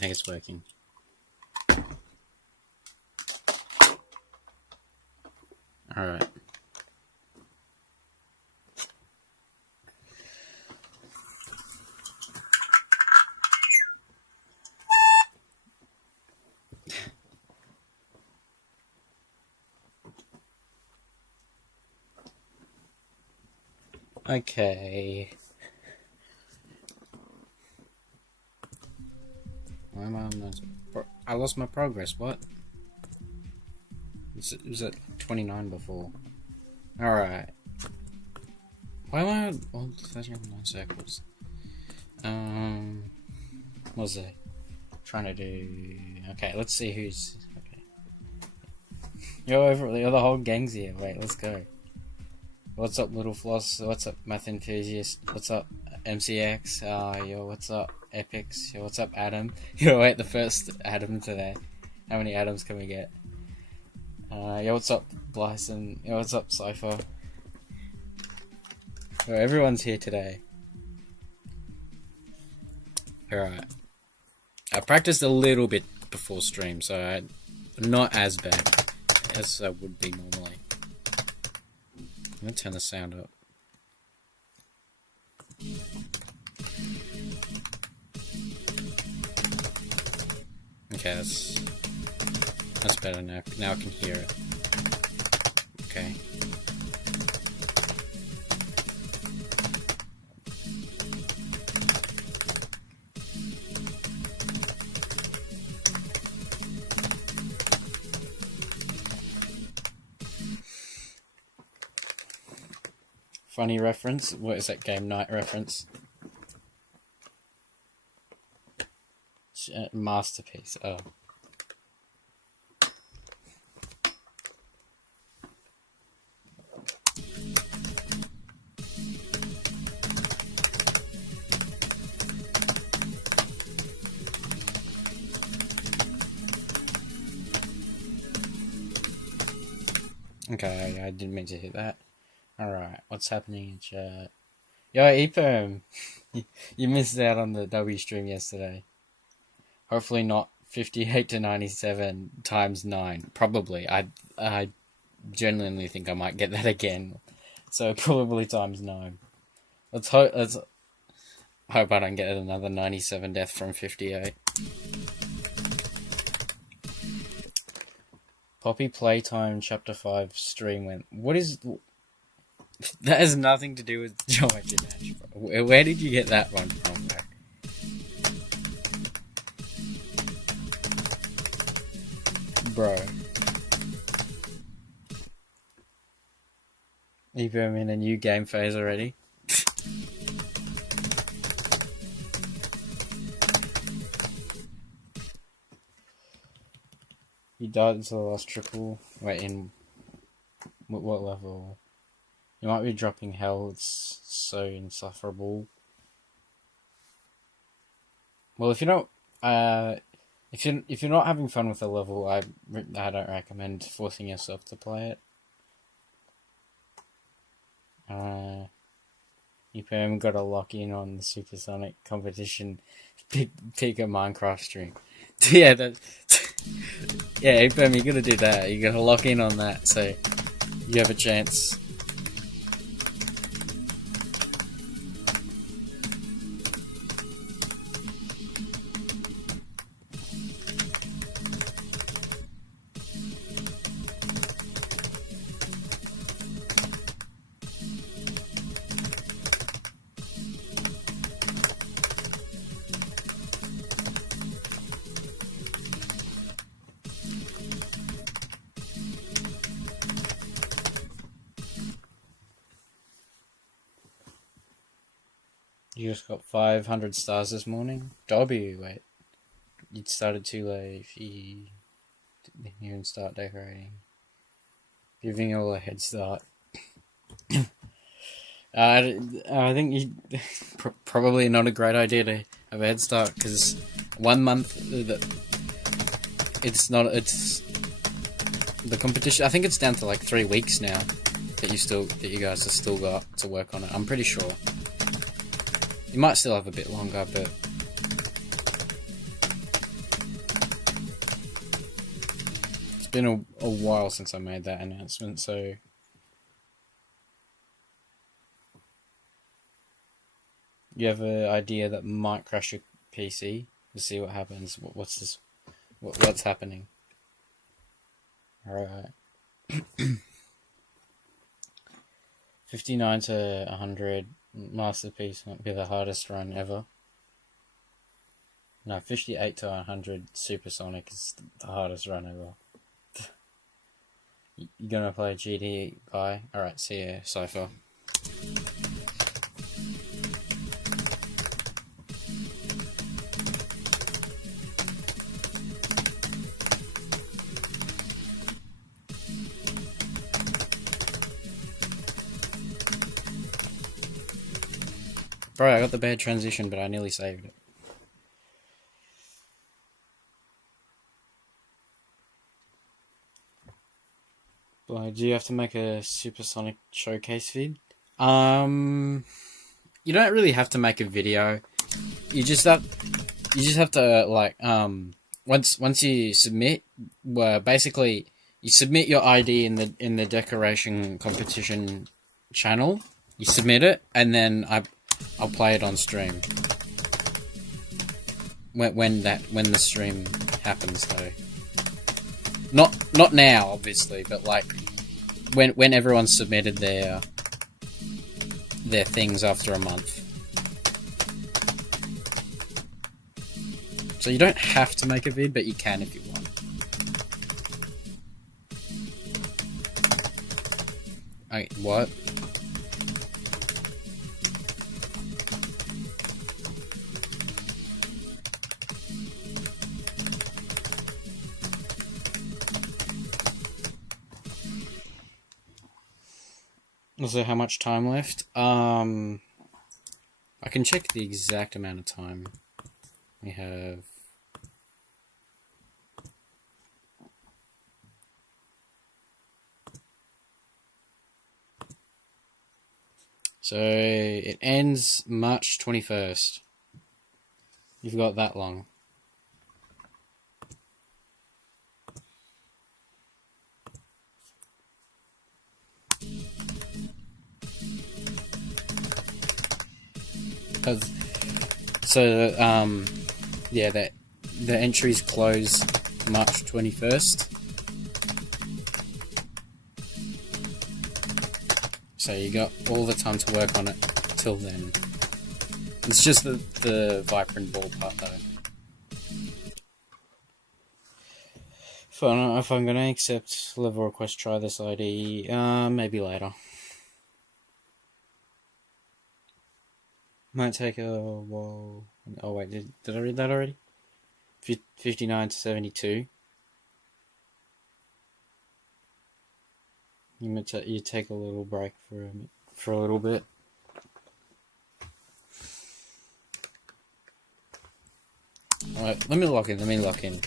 think it's working. Alright. Okay. Why am I on those? I lost my progress, what? It was at 29 before. Alright. Why am I on 39 circles? What was I trying to do? Okay, let's see who's... Okay. Yo, the whole gang's here. Wait, let's go. What's up, Little Floss? What's up, Math Enthusiast? What's up, MCX? Yo, what's up, Epics? Yo, what's up, Adam? Yo, wait, the first Adam today. How many Adams can we get? Yo, what's up, Blyson? Yo, what's up, Cypher? Yo, everyone's here today. Alright. I practiced a little bit before stream, so not as bad as I would be normally. I'm gonna turn the sound up. Okay, that's better now. Now I can hear it. Okay. Funny reference? What is that, Game Night reference? Masterpiece, oh. Okay, I didn't mean to hit that. Alright, what's happening in chat? Yo, Eperm! You missed out on the W stream yesterday. Hopefully not 58 to 97 times 9. Probably. I genuinely think I might get that again. So probably times 9. Let's hope I don't get another 97 death from 58. Poppy Playtime Chapter 5 stream went. What is... That has nothing to do with Geometry Match, bro. Where did you get that one from, bro? Bro. Even in a new game phase already? You died into the last triple. Wait, in... What level? You might be dropping hell, it's so insufferable. Well, if you don't... If you're not having fun with a level, I don't recommend forcing yourself to play it. You got to lock in on the Supersonic competition pick a Minecraft stream. Yeah, yeah, you gotta do that. You gotta lock in on that so you have a chance. You just got 500 stars this morning? Dobby, wait. You started too late if you didn't even start decorating. Giving you all a head start. I think you probably not a great idea to have a head start because 1 month it's the competition. I think it's down to like 3 weeks now that you guys have still got to work on it. I'm pretty sure. You might still have a bit longer, but been a while since I made that announcement, so... You have an idea that might crash your PC? We'll see what happens. What's happening? Alright. 59 to 100. Masterpiece might be the hardest run ever. No, 58 to 100. Supersonic is the hardest run ever. You gonna play GD? Bye. Alright, see ya, Cypher. Bro, I got the bad transition, but I nearly saved it. But do you have to make a Supersonic showcase vid? You don't really have to make a video. You just have to like once you submit, basically you submit your ID in the decoration competition channel. You submit it, and then I'll play it on stream. When the stream happens, though. Not now, obviously, but like when everyone's submitted their things after a month. So you don't have to make a vid, but you can if you want. What? Is there how much time left? I can check the exact amount of time we have. So it ends March 21st. You've got that long. Yeah, the entries close March 21st. So you got all the time to work on it till then. It's just the vibrant ball part though. If I'm gonna accept level request, try this ID, maybe later. Might take a while. Oh wait, did I read that already? 59 to 72. You take a little break for a little bit. Alright, let me lock in.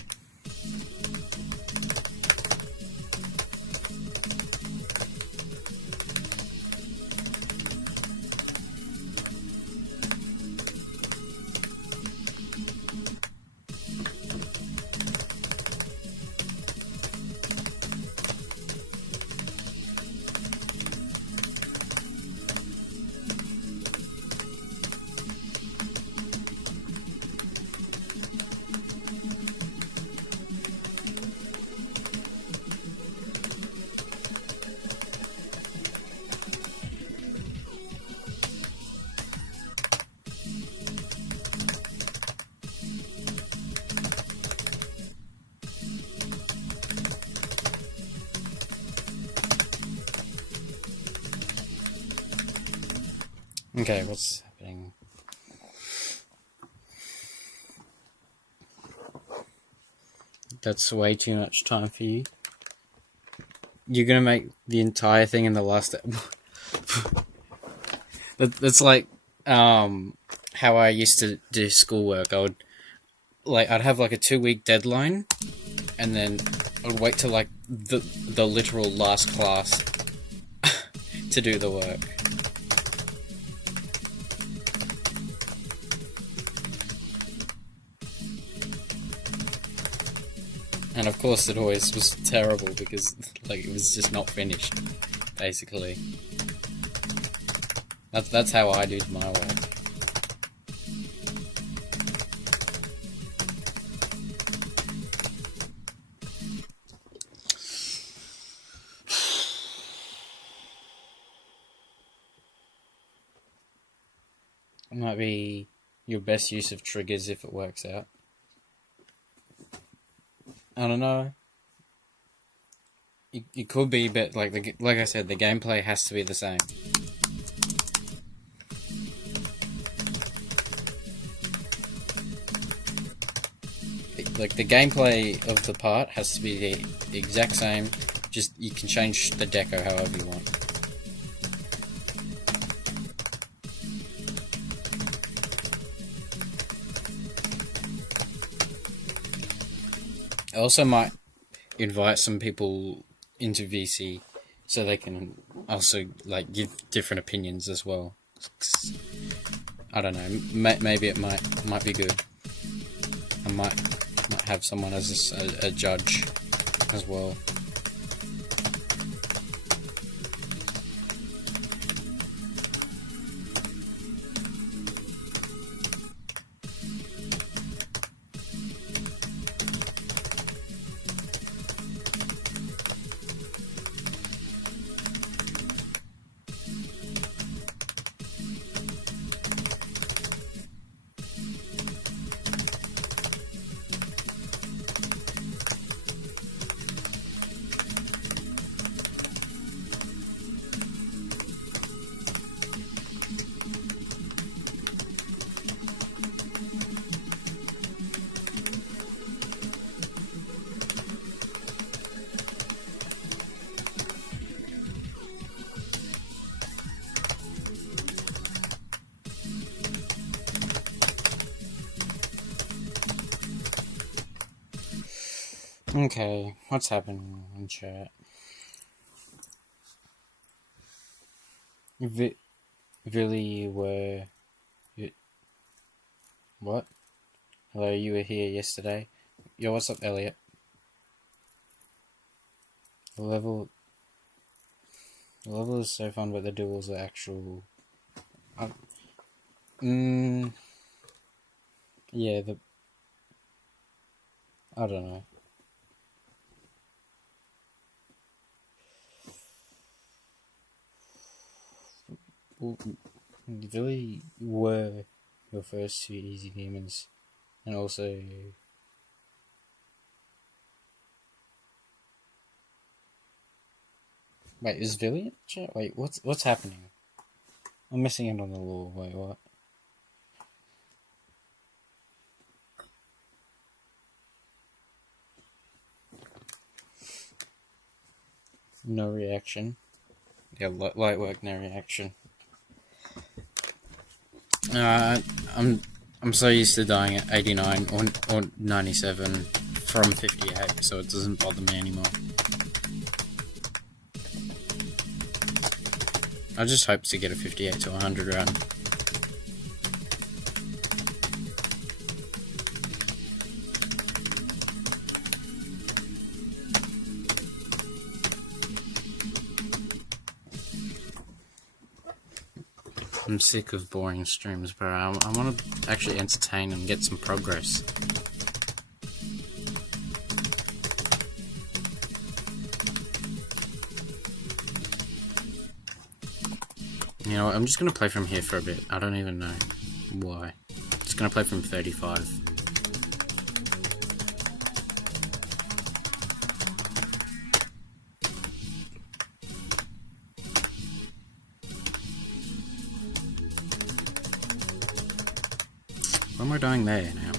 Okay, what's happening? That's way too much time for you. You're gonna make the entire thing in the last... That's like how I used to do schoolwork. I'd have like a 2-week deadline, and then I'd wait till like the literal last class to do the work. And of course it always was terrible because like it was just not finished, basically. That's how I did my work. It might be your best use of triggers if it works out. I don't know. It could be, but like I said, the gameplay has to be the same. Like the gameplay of the part has to be the exact same. Just you can change the deco however you want. I also might invite some people into VC so they can also like give different opinions as well. I don't know. Maybe it might be good. I might have someone as a judge as well. Okay, what's happening in chat? Really were... What? Hello, you were here yesterday. Yo, what's up, Elliot? The level is so fun, but the duels are actual... yeah, I don't know. Really were your first two easy demons, and also wait, is Villy in chat? Wait, what's happening? I'm missing it on the law. Wait, what? No reaction. Yeah, light work, no reaction. I'm so used to dying at 89 or 97 from 58, so it doesn't bother me anymore. I just hope to get a 58 to 100 run. I'm sick of boring streams, bro. I want to actually entertain and get some progress. You know what, I'm just going to play from here for a bit. I don't even know why. Just going to play from 35. Why am I dying there now?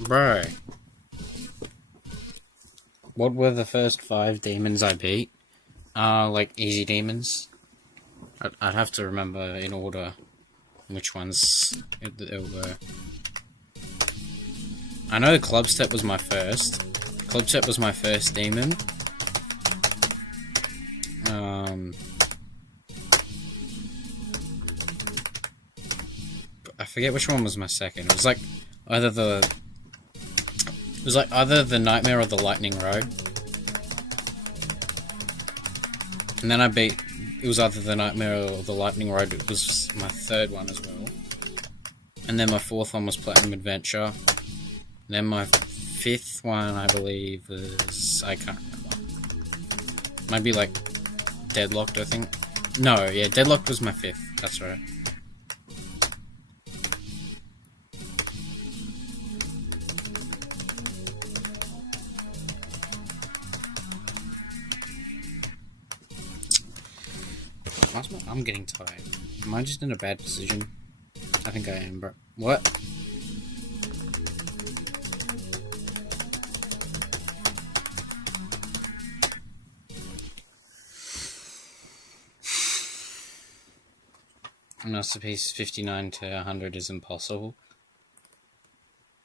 Bro. What were the first 5 demons I beat? Like easy demons. I'd have to remember in order which ones it were. I know Club Step was my first. Club Step was my first demon. I forget which one was my second. It was like either the Nightmare or the Lightning Road. And then I beat. It was either the Nightmare or the Lightning Road. It was my third one as well. And then my fourth one was Platinum Adventure. And then my fifth one, I believe, was... I can't remember. Maybe like Deadlocked, I think. No, yeah, Deadlocked was my fifth. That's right. I'm getting tired. Am I just in a bad position? I think I am, bro. What? Masterpiece 59 to 100 is impossible.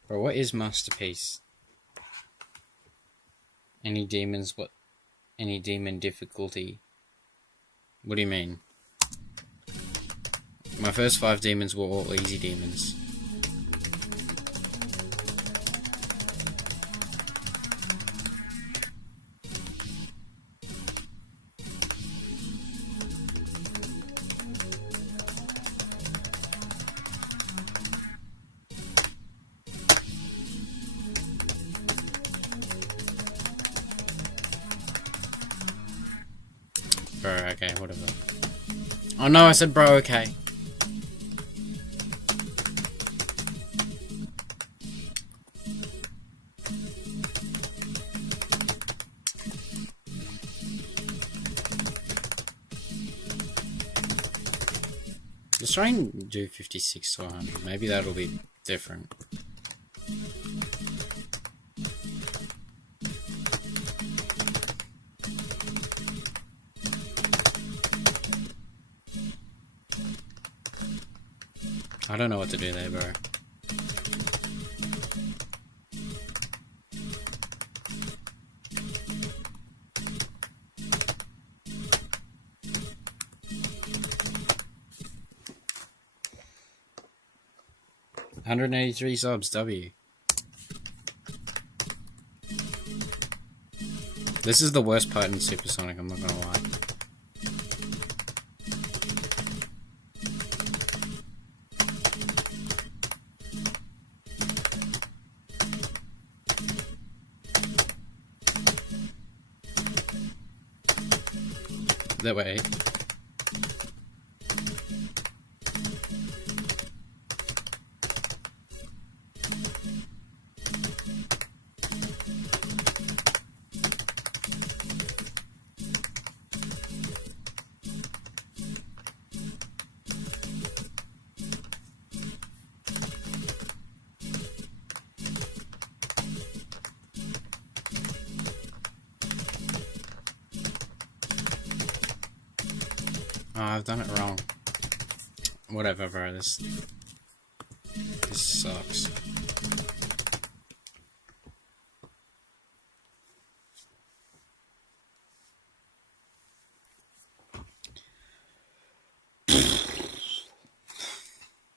Bro, what is Masterpiece? Any demons? What? Any demon difficulty? What do you mean? My first 5 demons were all easy demons. Bro, okay, whatever. Oh no, I said bro, okay. Let's try and do 56 to 100. Maybe that'll be different. I don't know what to do there, bro. $183 subs, W. This is the worst part in Supersonic, I'm not gonna lie. That way. Oh, I've done it wrong. Whatever, bro. This sucks.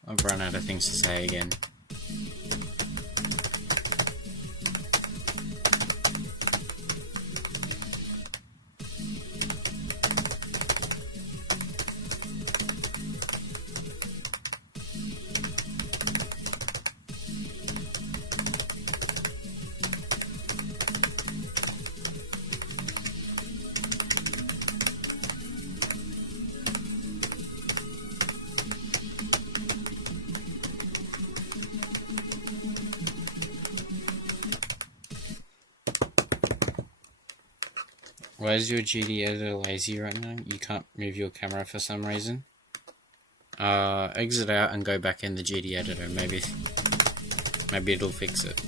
I've run out of things to say again. Why is your GD editor lazy right now? You can't move your camera for some reason? Exit out and go back in the GD editor. Maybe it'll fix it.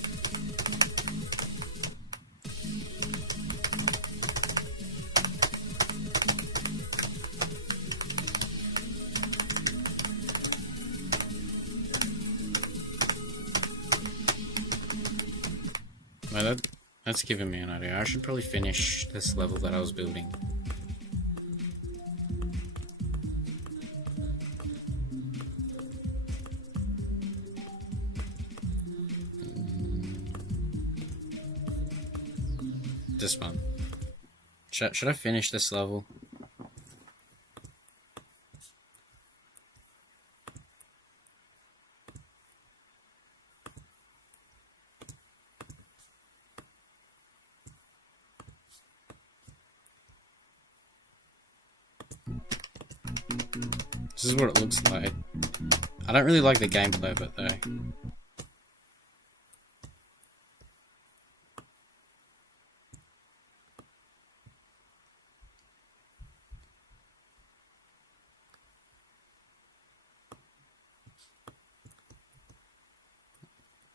Well, that's giving me an idea. I should probably finish this level that I was building. This one. Should I finish this level? This is what it looks like. I don't really like the gameplay of it though.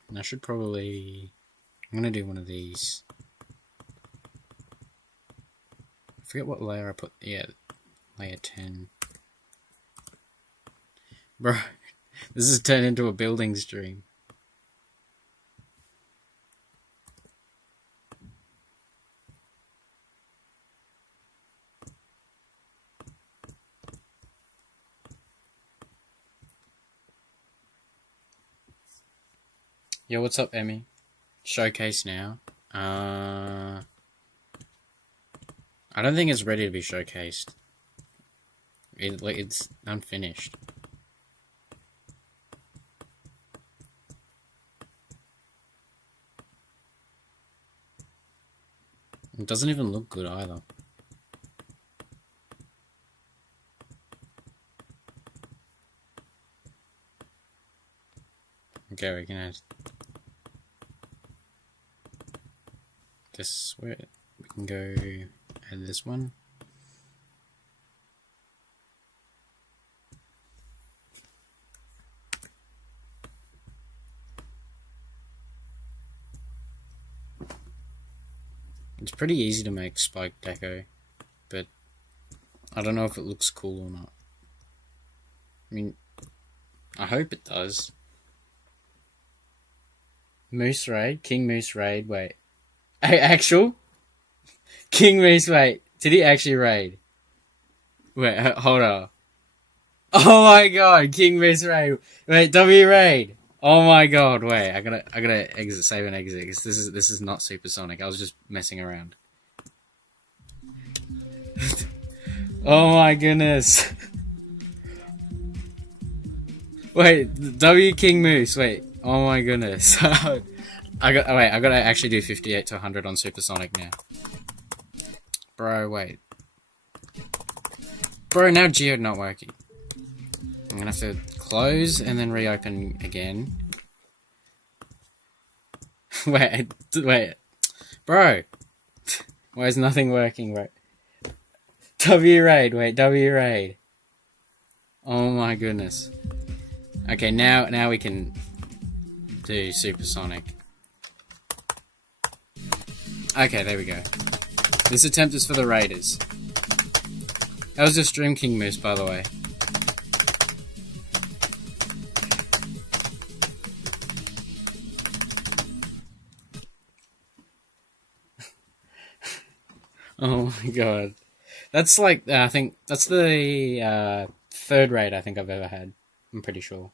And I should probably... I'm gonna do one of these. I forget what layer I put... Yeah, layer 10. Bro, this has turned into a building stream. Yo, what's up, Emmy? Showcase now. I don't think it's ready to be showcased. It's unfinished. It doesn't even look good either. Okay, we can add this. Where we can go add this one. It's pretty easy to make spike deco, but I don't know if it looks cool or not. I mean, I hope it does. Moose Raid? King Moose Raid, wait. Actual? King Moose, wait. Did he actually raid? Wait, hold on. Oh my god, King Moose Raid. Wait, W Raid. Oh my god, wait, I gotta exit, save and exit, because this is not Supersonic. I was just messing around. Oh my goodness. Wait, W King Moose, wait. Oh my goodness. I gotta actually do 58 to 100 on Supersonic now. Bro, wait. Bro, now Geode not working. I'm gonna have to close and then reopen again. wait. Bro! Why is nothing working, bro? W raid, wait, W raid. Oh my goodness. Okay, now we can do Supersonic. Okay, there we go. This attempt is for the Raiders. That was just Dream King Moose, by the way. Oh my god. That's like, I think, that's the third raid I think I've ever had. I'm pretty sure.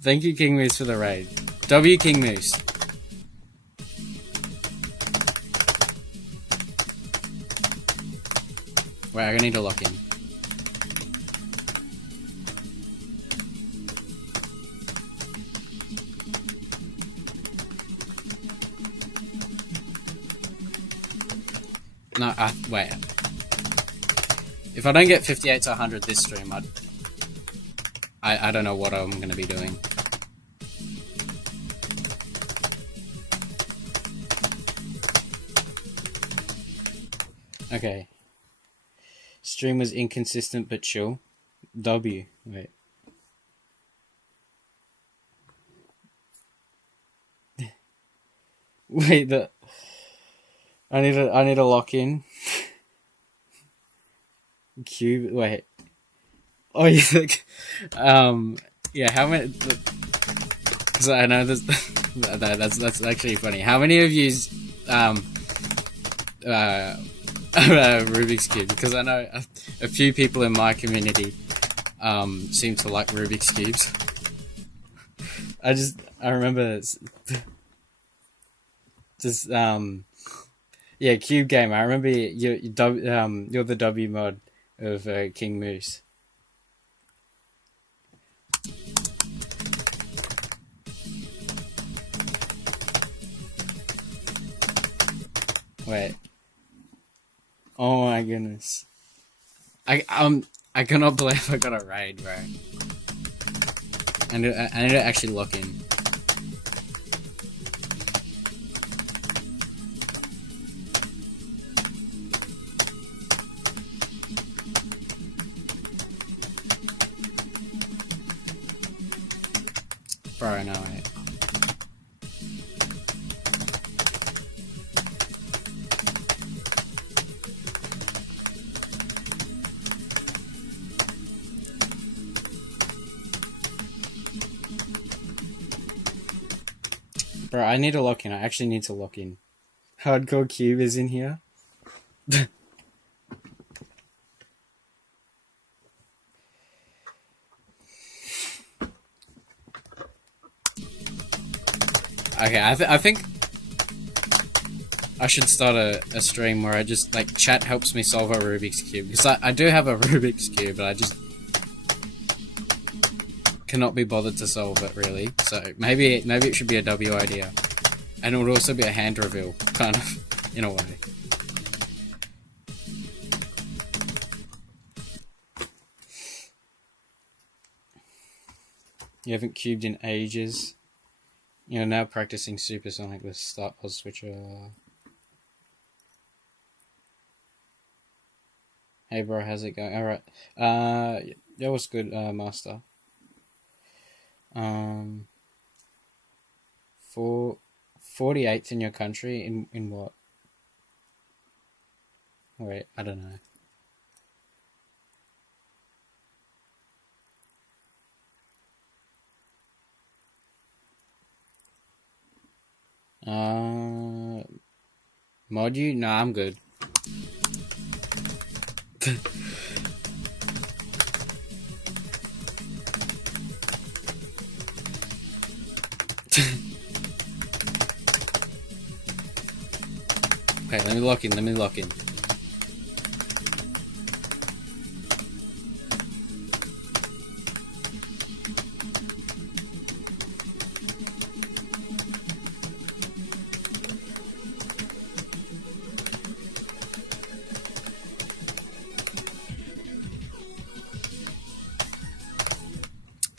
Thank you, King Moose, for the raid. W King Moose. Wait, I need to lock in. No, wait. If I don't get 58 to 100 this stream, I don't know what I'm going to be doing. Okay. Stream was inconsistent but chill. W. Wait. Wait, I need to lock in. Cube. Wait. Oh, you think? Yeah, how many? Because I know this. That's actually funny. How many of you Rubik's Cube? Because I know a few people in my community seem to like Rubik's Cubes. I remember just yeah, Cube Game. I remember you're the W mod of King Moose. Wait. Oh my goodness. I cannot believe I got a raid, bro. I need to actually lock in. Bro, no way. Bro, I need to lock in. I actually need to lock in. Hardcore Cube is in here. Okay, I think I should start a stream where I just, like, chat helps me solve a Rubik's Cube. Because I do have a Rubik's Cube, but I just cannot be bothered to solve it, really. So maybe it should be a W idea. And it would also be a hand reveal, kind of, in a way. You haven't cubed in ages. You're now practicing Supersonic with Start Pause Switcher. Hey bro, how's it going? Alright. Yeah, what's good, Master? 48th in your country? In what? Wait, I don't know. Mod you? Nah, I'm good. Okay, let me lock in.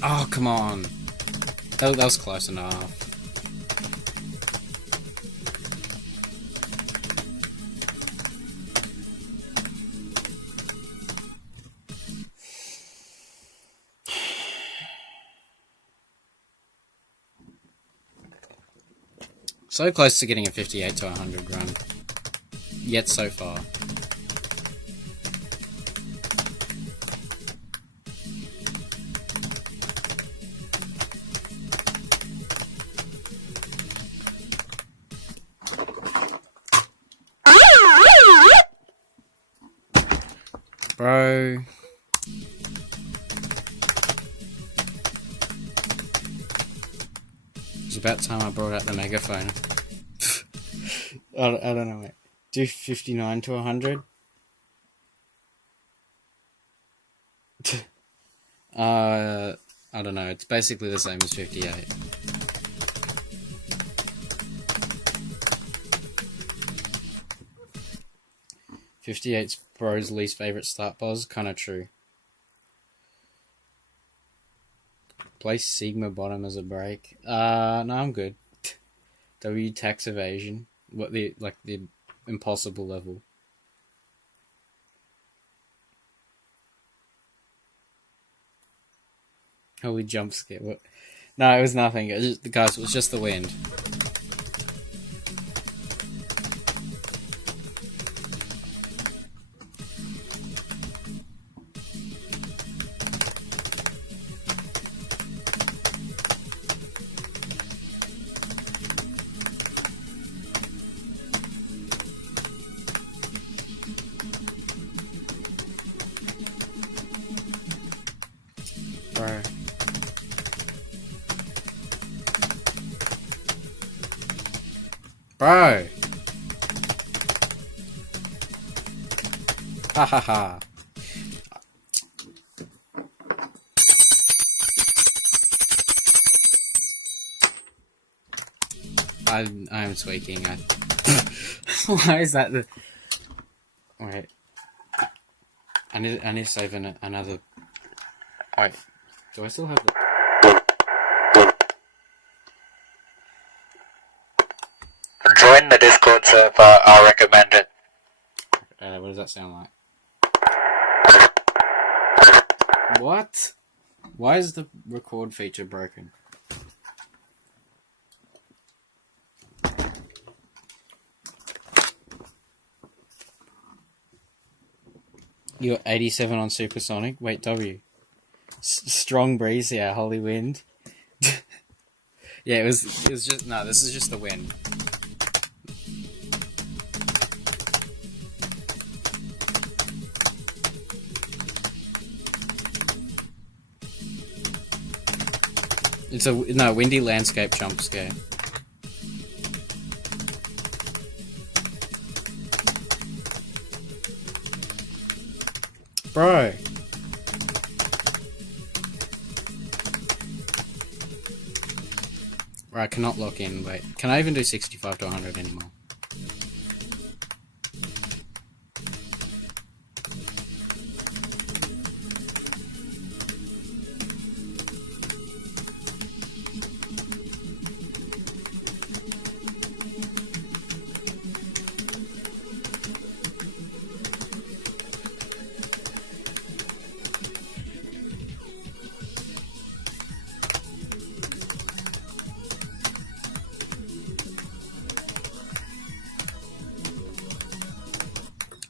Oh, come on. That was close enough. So close to getting a 58 to 100 run. Yet so far. Bro. It's about time I brought out the megaphone. I don't know, mate. Do 59 to 100? I don't know. It's basically the same as 58. '58's bro's least favorite start pause. Kind of true. Play Sigma bottom as a break. No, I'm good. W tax evasion. What the impossible level. Holy jump scare. What? No, it was nothing. Guys, it was just the wind. Bro! Ha ha ha. I'm tweaking. Why is that the... Wait. I need to save another... Wait. Do I still have the... Join the Discord server, I recommend it. What does that sound like? What? Why is the record feature broken? You're 87 on Supersonic? Wait, W. Strong breeze, yeah, holy wind. Yeah, it was just... No, this is just the wind. It's a... No, windy landscape jump scare. Bro. Right, I cannot lock in. Wait, can I even do 65 to 100 anymore?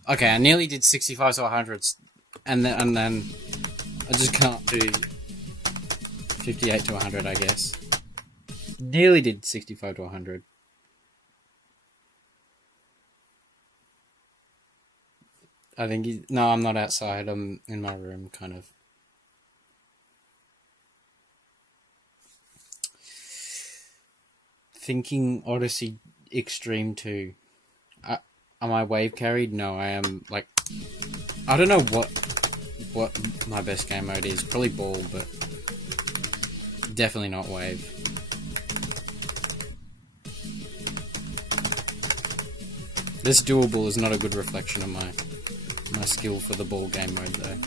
Okay, I nearly did 65 to 100, and then I just can't do 58 to 100, I guess. Nearly did 65 to 100. I think no, I'm not outside. I'm in my room, kind of. Thinking Odyssey Extreme 2. Am I wave carried? No, I am, like... I don't know what my best game mode is. Probably ball, but... Definitely not wave. This dual ball is not a good reflection of my skill for the ball game mode, though.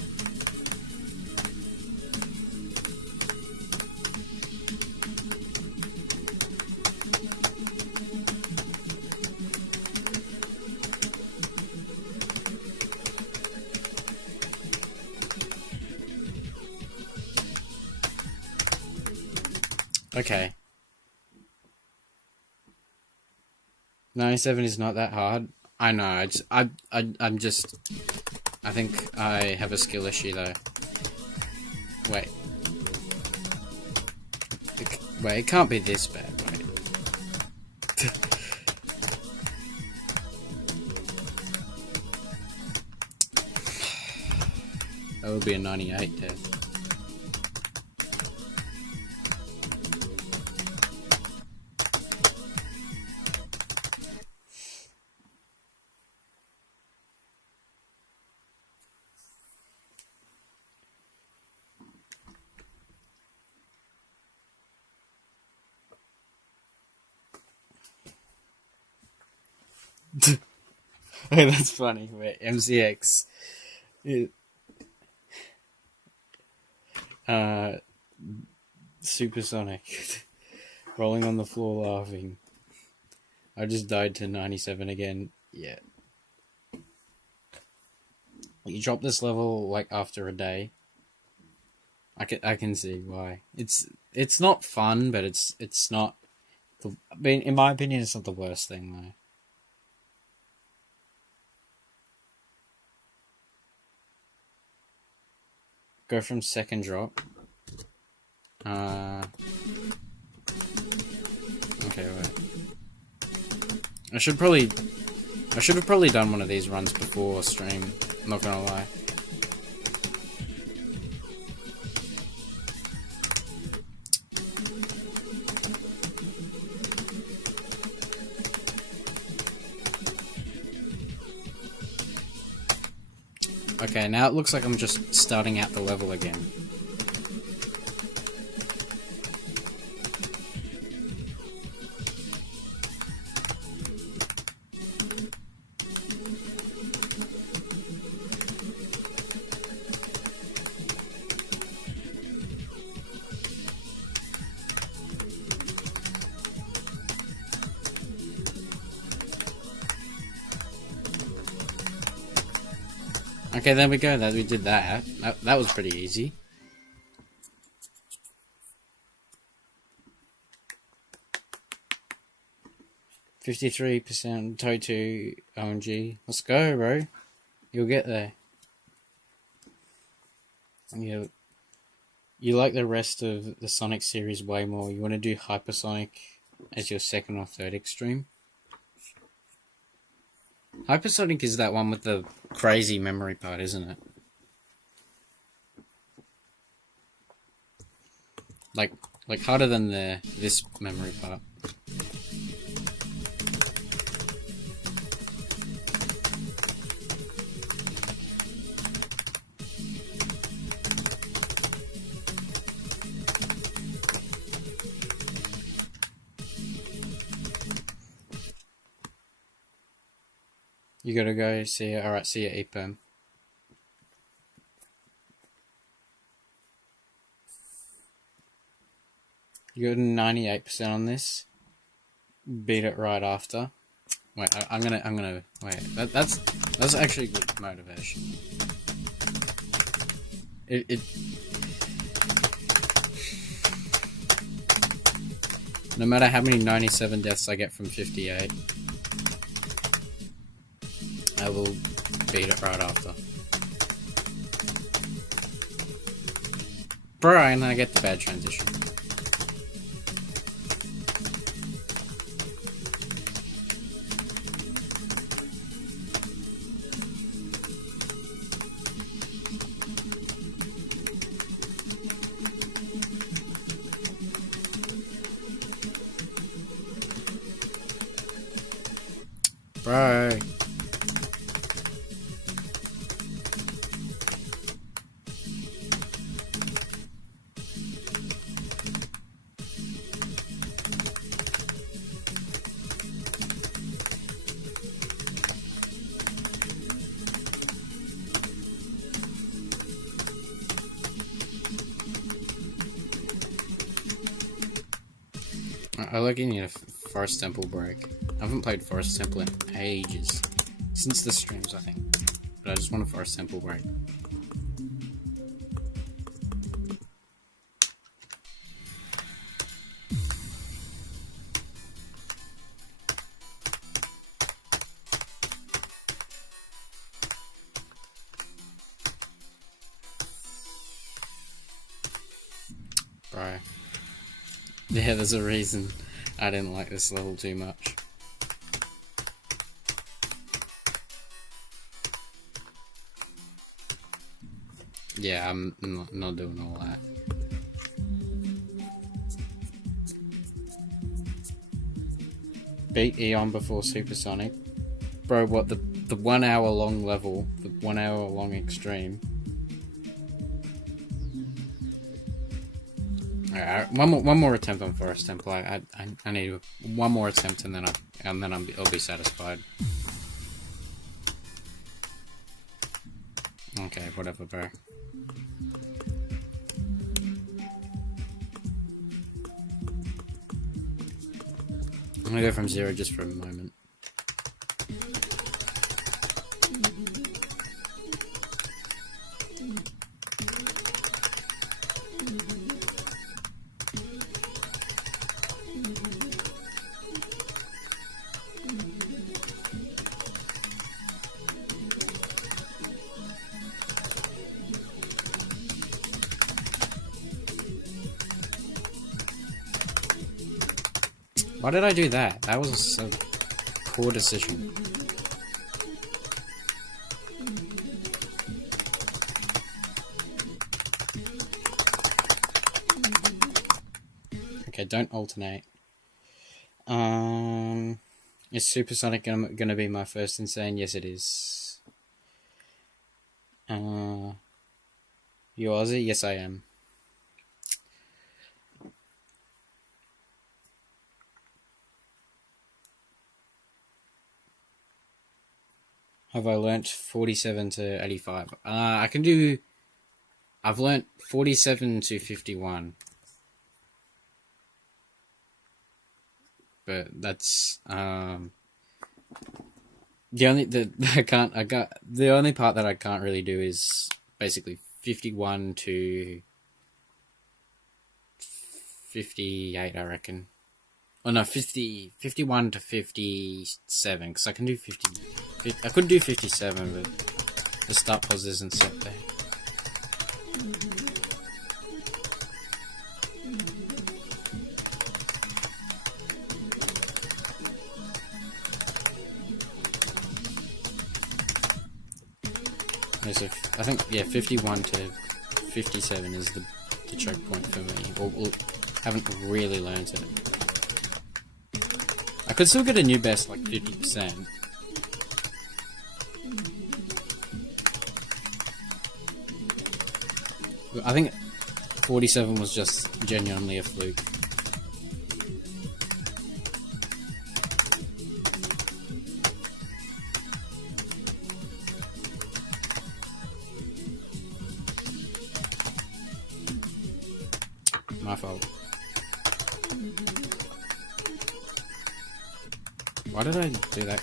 Okay. 97 is not that hard. I know. I'm just. I think I have a skill issue though. Wait. Wait, it can't be this bad. Wait. That would be a 98 test. Hey, that's funny. Wait, MCX. Supersonic. Rolling on the floor laughing. I just died to 97 again. Yeah. You drop this level like after a day. I can see why. It's not fun, but it's not. In my opinion, it's not the worst thing though. Go from second drop. Okay, wait. I should have probably done one of these runs before stream. I'm not gonna lie. Okay, now it looks like I'm just starting out the level again. Okay, there we go. We did that. That was pretty easy. %53% Toto OMG. Let's go, bro. You'll get there. You like the rest of the Sonic series way more. You want to do Hypersonic as your second or third extreme? Hypersonic is that one with the crazy memory part, isn't it? Like harder than this memory part. You gotta go see it. Alright, see you, EPERM. You got 98% on this. Beat it right after. Wait, I'm gonna wait. That's actually good motivation. No matter how many 97 deaths I get from 58, I will beat it right after. Bro, and I get the bad transition. Bro. I like you need a Forest Temple break. I haven't played Forest Temple in ages. Since the streams, I think. But I just want a Forest Temple break. Bro. Yeah, there's a reason I didn't like this level too much. Yeah, I'm not doing all that. Beat Eon before Supersonic. Bro, what, the 1 hour long level, the 1 hour long extreme. Alright, one more attempt on Forest Temple. I need one more attempt and then I'll be satisfied. Okay, whatever, bro. I'm gonna go from 0 just for a moment. Why did I do that? That was a poor decision. Okay, don't alternate. Is Supersonic gonna be my first insane? Yes, it is. You Aussie? Yes, I am. Have I learnt 47 to 85? I can do... I've learnt 47 to 51. But that's... the only part that I can't really do is basically 51 to 58, I reckon. Oh no, 51 to 57, because I can do 50. I could do 57, but the start pause isn't set there. So I think, yeah, 51 to 57 is the choke point for me. Or haven't really learned it. I could still get a new best like 50%. I think 47 was just genuinely a fluke. My fault. Why did I do that?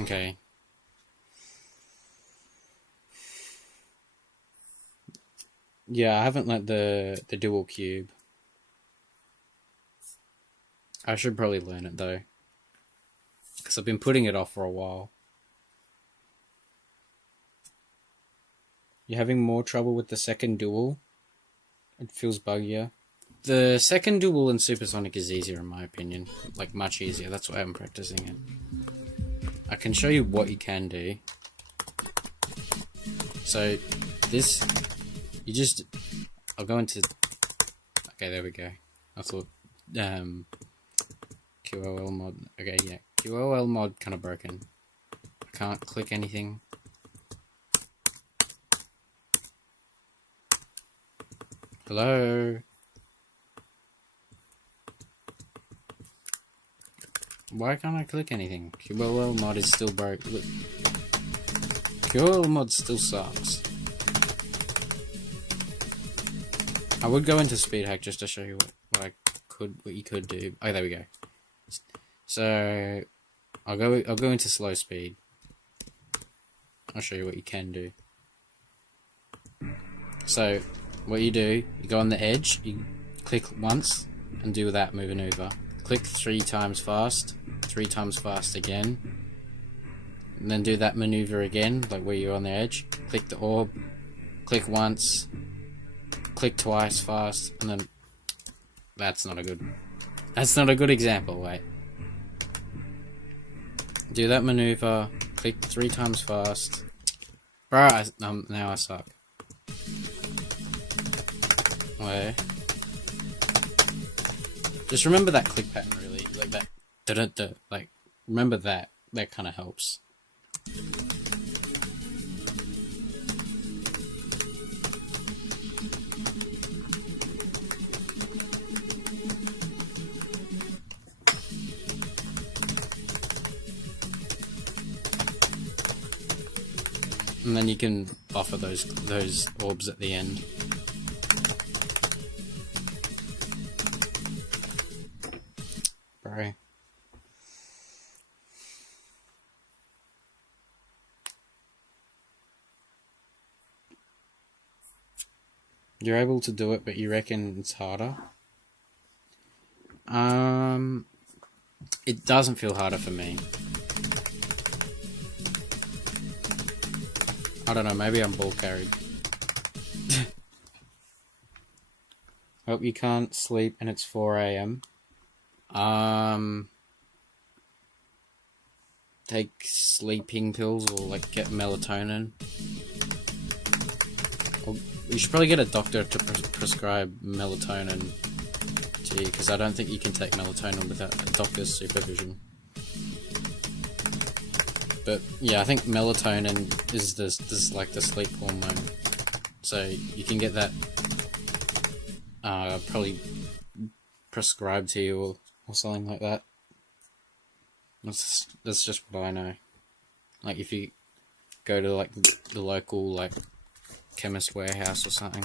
Okay. Yeah, I haven't learnt the dual cube. I should probably learn it though, because I've been putting it off for a while. You're having more trouble with the second dual? It feels buggier. The second dual in Supersonic is easier in my opinion. Like, much easier. That's why I'm practicing it. I can show you what you can do. So, this... You just... I'll go into... Okay, there we go. I thought... QOL mod... Okay, yeah. QOL mod kind of broken. I can't click anything. Hello? Why can't I click anything? QOL mod is still broke. Look. QOL mod still sucks. I would go into speed hack just to show you what you could do. Oh, there we go. So I'll go into slow speed. I'll show you what you can do. So what you do, you go on the edge, you click once and do that maneuver. Click 3 times fast, 3 times fast again, and then do that maneuver again, like where you're on the edge. Click the orb, click once, click twice fast, and then that's not a good example. Wait, do that maneuver, click 3 times fast. Bro, now I suck. Wait. Just remember that click pattern, really, like that. Da-da-da, like, remember that. That kind of helps. And then you can buffer those orbs at the end. Bro. You're able to do it, but you reckon it's harder? It doesn't feel harder for me. I don't know, maybe I'm ball carried. Hope you can't sleep and it's 4 a.m. Take sleeping pills or like get melatonin. Or you should probably get a doctor to prescribe melatonin to you, because I don't think you can take melatonin without a doctor's supervision. But yeah, I think melatonin is this like the sleep hormone, so you can get that probably prescribed to you or something like that. That's just what I know. Like if you go to like the local like chemist warehouse or something,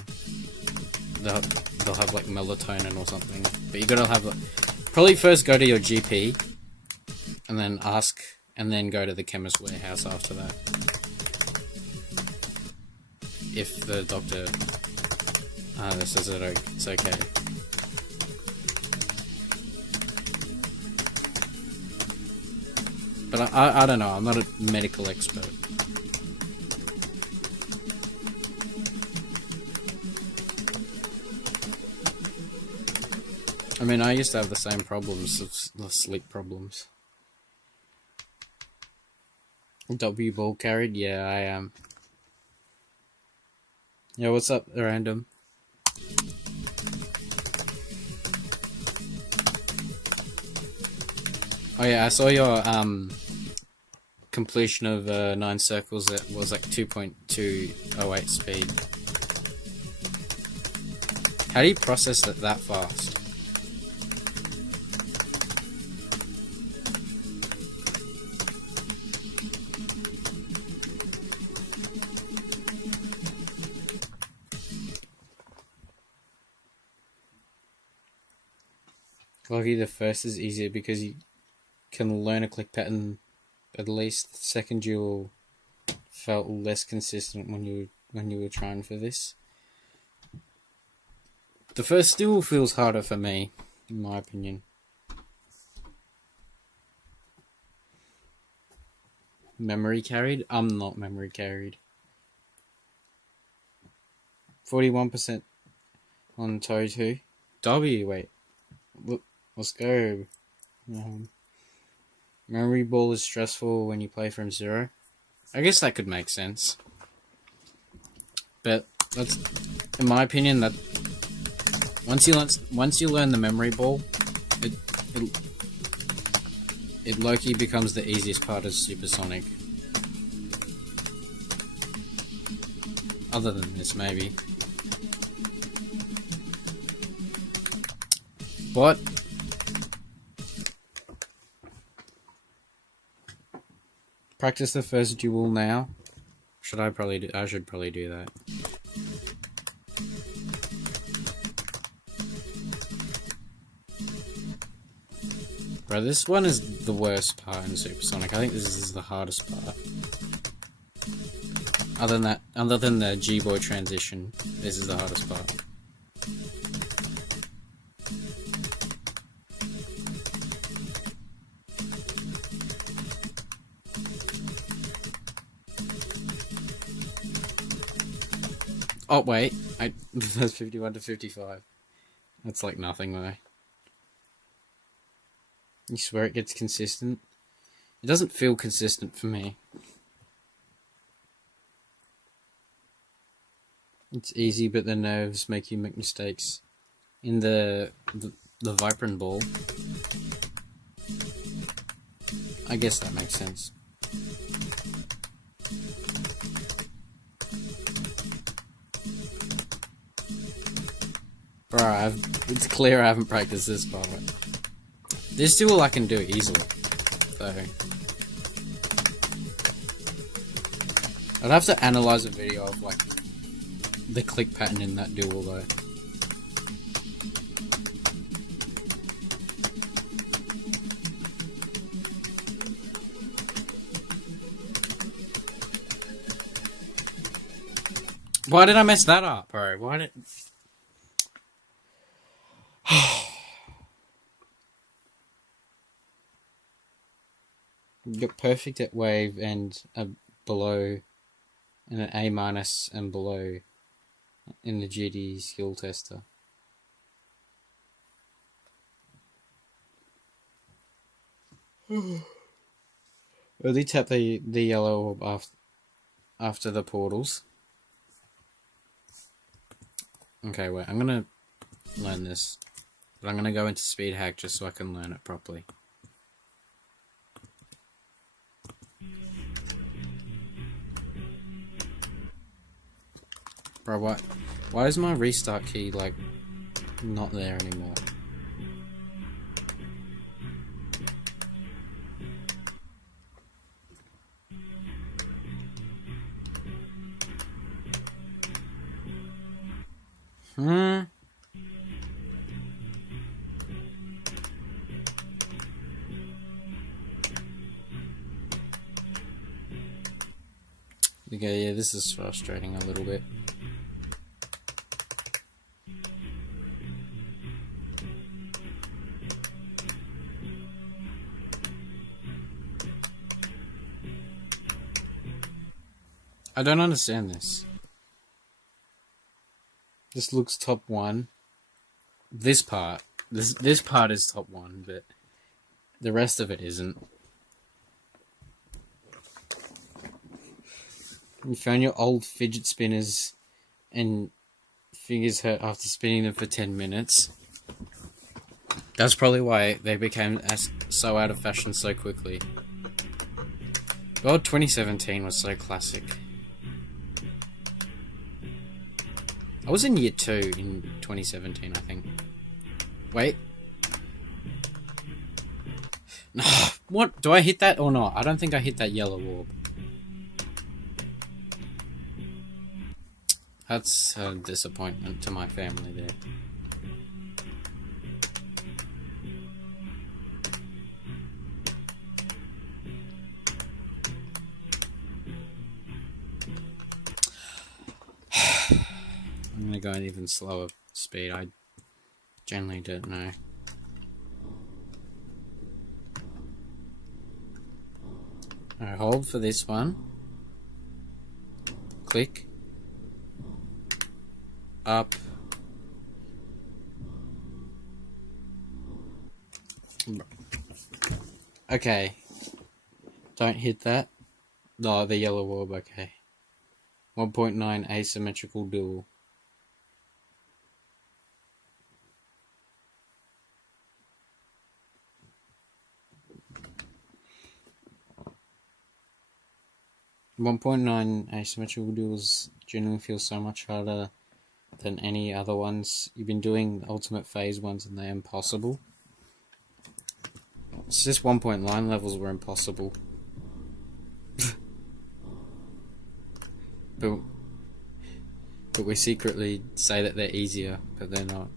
they'll have like melatonin or something. But you gotta have probably first go to your GP and then ask, and then go to the chemist warehouse after that. If the doctor says that it's okay. But I don't know, I'm not a medical expert. I mean, I used to have the same problems of sleep problems. W ball carried? Yeah, I am. Yo, what's up, random? Oh yeah, I saw your completion of 9 circles that was like 2.208 speed. How do you process it that fast? Lucky the first is easier because you can learn a click pattern. At least the second duel felt less consistent when you were trying for this. The first still feels harder for me, in my opinion. Memory carried? I'm not memory carried. 41% on toe 2. W, wait. Look, let's go. Memory ball is stressful when you play from 0. I guess that could make sense. But that's, in my opinion, that once you learn the memory ball, it low-key becomes the easiest part of Supersonic. Other than this, maybe. What? Practice the first duel now. I should probably do that. Bro, this one is the worst part in Supersonic. I think this is the hardest part. Other than the G-boy transition, this is the hardest part. Oh wait, that's 51 to 55. That's like nothing though. You swear it gets consistent? It doesn't feel consistent for me. It's easy, but the nerves make you make mistakes. In the Viprin ball, I guess that makes sense. Bro, it's clear I haven't practiced this part. This duel I can do easily, though. I'd have to analyze a video of like the click pattern in that duel though. Why did I mess that up, bro? Why did... You got perfect at wave and below, and an A- and below in the GD skill tester. Only tap the yellow orb after the portals. Okay, wait, I'm gonna learn this. But I'm gonna go into speed hack just so I can learn it properly. Bro, why is my restart key, like, not there anymore? Okay, yeah, this is frustrating a little bit. I don't understand this. This looks top 1. This part is top 1, but the rest of it isn't. You found your old fidget spinners and fingers hurt after spinning them for 10 minutes. That's probably why they became so out of fashion so quickly. God, 2017 was so classic. I was in year 2 in 2017, I think. Wait. No, what? Do I hit that or not? I don't think I hit that yellow orb. That's a disappointment to my family there. I'm gonna go an even slower speed. I generally don't know. Alright, hold for this one. Click. Up. Okay. Don't hit that. No, the yellow orb, okay. 1.9 asymmetrical duel. .9 asymmetrical duels generally feel so much harder than any other ones. You've been doing ultimate phase ones and they're impossible. It's just 1.9 levels were impossible. but we secretly say that they're easier, but they're not.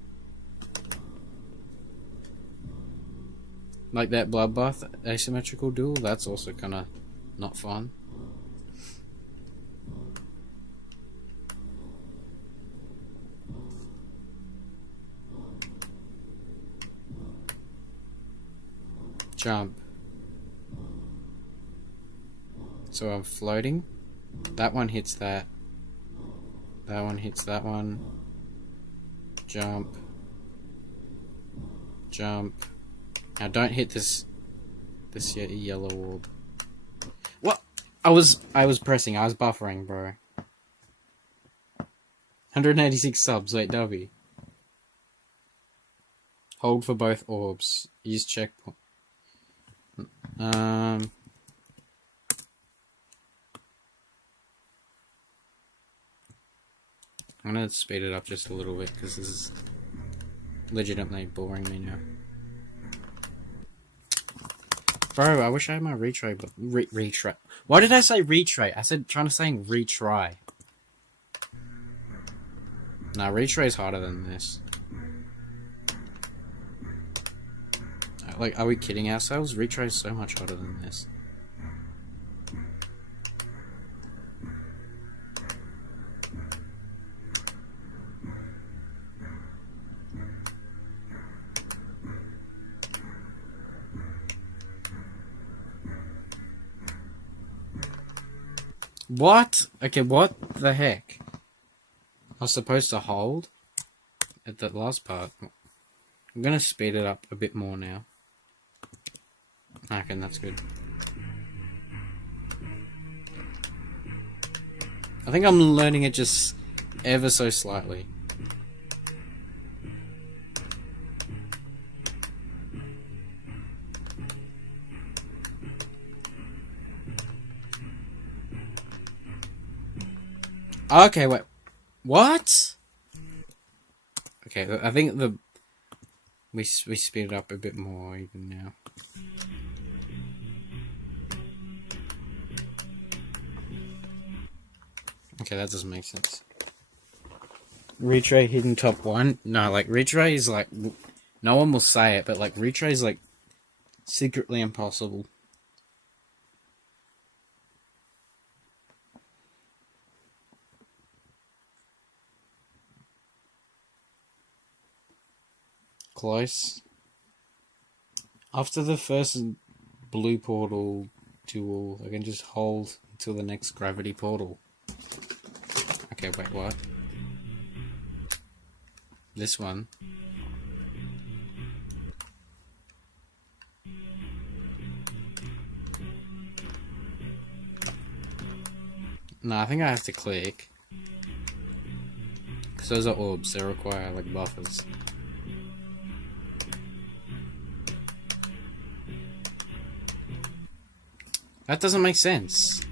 Like that bloodbath asymmetrical duel, that's also kinda not fun. Jump. So I'm floating. That one hits that. That one hits that one. Jump. Jump. Now don't hit this yellow orb. What? I was pressing. I was buffering, bro. 186 subs. Wait, W. Hold for both orbs. Use checkpoint. I'm gonna speed it up just a little bit because this is legitimately boring me now. Bro, I wish I had my retry, but retry. Why did I say retry? I said trying to say retry. Nah, retry is harder than this. Like, are we kidding ourselves? Retry is so much harder than this. What? Okay, what the heck? I was supposed to hold at that last part. I'm gonna speed it up a bit more now. Okay, that's good. I think I'm learning it just ever so slightly. Okay, wait. What? Okay, I think we speed it up a bit more even now. Okay, that doesn't make sense. Retray hidden top 1? No, like, retray is like... No one will say it, but like, retray is like... secretly impossible. Close. After the first blue portal duel, I can just hold until the next gravity portal. Okay, wait, what? This one. No, I think I have to click. Because those are orbs, they require like buffers. That doesn't make sense.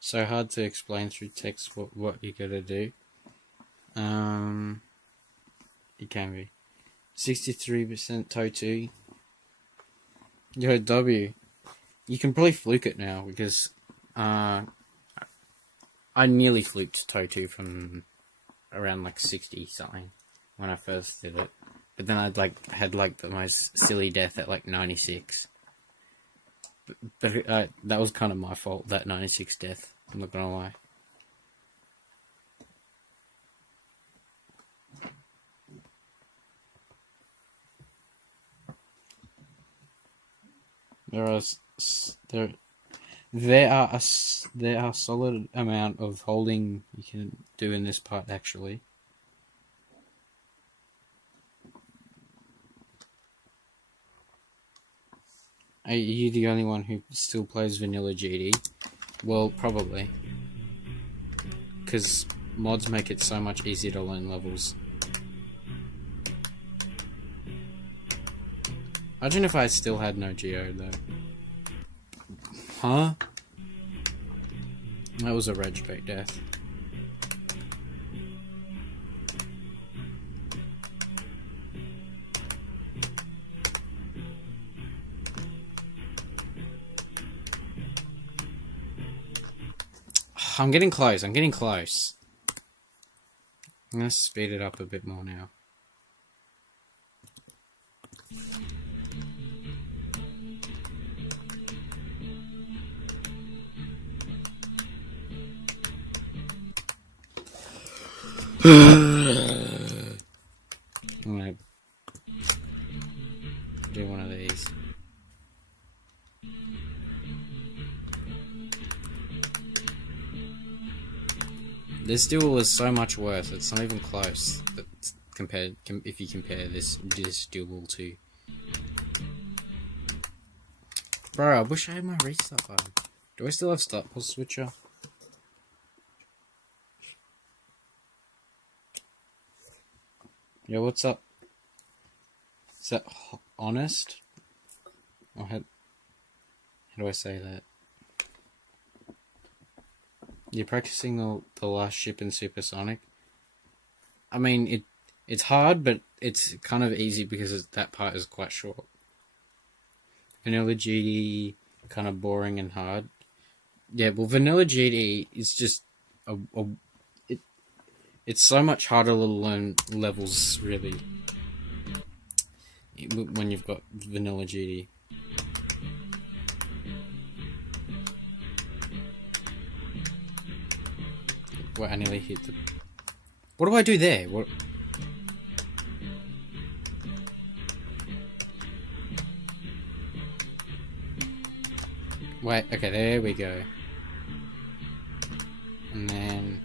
So hard to explain through text what you gotta do. It can be. 63% Toe2. Yo, W. You can probably fluke it now because I nearly fluked Toe2 from around like 60 something when I first did it. But then I'd had the most silly death at like 96. But that was kind of my fault, that 96 death. I'm not gonna lie. There are a solid amount of holding you can do in this part actually. Are you the only one who still plays vanilla GD? Well, probably. Because mods make it so much easier to learn levels. Imagine if I still had no Geo though. Huh? That was a rage bait death. I'm getting close, I'm getting close. I'm gonna speed it up a bit more now. I'm gonna do one of these. This duel is so much worse. It's not even close. If you compare this duel to. Bro, I wish I had my restart button. Do I still have start pause switcher? Yo, what's up? Is that honest? Or how do I say that? You're practicing the last ship in Supersonic. I mean, it's hard, but it's kind of easy because that part is quite short. Vanilla GD, kind of boring and hard. Yeah, well, Vanilla GD is just it's so much harder to learn levels, really, when you've got Vanilla GD. Wait, I nearly hit the... What do I do there? What? Wait, okay, there we go. And then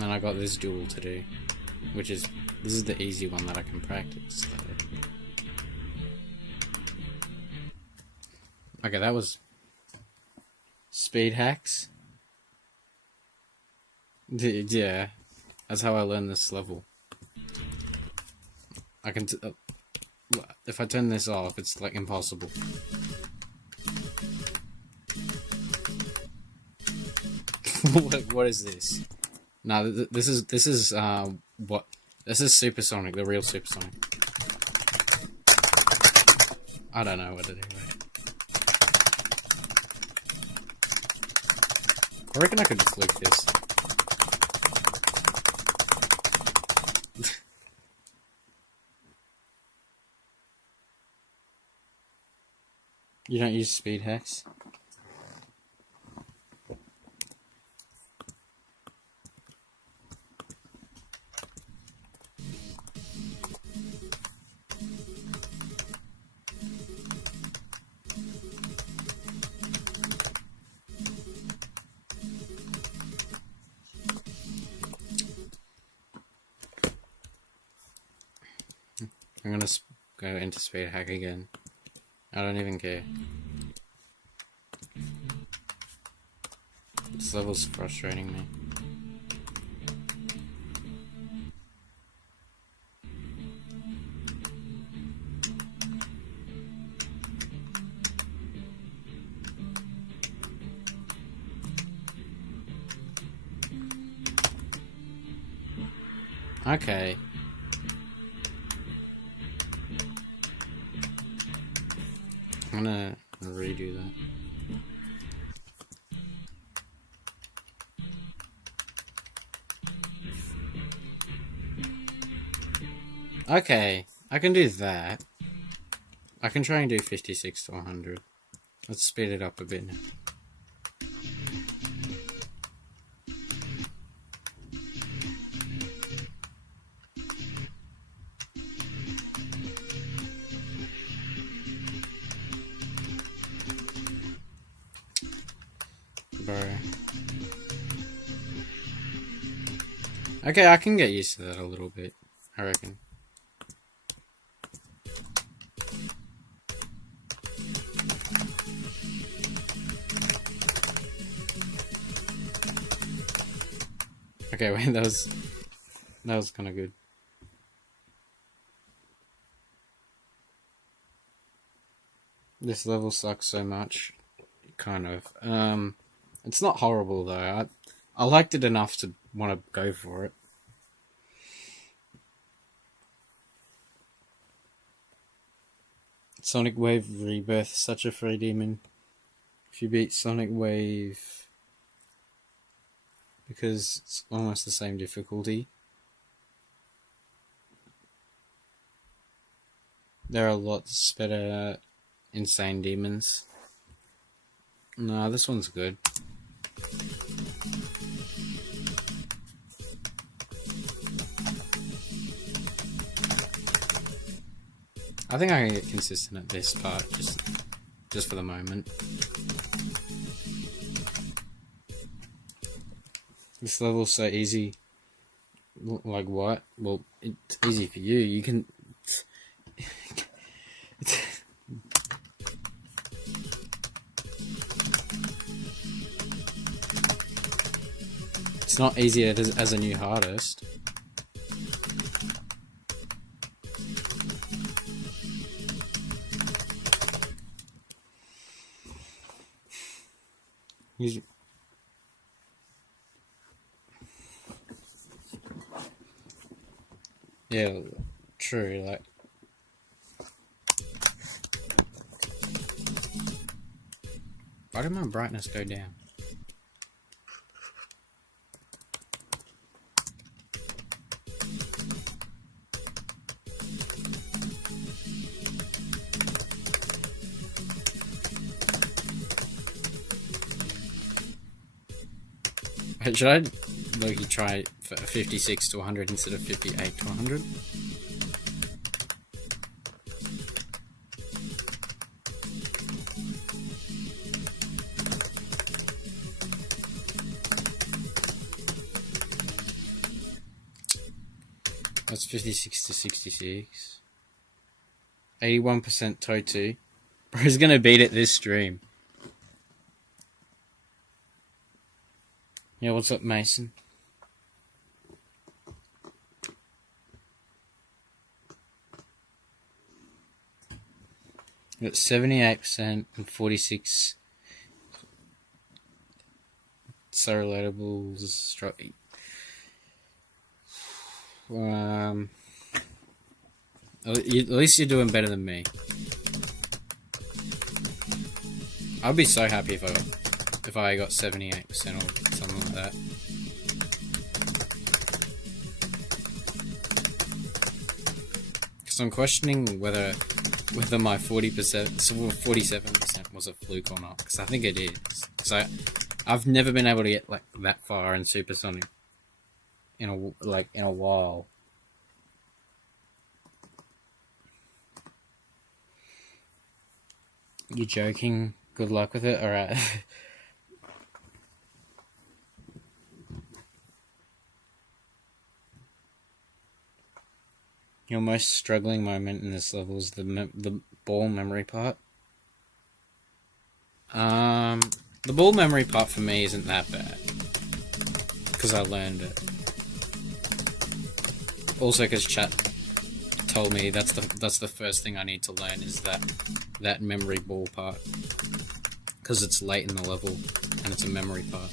I got this duel to do, which is, this is the easy one that I can practice, though. Okay, that was speed hacks. Yeah, that's how I learned this level. I can, if I turn this off, it's like impossible. What is this? No, this is what? This is Supersonic, the real Supersonic. I don't know what to do. Right? I reckon I could flick this. You don't use speed hacks? I'm gonna go into speed hack again. I don't even care. This level's frustrating me. Okay. I'm gonna redo that. Okay, I can do that. I can try and do 56 to 100. Let's speed it up a bit now. Bro. Okay, I can get used to that a little bit, I reckon. Okay, wait, that was kind of good. This level sucks so much, kind of. It's not horrible though. I liked it enough to want to go for it. Sonic Wave Rebirth, such a free demon. If you beat Sonic Wave, because it's almost the same difficulty. There are lots better insane demons. No, this one's good. I think I can get consistent at this part, just for the moment. This level's so easy. Like what? Well, it's easy for you. You can... It's not easy as a new artist. Yeah, true, like... Why did my brightness go down? Should I Loki try for 56 to 100 instead of 58 to 100. That's 56 to 66. 81% Totu. Bro's gonna beat it this stream. Yeah, what's up, Mason? Got 78% and 46 so relatables. At least you're doing better than me. I'd be so happy if I got 78% or something like that. Because I'm questioning whether my 47% was a fluke or not. Because I think it is. Because I've never been able to get like that far in Supersonic in a while. You joking? Good luck with it. All right. Your most struggling moment in this level is the ball memory part. The ball memory part for me isn't that bad because I learned it. Also, because chat told me that's the first thing I need to learn is that memory ball part because it's late in the level and it's a memory part.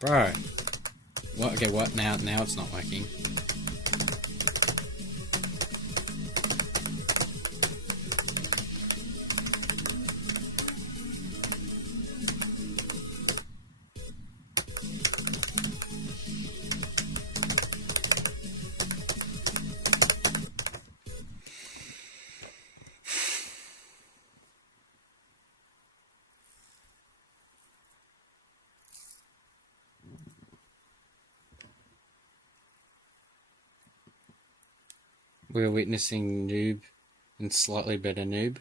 Bro. What? Okay, what? Now it's not working. We're witnessing noob and slightly better noob.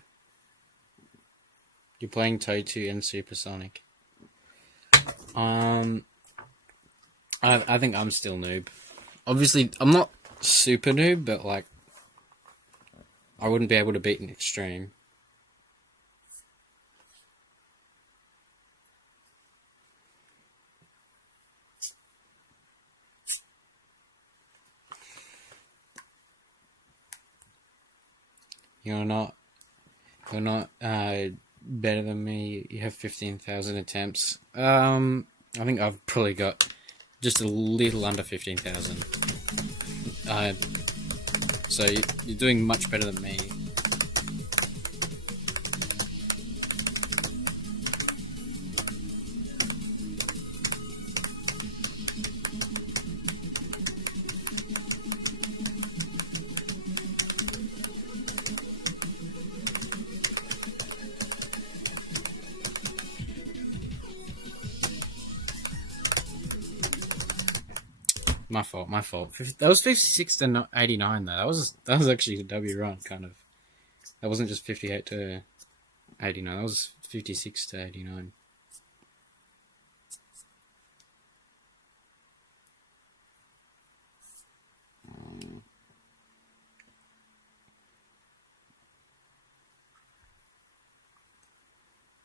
You're playing Totu and Supersonic. I think I'm still noob. Obviously, I'm not super noob, but like, I wouldn't be able to beat an extreme. You're not better than me. You have 15,000 attempts. I think I've probably got just a little under 15,000. So you're doing much better than me. My fault. That was 56 to 89 though. That was actually a W run, kind of. That wasn't just 58 to 89. That was 56 to 89.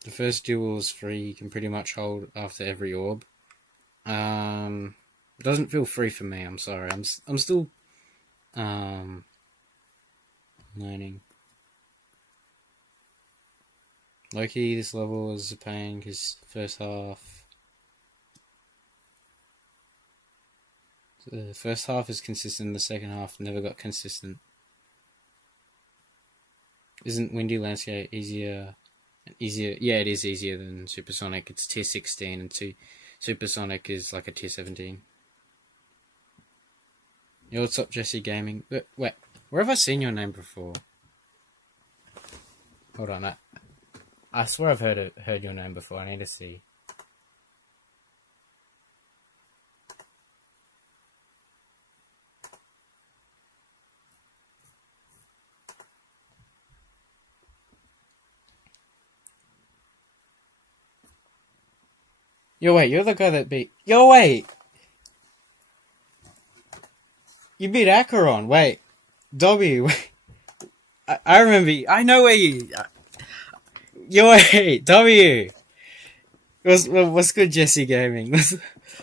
The first duel is free. You can pretty much hold after every orb. It doesn't feel free for me. I'm sorry. I'm still learning. Loki, this level is a pain because first half The first half is consistent, the second half never got consistent. Isn't Windy Landscape easier? Yeah, it is easier than Supersonic. It's tier 16 and Supersonic is like a tier 17. Yo, what's up, Jesse Gaming? Wait, where have I seen your name before? Hold on, I swear I've heard your name before. I need to see. Yo, wait, you're the guy that beat... Yo, wait! You beat Acheron, wait. W, wait. I remember you. I know where you... Yo, wait, W! What's good, Jesse Gaming?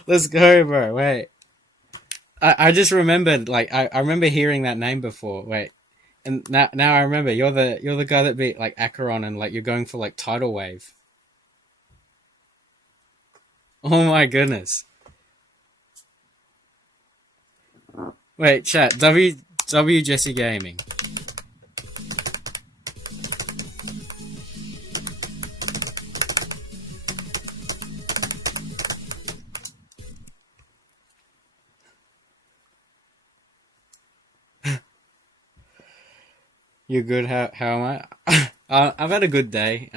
Let's go, bro, wait. I just remembered, like, I remember hearing that name before, wait. And now I remember, you're the guy that beat, like, Acheron and, like, you're going for, like, Tidal Wave. Oh my goodness. Wait, chat. W Jesse Gaming. You're good. How am I? I've had a good day.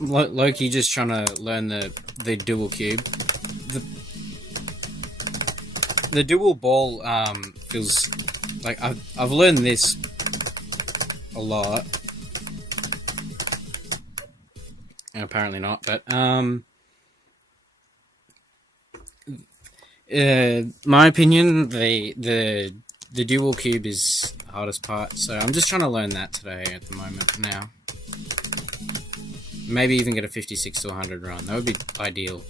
Loki just trying to learn the dual cube. The dual ball feels like I've learned this a lot, and apparently not. But my opinion, the dual cube is the hardest part. So I'm just trying to learn that today at the moment now. Maybe even get a 56 to 100 run. That would be ideal.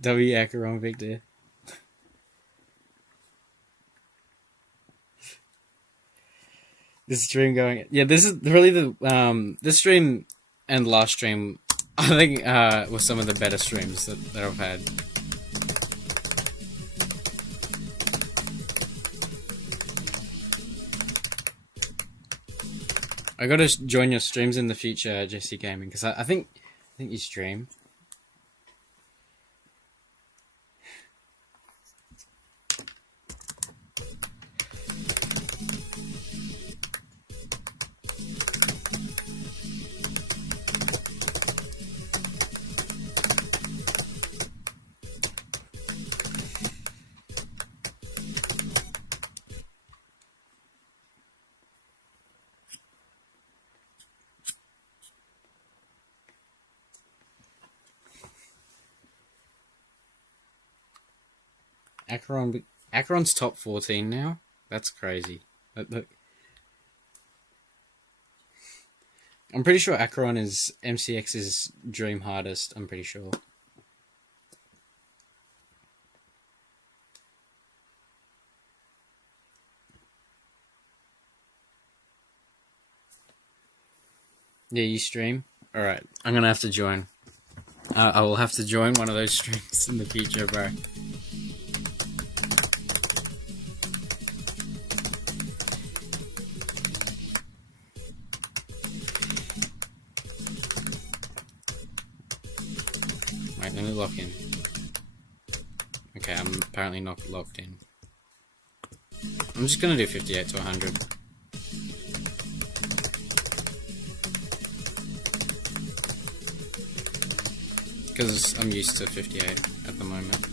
W Acheron Victor. This stream going... Yeah, this is really the... this stream and last stream, I think, were some of the better streams that I've had. I gotta join your streams in the future, Jesse Gaming, because I think you stream. Acheron's top 14 now? That's crazy. Look. I'm pretty sure Acheron is MCX's dream hardest, I'm pretty sure. Yeah, you stream? Alright, I'm gonna have to join. I will have to join one of those streams in the future, bro. Wait, let me lock in. Okay, I'm apparently not locked in. I'm just gonna do 58 to 100. Because I'm used to 58 at the moment.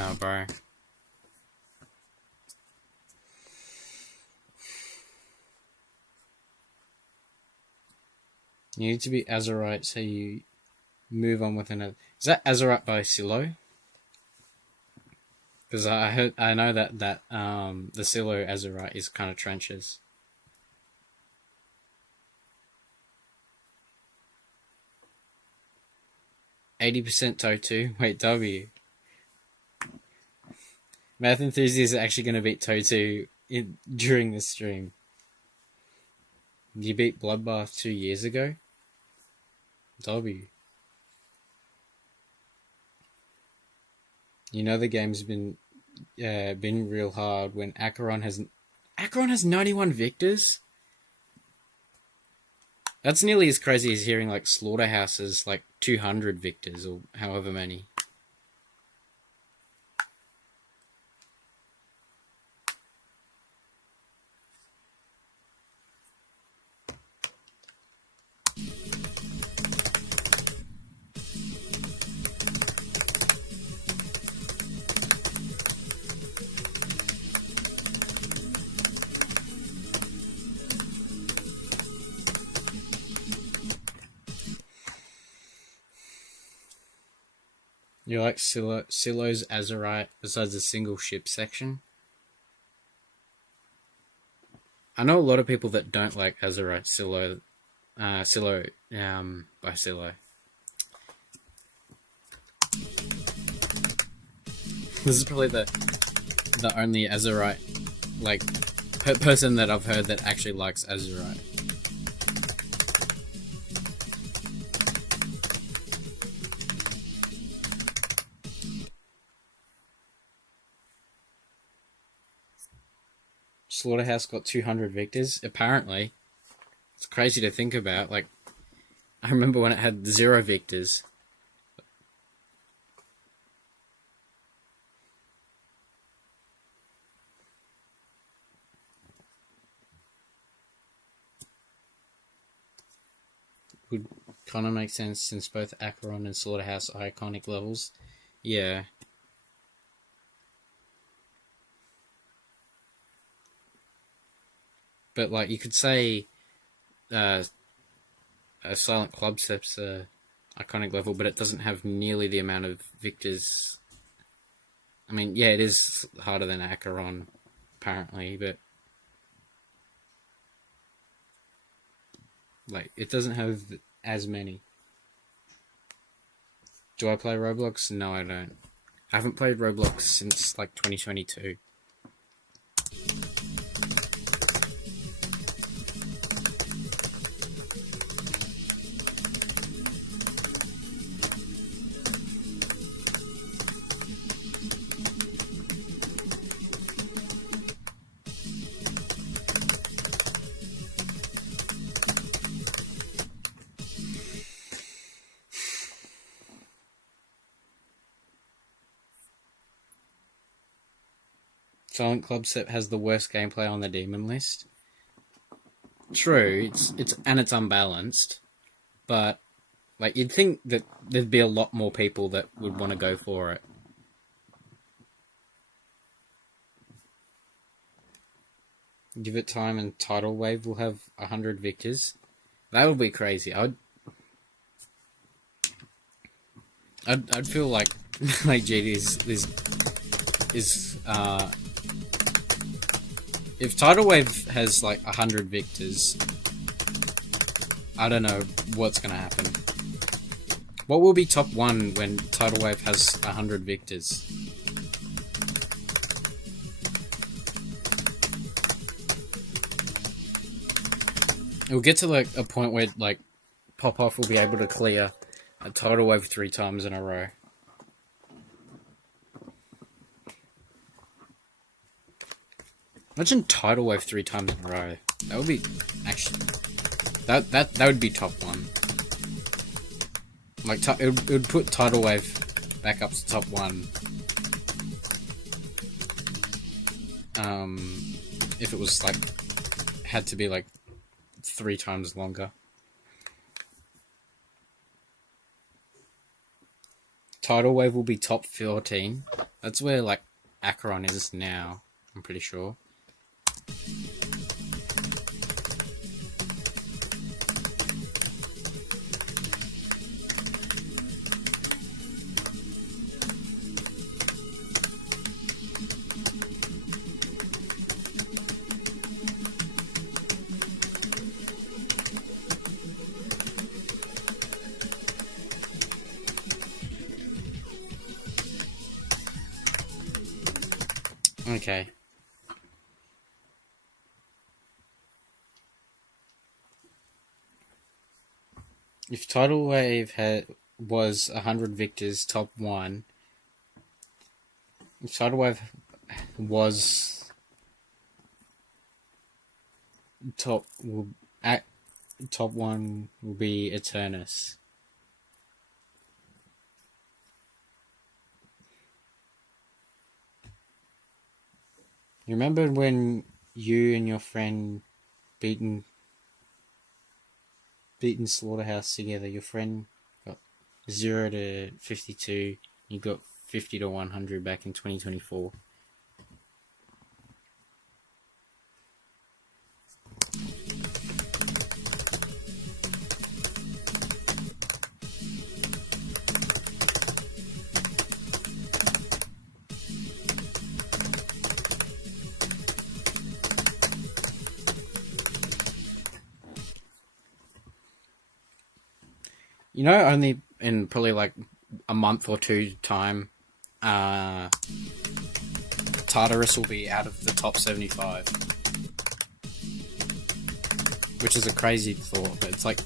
Oh, bro. You need to be Azurite so you move on with another. Is that Azurite by Silo? Because I know that the Silo Azurite is kind of trenches. %, Totu. Wait, W. Math Enthusiast is actually going to beat Totu during this stream. You beat Bloodbath 2 years ago? W. You know the game's been real hard when Acheron has 91 victors? That's nearly as crazy as hearing like Slaughterhouse's like 200 victors or however many. You like Silo's Azurite besides the single ship section? I know a lot of people that don't like Azurite Silo by Silo. This is probably the only Azurite like person that I've heard that actually likes Azurite. Slaughterhouse got 200 victors, apparently. It's crazy to think about. Like, I remember when it had 0 victors. Would kind of make sense since both Acheron and Slaughterhouse are iconic levels. Yeah. But, like, you could say a Silent Clubstep's a iconic level, but it doesn't have nearly the amount of victors. I mean, yeah, it is harder than Acheron, apparently, but like, it doesn't have as many. Do I play Roblox? No, I don't. I haven't played Roblox since, like, 2022. Silent Clubstep has the worst gameplay on the demon list. True, it's unbalanced, but like, you'd think that there'd be a lot more people that would want to go for it. Give it time and Tidal Wave will have 100 victors. That would be crazy. I'd feel like GD is if Tidal Wave has like 100 victors, I don't know what's gonna happen. What will be top 1 when Tidal Wave has 100 victors? It'll get to like a point where like Pop-Off will be able to clear a Tidal Wave 3 times in a row. Imagine Tidal Wave 3 times in a row. That would be actually that would be top 1. Like it would put Tidal Wave back up to top 1. If it was like had to be like 3 times longer. Tidal Wave will be top 14. That's where like Acheron is now, I'm pretty sure. Okay. If Tidal Wave was 100 victors, top 1. If Tidal Wave was top 1 will be Eternus. You remember when you and your friend beaten Slaughterhouse together? Your friend got 0 to 52. You got 50 to 100 back in 2024. You know, only in probably like a month or two time, Tartarus will be out of the top 75. Which is a crazy thought, but it's like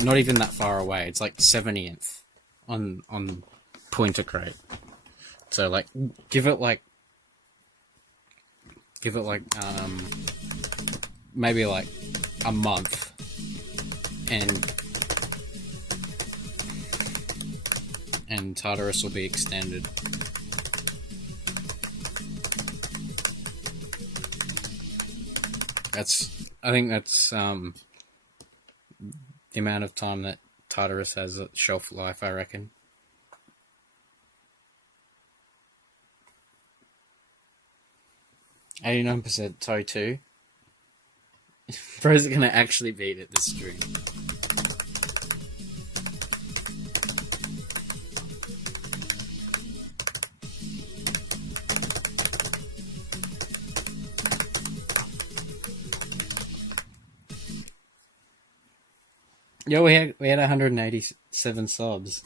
not even that far away. It's like 70th on Pointer Crate. So like give it like maybe like a month and Tartarus will be extended. I think that's the amount of time that Tartarus has a shelf life, I reckon. %, Toe 2. Bro's gonna actually beat it this stream. Yo, we had 187 subs.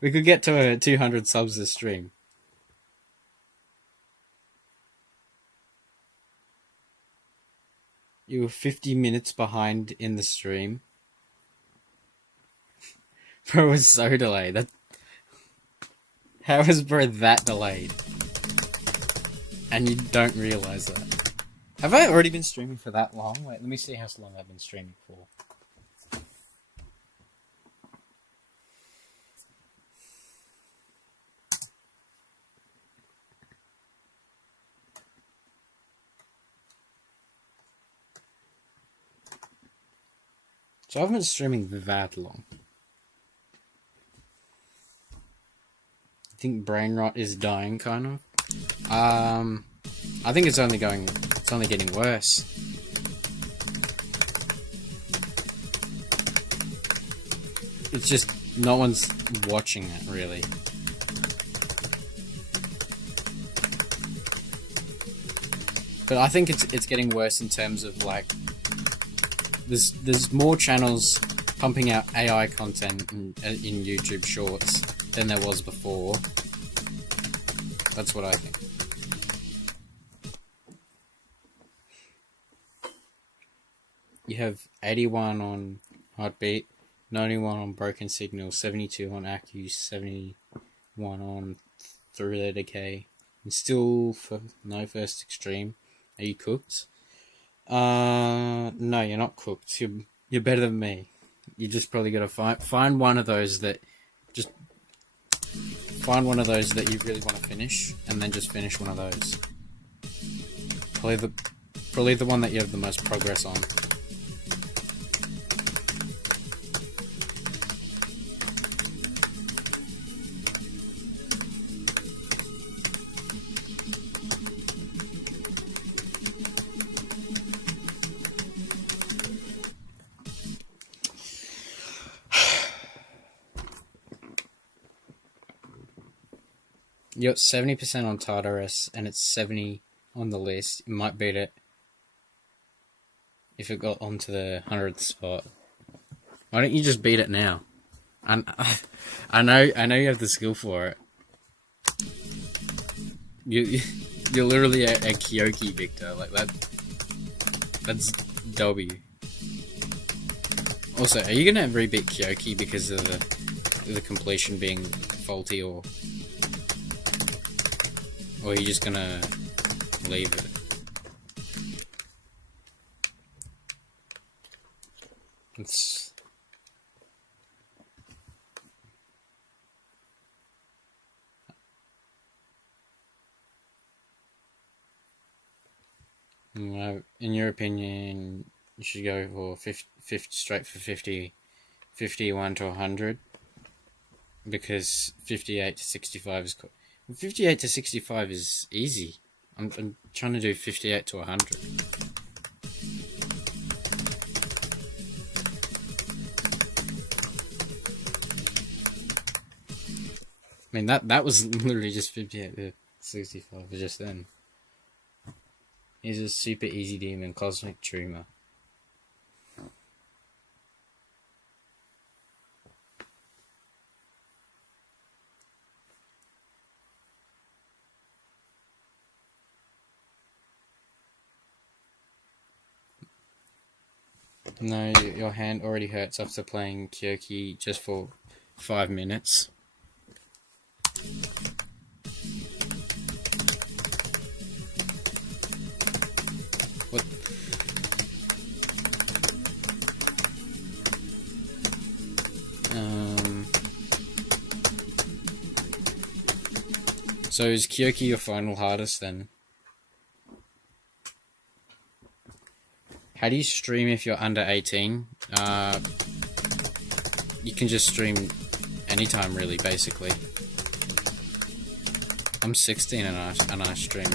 We could get to 200 subs this stream. You were 50 minutes behind in the stream. Bro was so delayed. How is bro that delayed? And you don't realise that. Have I already been streaming for that long? Wait, let me see how long I've been streaming for. So I haven't been streaming that long. I think brain rot is dying, kind of. I think it's only getting worse. It's just no one's watching it really. But I think it's getting worse in terms of like there's more channels pumping out AI content in YouTube Shorts than there was before. That's what I think. You have 81 on Heartbeat, 91 on Broken Signal, 72 on Accu, 71 on Through the Decay, and still for no First Extreme. Are you cooked? No, you're not cooked. You're better than me. You just probably gotta find one of those that you really want to finish, and then just finish one of those. Probably the one that you have the most progress on. You got 70% on Tartarus, and it's 70 on the list. You might beat it if it got onto the 100th spot. Why don't you just beat it now? I know you have the skill for it. You're literally a Kyoki, Victor. Like that. That's W. Also, are you gonna rebeat Kyoki because of the completion being faulty, or are you just gonna leave it? It's in your opinion, you should go for 50 straight for 50, 51 to 100, because 58 to 65 is 58 to 65 is easy. I'm trying to do 58 to 100. I mean that was literally just 58 to 65 just then. He's a super easy demon, Cosmic Dreamer. No, your hand already hurts after playing Kyoki just for 5 minutes. What? So is Kyoki your final hardest then? How do you stream if you're under 18? You can just stream anytime, really, basically. I'm 16 and I stream.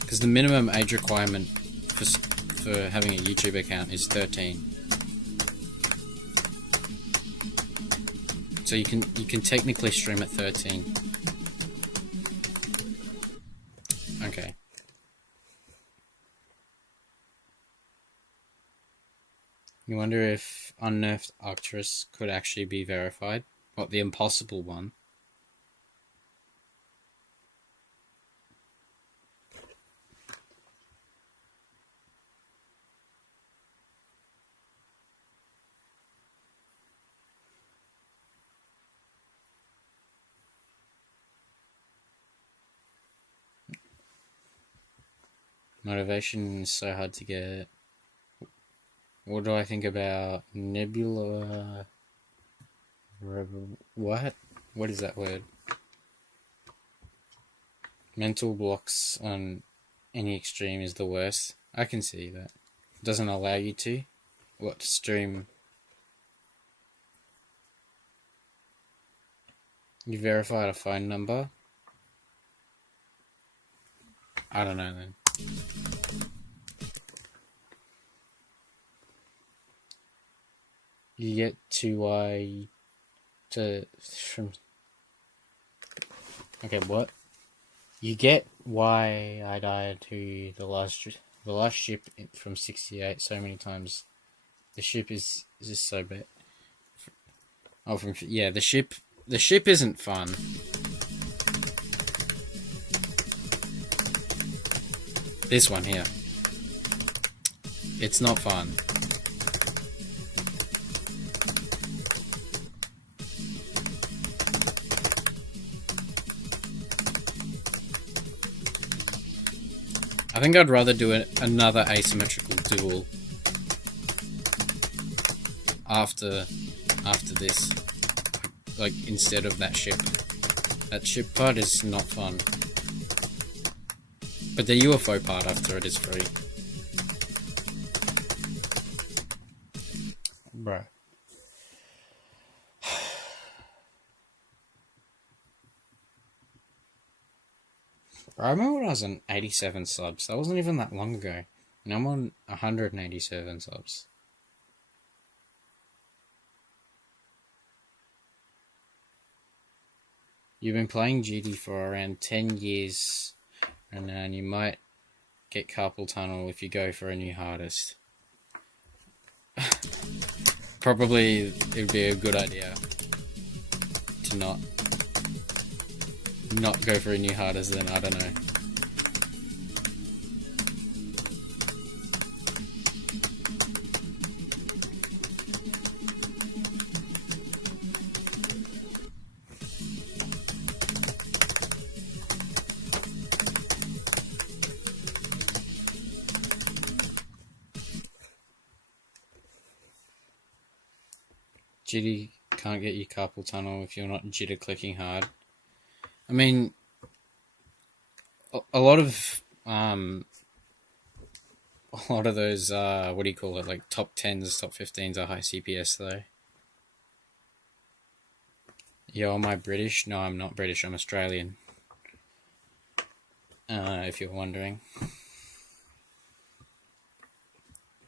Because the minimum age requirement for having a YouTube account is 13. So you can technically stream at 13. Okay. You wonder if Unnerved Arcturus could actually be verified? What, the impossible one? Motivation is so hard to get. What do I think about Nebula? What? What is that word? Mental blocks on any extreme is the worst. I can see that. It doesn't allow you to. What, to stream? You verified a phone number? I don't know then. You get from. Okay, what? You get why I died to the last ship from 68 so many times. The ship is just so bad. Oh, the ship isn't fun. This one here. It's not fun. I think I'd rather do another asymmetrical duel after this, like, instead of that ship. That ship part is not fun. But the UFO part after it is free. Bruh. I remember when I was on 87 subs. That wasn't even that long ago. And I'm on 187 subs. You've been playing GD for around 10 years. And then you might get carpal tunnel if you go for a new hardest. Probably it would be a good idea to not not go for a new hardest, then I don't know. Jitty can't get you carpal tunnel if you're not jitter clicking hard. I mean, a lot of those what do you call it? Like top 10s, top 15s are high CPS though. Yo, am I British? No, I'm not British. I'm Australian. If you're wondering.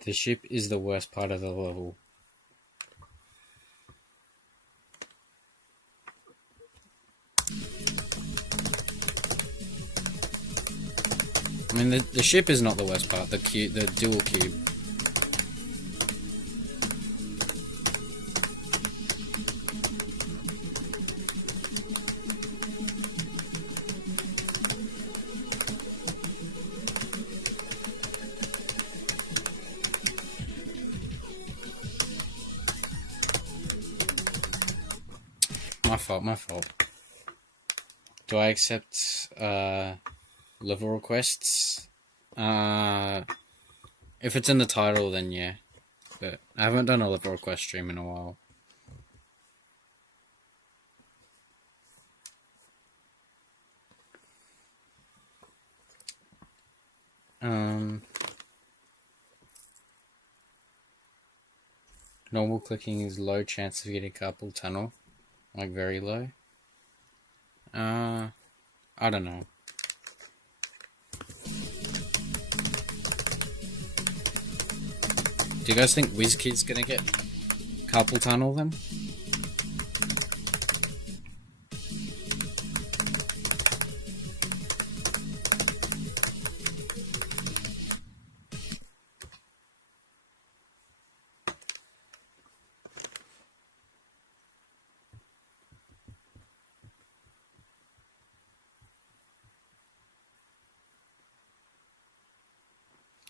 The ship is the worst part of the level. I mean, the ship is not the worst part. The dual cube. My fault. Do I accept level requests? If it's in the title, then yeah. But I haven't done a level request stream in a while. Normal clicking is low chance of getting carpal tunnel. Like very low. I don't know. Do you guys think WizKid's gonna get carpal tunnel then?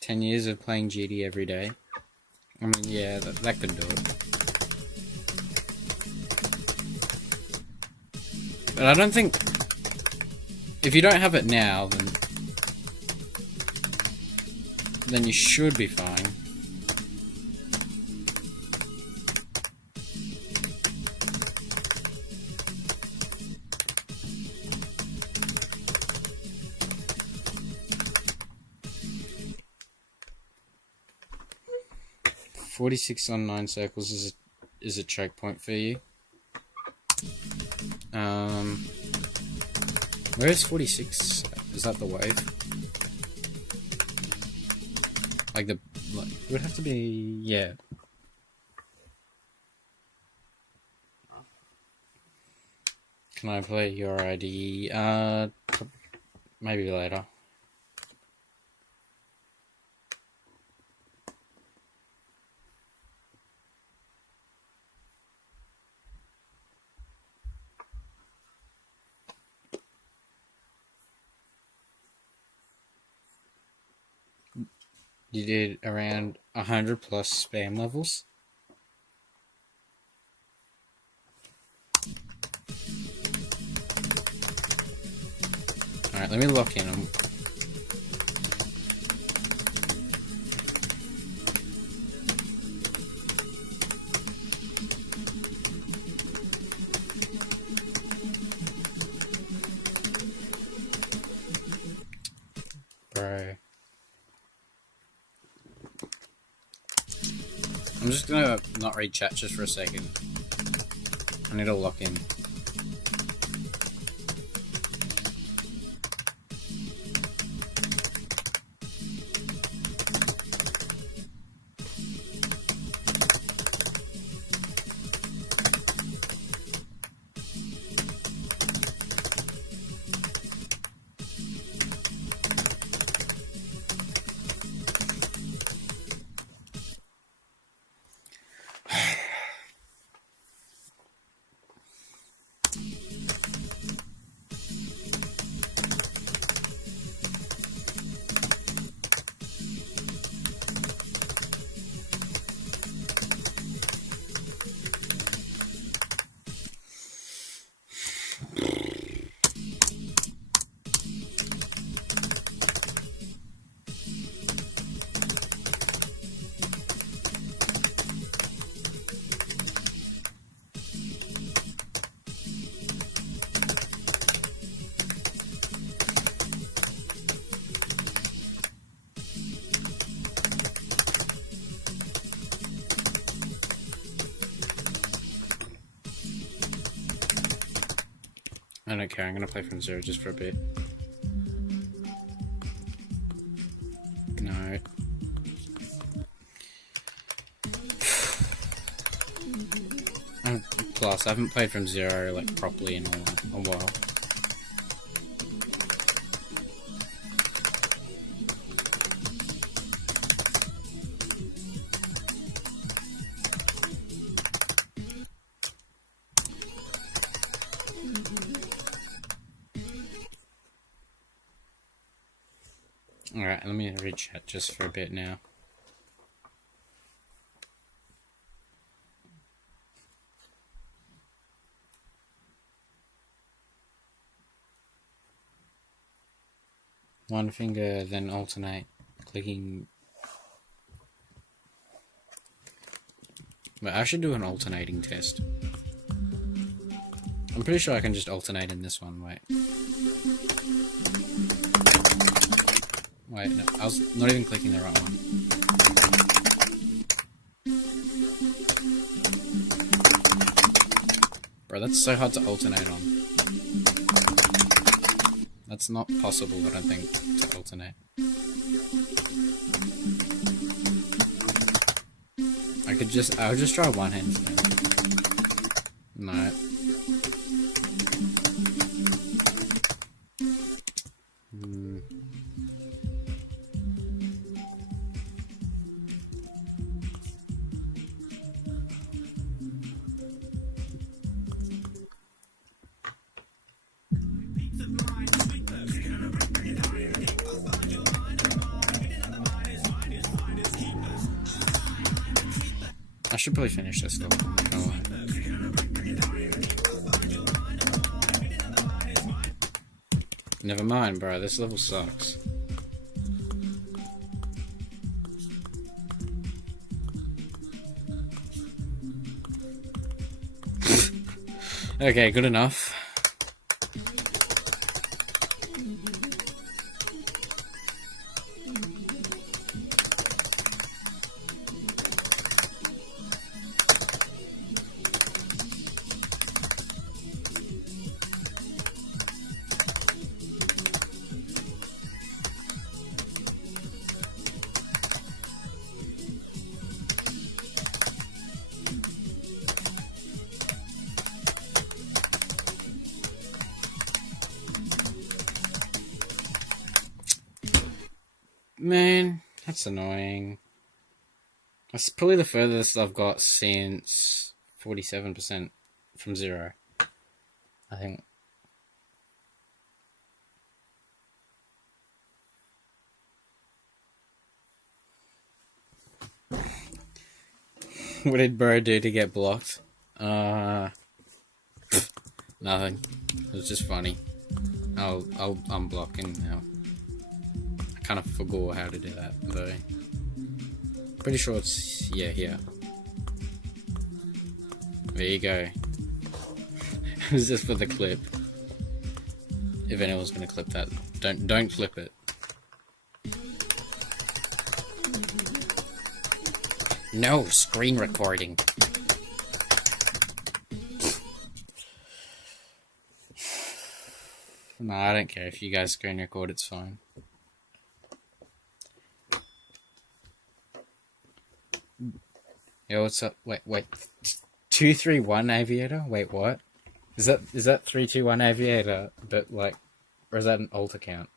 "10 years of playing GD every day." I mean, yeah, that could do it. But I don't think... If you don't have it now, then you should be fine. "46 on 9 circles is a choke point for you." Where is 46? Is that the wave? It would have to be, yeah. Can I play your ID? Maybe later. You did around 100 plus spam levels. Alright, let me lock in them. Bro. I'm just gonna not read chat just for a second. I need to lock in. I don't care, I'm gonna play from 0 just for a bit. No. Plus, I haven't played from 0 like properly in a while. Alright, let me read chat just for a bit now. One finger, then alternate, clicking. But I should do an alternating test. I'm pretty sure I can just alternate in this one, wait. Wait, no, I was not even clicking the right one. Bro, that's so hard to alternate on. That's not possible, I don't think, to alternate. I'll just try one hand spin. No. I should probably finish this though. Oh. Never mind, bro. This level sucks. Okay, good enough. Man, that's annoying. That's probably the furthest I've got since 47% from 0. I think. What did Bro do to get blocked? Nothing. It was just funny. I'm unblocking now. Kind of forgot how to do that though. Pretty sure it's here. There you go. It was just for the clip. If anyone's gonna clip that, don't clip it. No screen recording. No, I don't care if you guys screen record. It's fine. Yo, what's up? Wait. 231 Aviator? Wait, what? Is that 321 Aviator? But like, or is that an alt account?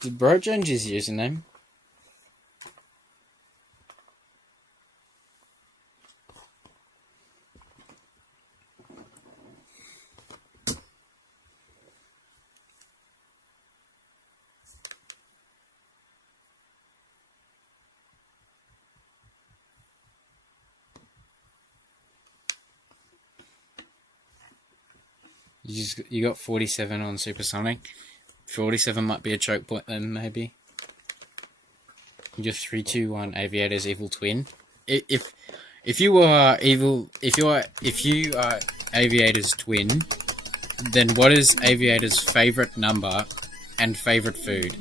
Did Bro change his username? You got 47 on Supersonic. 47 might be a choke point then, maybe. Your 321 Aviator's evil twin. If you are Aviator's twin, Then what is Aviator's favorite number and favorite food?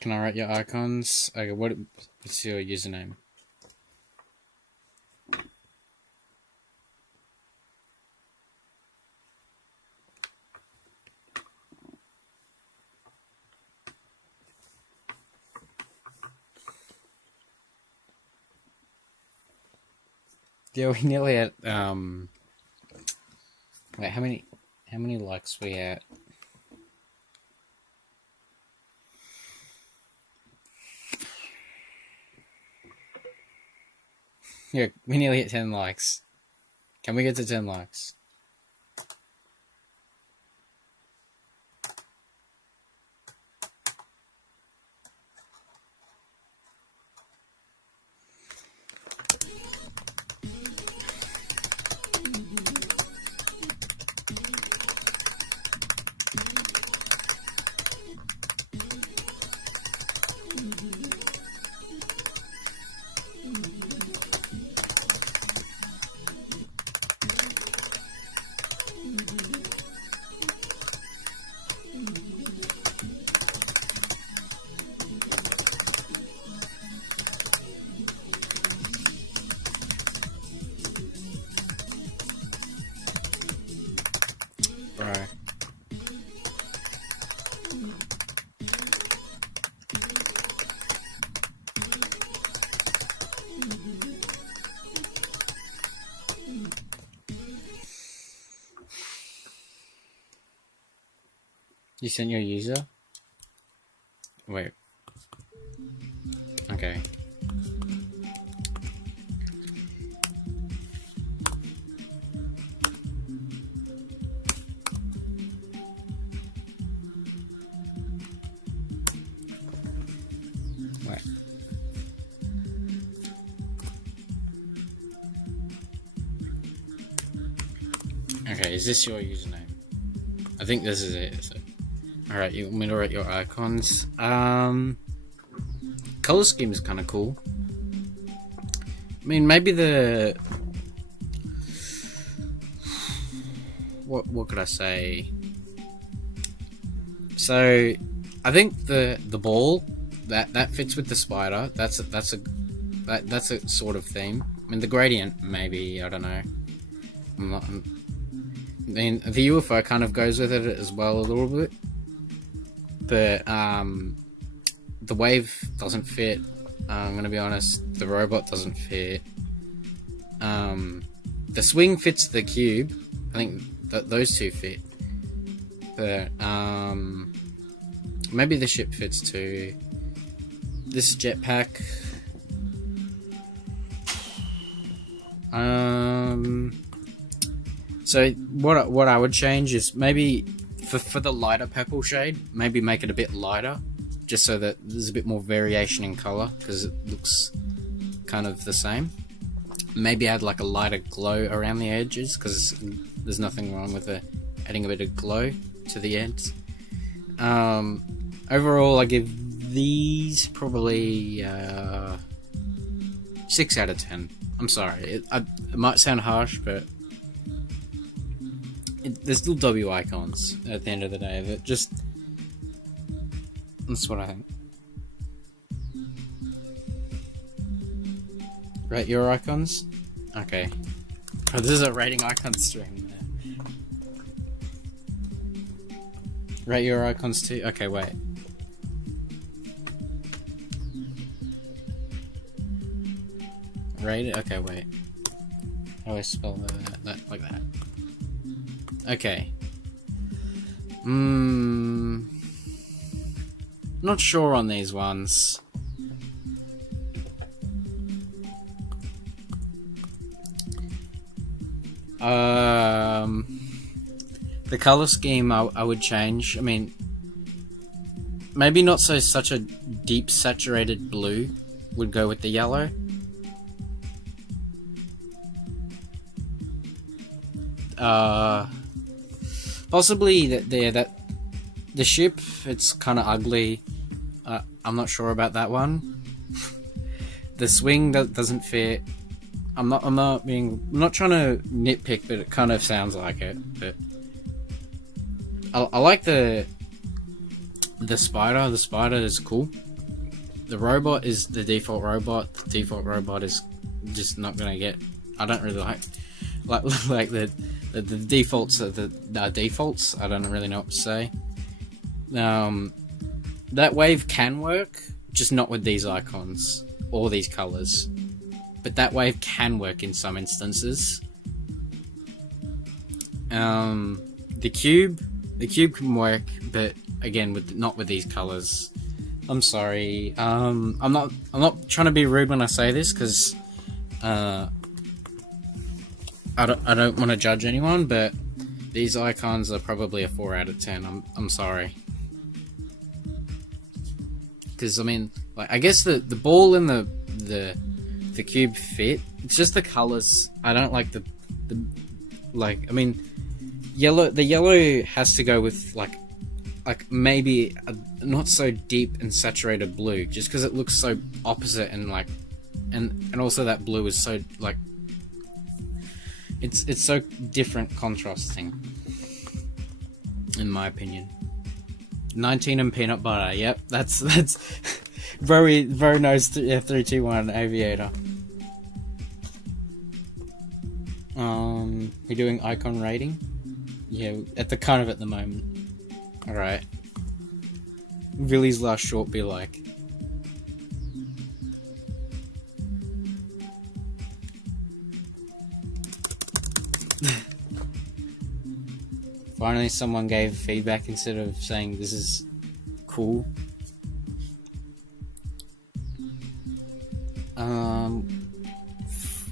Can I write your icons? Okay, what's your username? Yeah, we nearly at wait, how many likes we at? Yeah, we nearly hit 10 likes. Can we get to 10 likes? Bro. You sent your user? Wait. Okay. Wait. Okay, is this your username? I think this is it. So. Alright, you want me to write your icons? Color scheme is kind of cool. I mean, maybe the... What could I say? So, I think the ball that fits with the spider. That's a sort of theme. I mean, the gradient maybe, I don't know. I mean, the UFO kind of goes with it as well a little bit. But the wave doesn't fit. I'm gonna be honest. The robot doesn't fit. The swing fits the cube. I think those two fit. But maybe the ship fits too. This jetpack. So what I would change is maybe for the lighter purple shade, maybe make it a bit lighter, just so that there's a bit more variation in color, because it looks kind of the same. Maybe add like a lighter glow around the edges, because there's nothing wrong with adding a bit of glow to the ends. Overall, I give these probably 6 out of 10. I'm sorry, it might sound harsh, but there's still W icons at the end of the day. That's what I think. Rate your icons? Okay. Oh, this is a rating icon stream. Rate your icons too? Okay, wait. Rate it? Okay, wait. How do I spell that like that? Okay. Not sure on these ones. The color scheme I would change. I mean, maybe not such a deep saturated blue. would go with the yellow. Possibly that the ship, it's kind of ugly. I'm not sure about that one. The swing that doesn't fit. I'm not trying to nitpick, but it kind of sounds like it. But I like the spider. The spider is cool. The robot is the default robot. The default robot is just not gonna get. I don't really like the defaults are the defaults. I don't really know what to say. That wave can work, just not with these icons or these colors. But that wave can work in some instances. The cube can work, but again, not with these colors. I'm sorry. I'm not trying to be rude when I say this, because I don't want to judge anyone, but these icons are probably a 4 out of 10. I'm sorry. Because I mean, like, I guess the ball and the cube fit. It's just the colors. I don't like the like. I mean, yellow. The yellow has to go with like maybe a not so deep and saturated blue, just because it looks so opposite, and like, and also that blue is so like. It's so different contrasting, in my opinion. 19 and peanut butter. Yep, that's very nice. 3, 2, 1 aviator. We're doing icon rating. Yeah, at the moment. All right. Villy's last short be like. Finally, someone gave feedback instead of saying this is cool.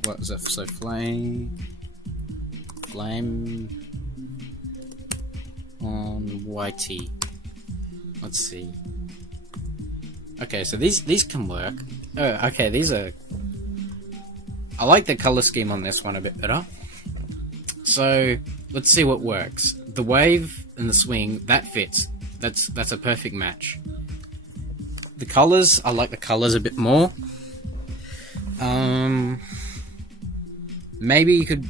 What was that? So flame on YT. Let's see. Okay, so these can work. Okay, these are. I like the color scheme on this one a bit better. So let's see what works. The wave and the swing, that fits. That's a perfect match. The colors, I like the colors a bit more. Maybe you could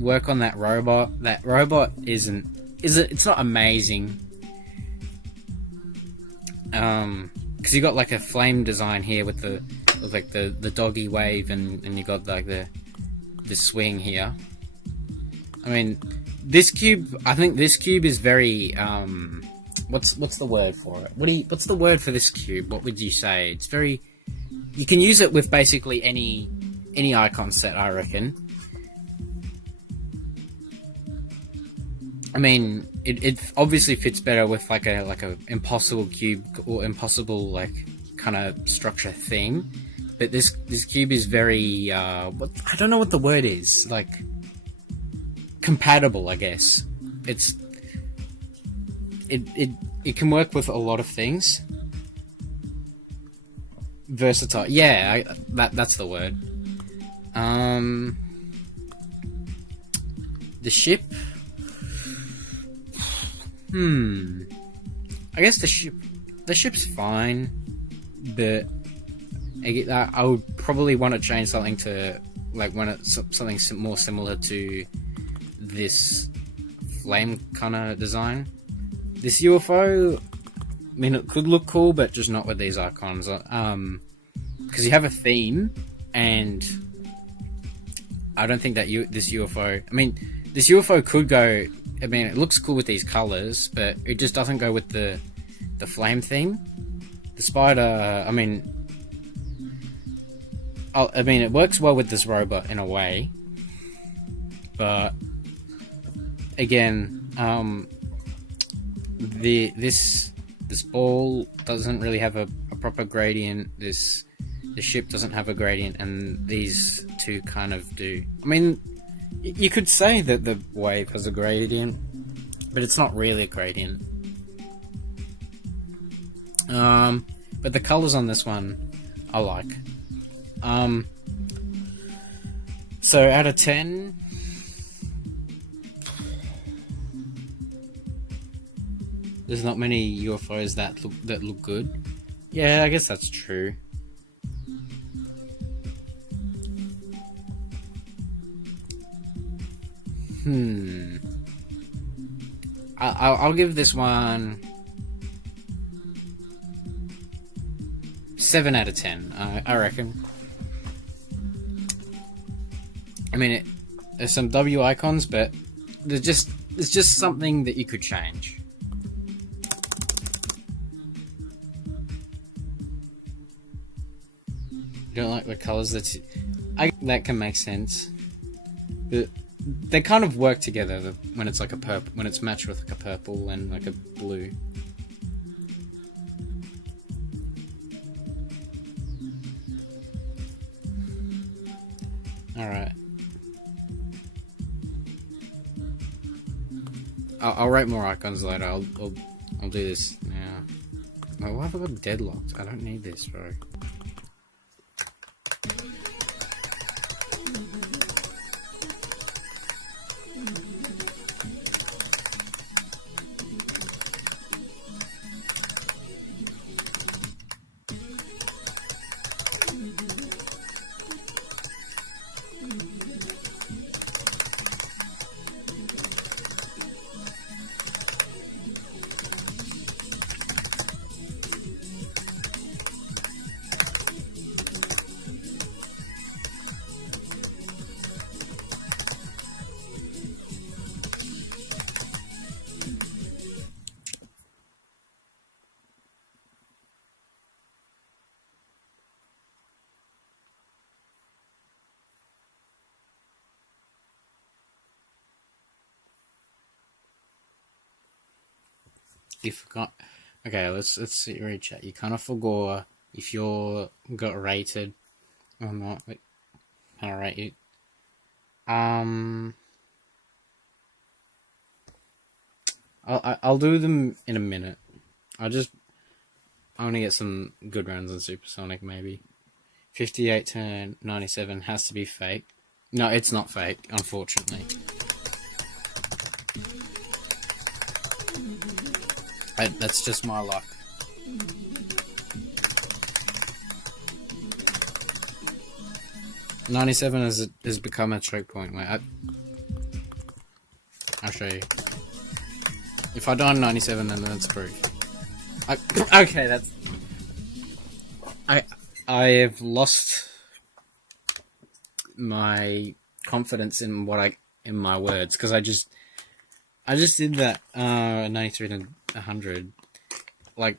work on that robot. That robot it's not amazing. Because you got like a flame design here with the doggy wave, and you got like the swing here. I mean, this cube. I think this cube is very. What's the word for it? What's the word for this cube? What would you say? It's very. You can use it with basically any icon set, I reckon. I mean, it obviously fits better with like a impossible cube or impossible like kind of structure theme. But this cube is very. I don't know what the word is. Like. Compatible, I guess. It can work with a lot of things. Versatile, yeah, that's the word. The ship. I guess the ship's fine, but I would probably want to change something to like something more similar to this flame kind of design. This UFO, I mean, it could look cool, but just not with these icons. Because you have a theme, and I don't think that this UFO. I mean, this UFO could go. I mean, it looks cool with these colors, but it just doesn't go with the flame theme. The spider. I mean, it works well with this robot in a way, but. Again, this ball doesn't really have a proper gradient. The ship doesn't have a gradient, and these two kind of do. I mean, you could say that the wave has a gradient, but it's not really a gradient. But the colors on this one, I like. So out of 10, there's not many UFOs that look good. Yeah, I guess that's true. I'll give this one 7 out of 10. I reckon. I mean, there's some W icons, but there's just something that you could change. You don't like the colors? That can make sense. But they kind of work together when it's like a purple, when it's matched with like a purple and like a blue. All right. I'll write more icons later. I'll do this now. Oh, why have I got deadlocked? I don't need this, bro. You forgot. Okay, let's see. Read chat. You kind of forgot if you got rated or not. Wait, how to rate you? I'll do them in a minute. I want to get some good rounds on Supersonic. Maybe 58 to 97 has to be fake. No, it's not fake, unfortunately. That's just my luck. $97 has become a choke point. Wait, I'll show you. If I die on 97, then that's proof. Okay, that's... I have lost my confidence in my words, because I just did that 93 to 100, like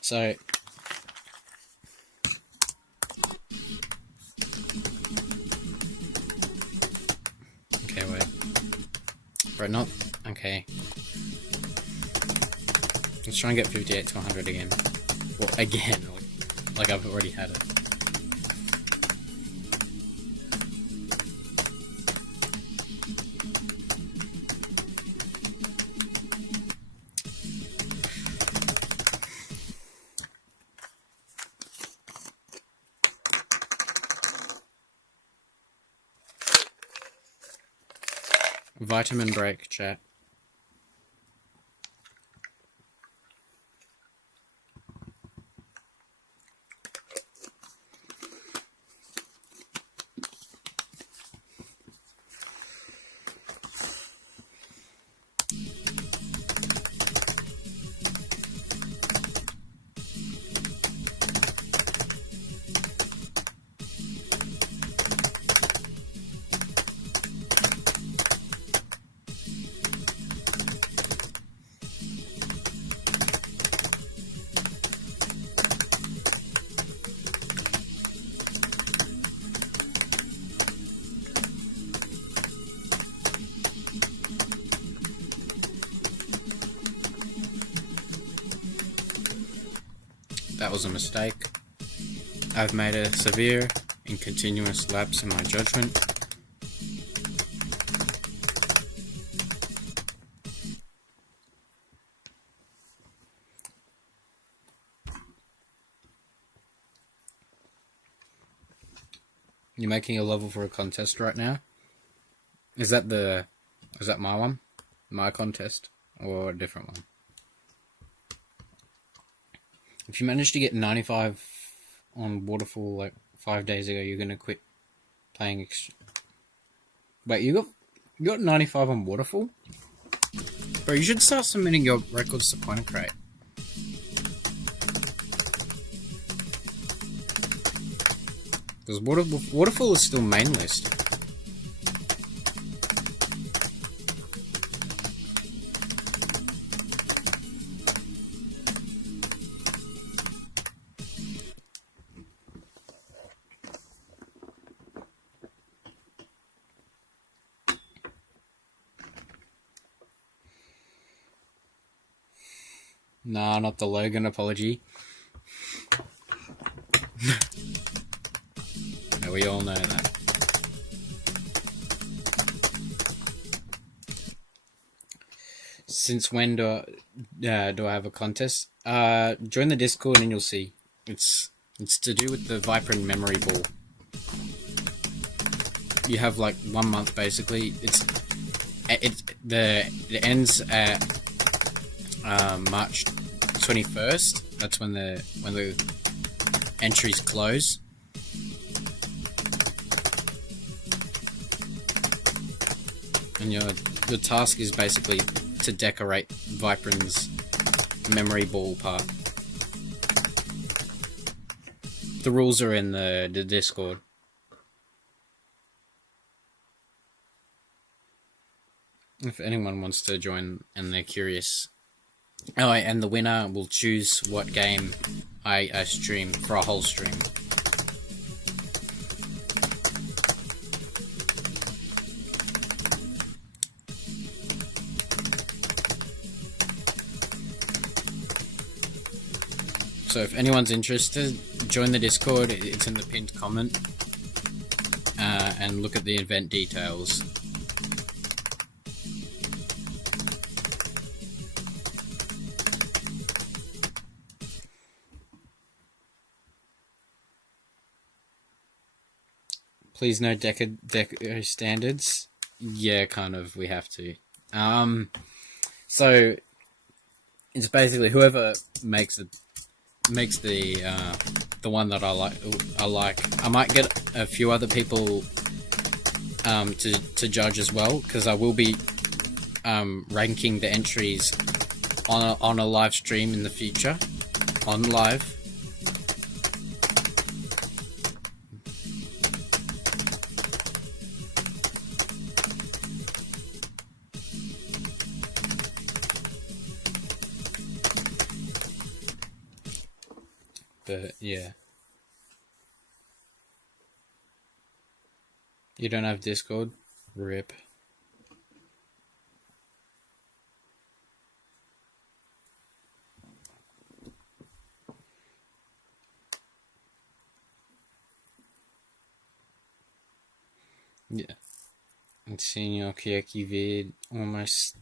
so okay, wait, right, not okay, let's try and get 58 to 100 again. Well, again, like I've already had it. Vitamin break, chat. That was a mistake. I've made a severe and continuous lapse in my judgment. You're making a level for a contest right now? Is that my one? My contest? Or a different one? If you manage to get 95 on Waterfall like 5 days ago, you're gonna quit playing Wait, you got 95 on Waterfall? Bro, you should start submitting your records to Point Crate. Because Waterfall is still main list. Nah, not the Logan apology. No, we all know that. Since when do I have a contest? Join the Discord and you'll see. It's to do with the Viper memory ball. You have like 1 month basically. It ends at March 21st. That's when the entries close. And your task is basically to decorate Viperon's memory ball part. The rules are in the Discord. If anyone wants to join and they're curious. Oh, and the winner will choose what game I stream for a whole stream. So if anyone's interested, join the Discord, it's in the pinned comment, and look at the event details. Please no deco standards. Yeah, kind of, we have to. So it's basically whoever makes the one that I like. I might get a few other people to judge as well, because I will be ranking the entries on a live stream in the future, on live. But yeah, you don't have Discord? RIP. Yeah, I'm seeing your Kyoki vid, almost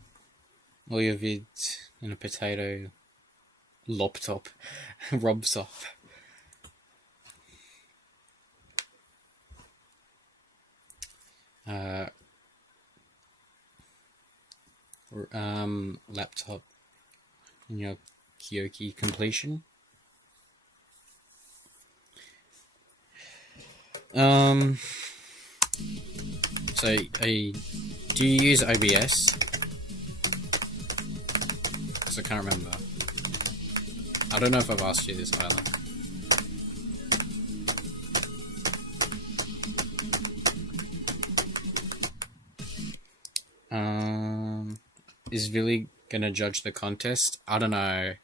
all your vids in a potato laptop, robs off. Laptop in your Kyoki completion. So do you use OBS? Because I can't remember. I don't know if I've asked you this either. Is Billy gonna judge the contest? I don't know.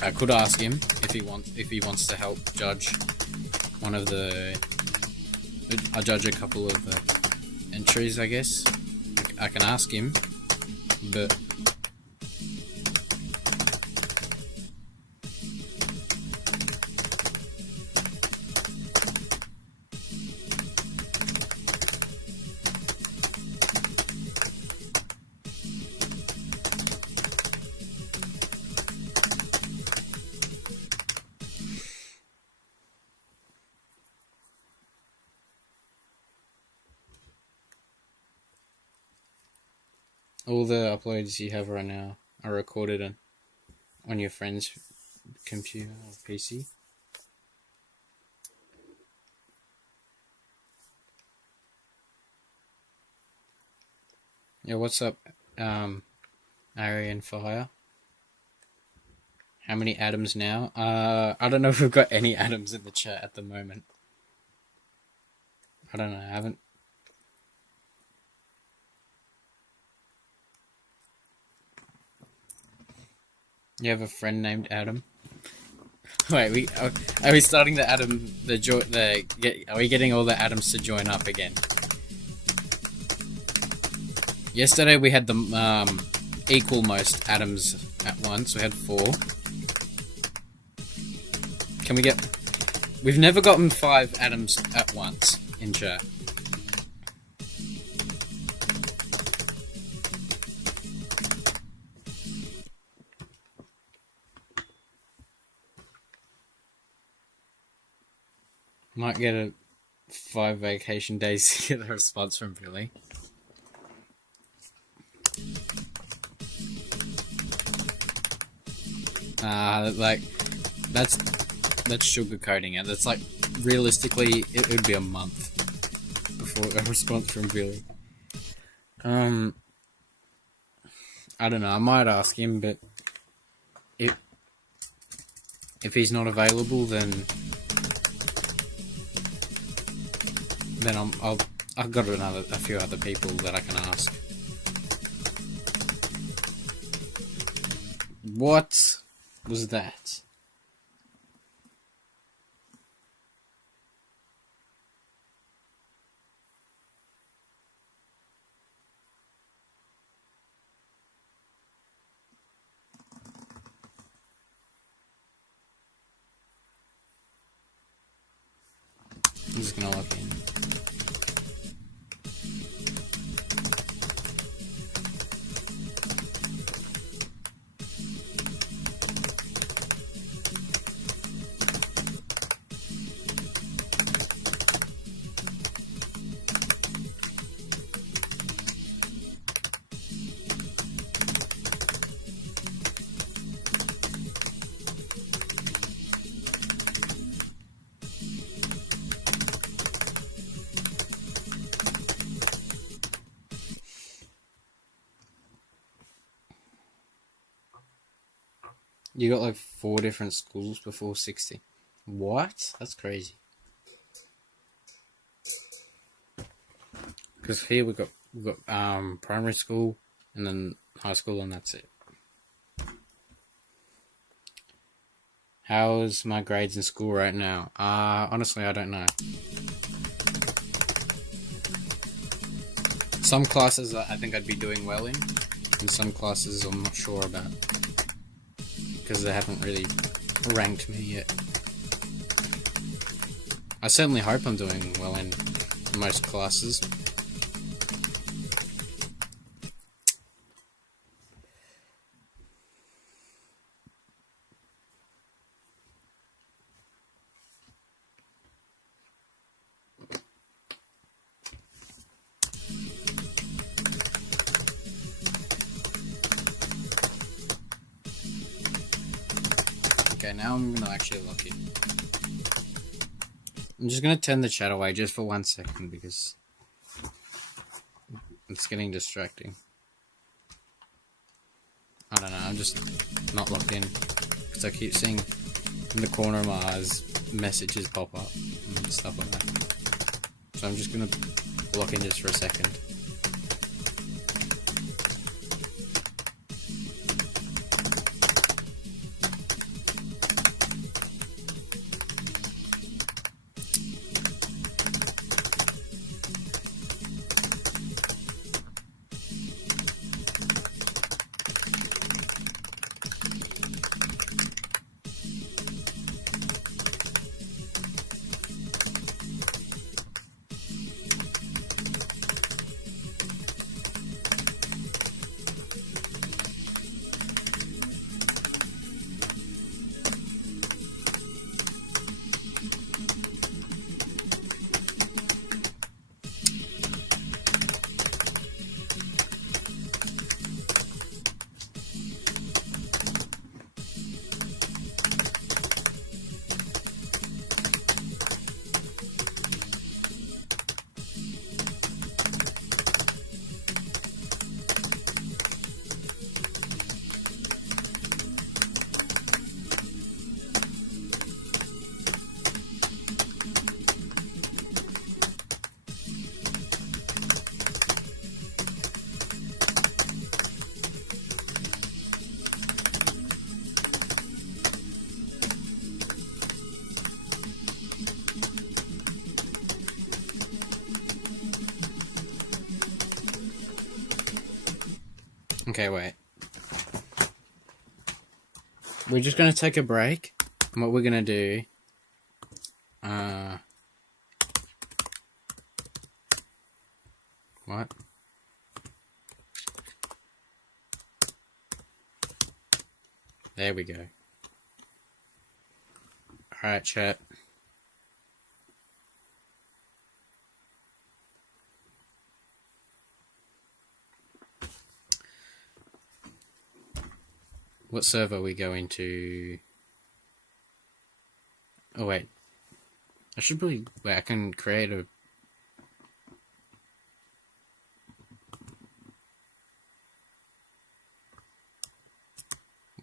I could ask him if he wants to help judge one of the. I judge a couple of the entries, I guess. I can ask him, but. All the uploads you have right now are recorded on your friend's computer or PC. Yeah, what's up, Arian Fire? How many atoms now? I don't know if we've got any atoms in the chat at the moment. I don't know, I haven't. You have a friend named Adam? Wait, are we starting the Adam, are we getting all the atoms to join up again? Yesterday we had the, equal most atoms at once, we had 4. Can we get... We've never gotten 5 atoms at once in chat. Might get a 5 vacation days to get a response from Billy. Like, that's sugarcoating it. That's like, realistically, it would be a month before a response from Billy. I don't know, I might ask him, but if he's not available, then I've got a few other people that I can ask. What was that? I'm just gonna log in. You got like 4 different schools before 60. What? That's crazy. Because here we've got primary school and then high school, and that's it. How's my grades in school right now? Honestly, I don't know. Some classes I think I'd be doing well in, and some classes I'm not sure about, because they haven't really ranked me yet. I certainly hope I'm doing well in most classes. Okay, now I'm gonna actually lock in. I'm just gonna turn the chat away just for 1 second because it's getting distracting. I don't know, I'm just not locked in because I keep seeing in the corner of my eyes messages pop up and stuff like that. So I'm just gonna lock in just for a second. Okay, wait. We're just gonna take a break. And what we're gonna do... What? There we go. Alright, chat. What server are we going to? Oh, wait. I should probably... Wait, I can create a...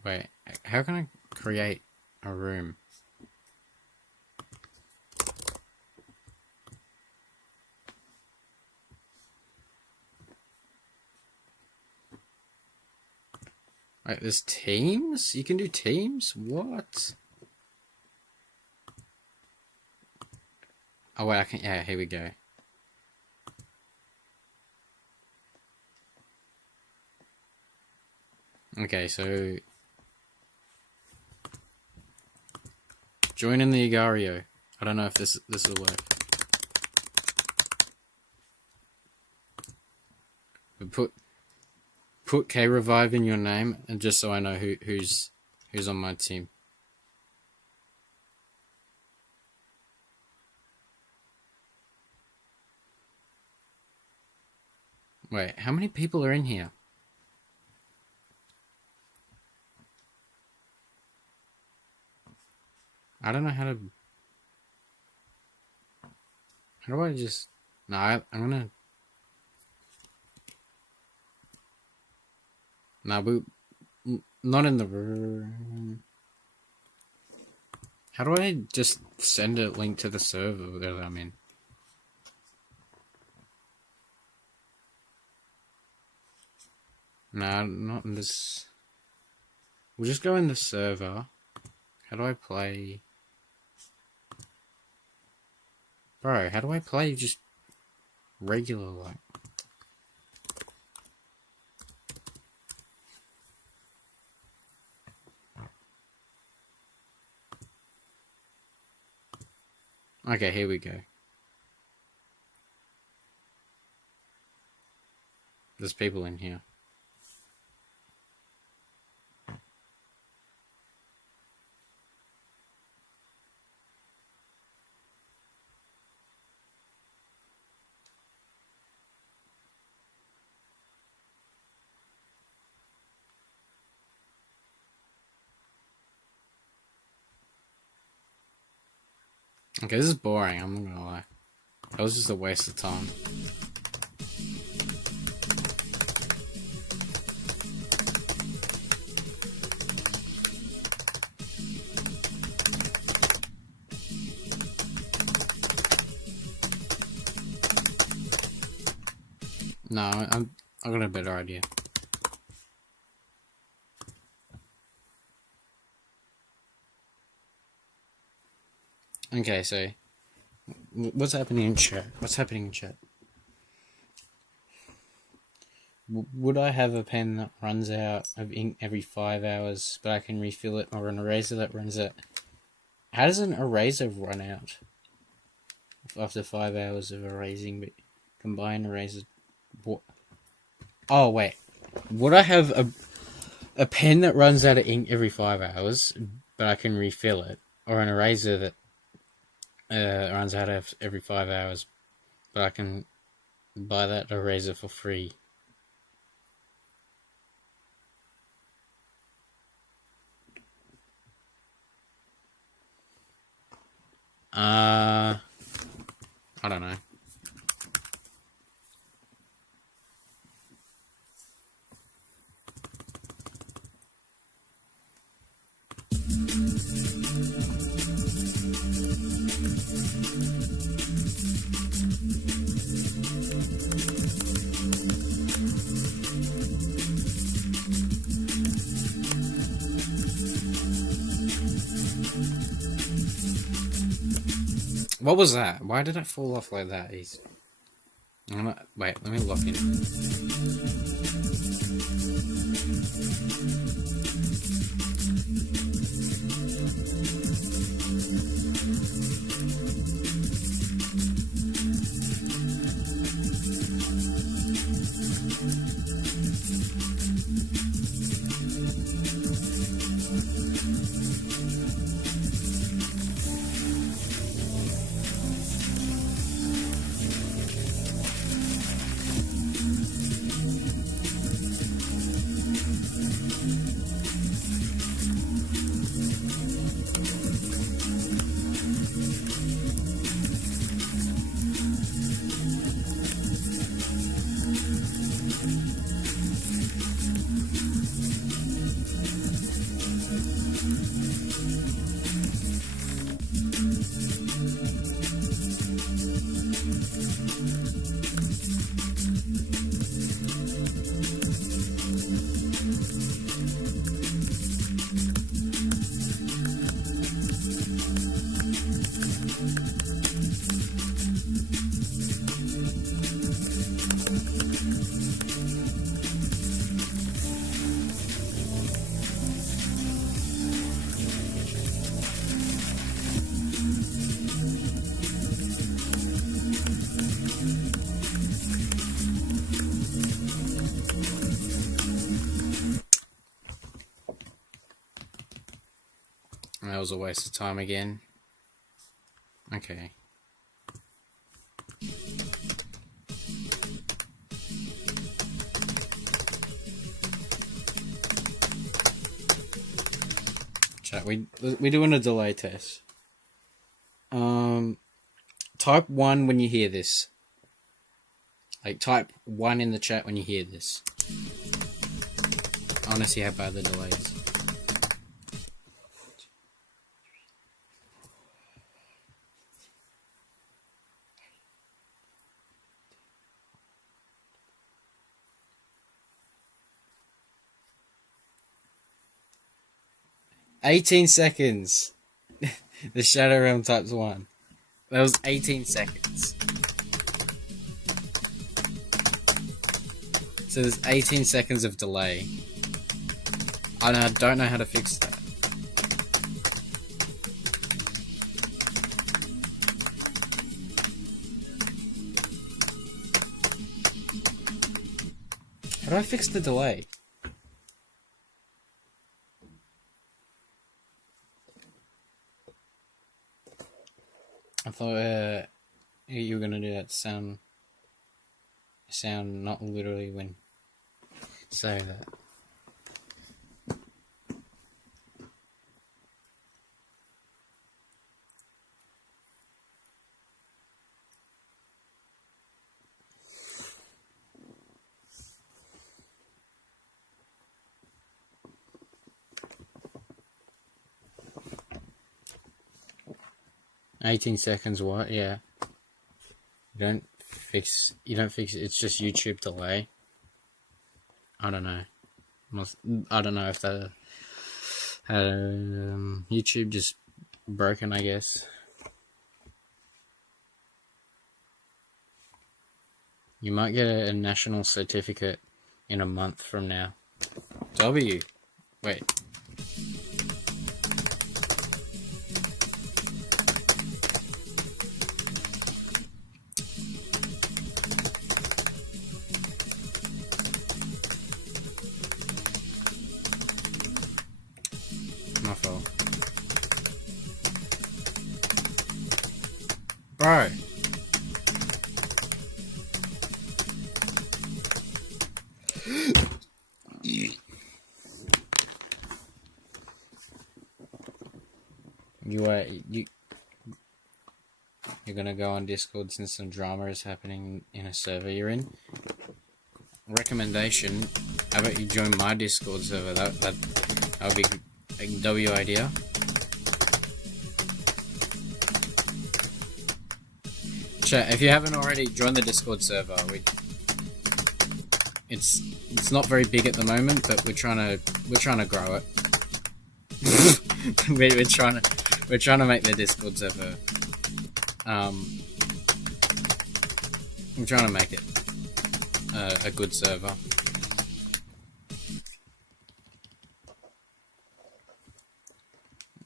Wait, how can I create a room? Wait, there's teams? You can do teams? What? Oh wait, I can... Yeah, here we go. Okay, so... Join in the Agario. I don't know if this will work. But put K Revive in your name, and just so I know who's on my team. Wait, how many people are in here? I don't know how to... How do I just... No, I'm gonna... No, but... Not in the room. How do I just send a link to the server that I'm in? No, not in this... We'll just go in the server. How do I play... Bro, how do I play just regular, like... Okay, here we go. There's people in here. Okay, this is boring, I'm not gonna lie. That was just a waste of time. No, I got a better idea. Okay, so what's happening in chat? What's happening in chat? Would I have a pen that runs out of ink every 5 hours, but I can refill it, or an eraser that runs out? How does an eraser run out after 5 hours of erasing? But combine erasers. What? Oh wait, would I have a pen that runs out of ink every 5 hours, but I can refill it, or an eraser that runs out of every 5 hours, but I can buy that eraser for free? I don't know. What was that? Why did it fall off like that? Wait, let me lock in. That was a waste of time again. Okay. Chat, we're doing a delay test. Type 1 when you hear this. Like, type 1 in the chat when you hear this. I want to see how bad the delay is. "18 seconds." The Shadow Realm types 1. That was 18 seconds. So there's 18 seconds of delay. I don't know how to fix that. How do I fix the delay? I thought you were gonna do that sound not literally when say that. "18 seconds what?" Yeah. You don't fix it, it's just YouTube delay. I don't know. I don't know if the YouTube just broken, I guess. You might get a national certificate in a month from now. W. Wait. My fault. Bro. You're gonna go on Discord since some drama is happening in a server you're in. Recommendation: how about you join my Discord server? That would be a W idea. Chat, if you haven't already, join the Discord server. It's not very big at the moment, but we're trying to grow it. we're trying to make the Discord server. I'm trying to make it a good server.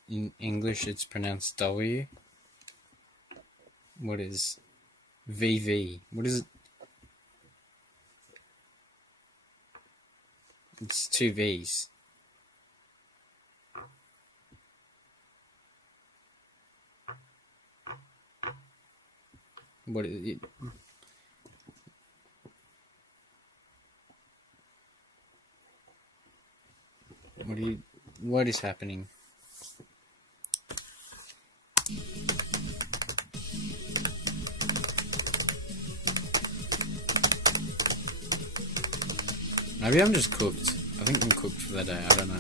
In English, it's pronounced W. What is VV? What is it? It's 2 V's. What is it? What is happening? Maybe I'm just cooked. I think I'm cooked for the day. I don't know.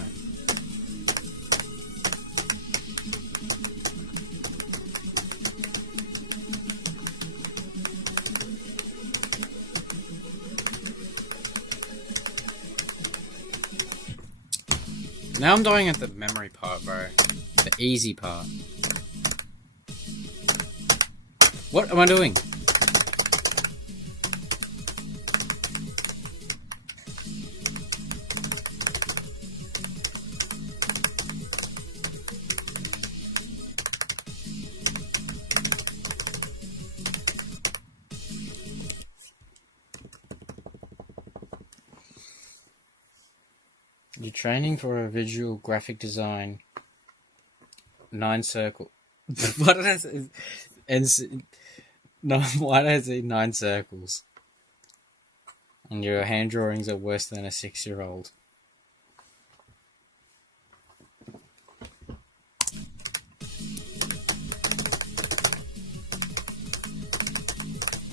Now I'm dying at the memory part, bro. The easy part. What am I doing? You're training for a visual graphic design 9 circle. Why did I say? No, why did I say 9 circles? And your hand drawings are worse than a 6-year-old.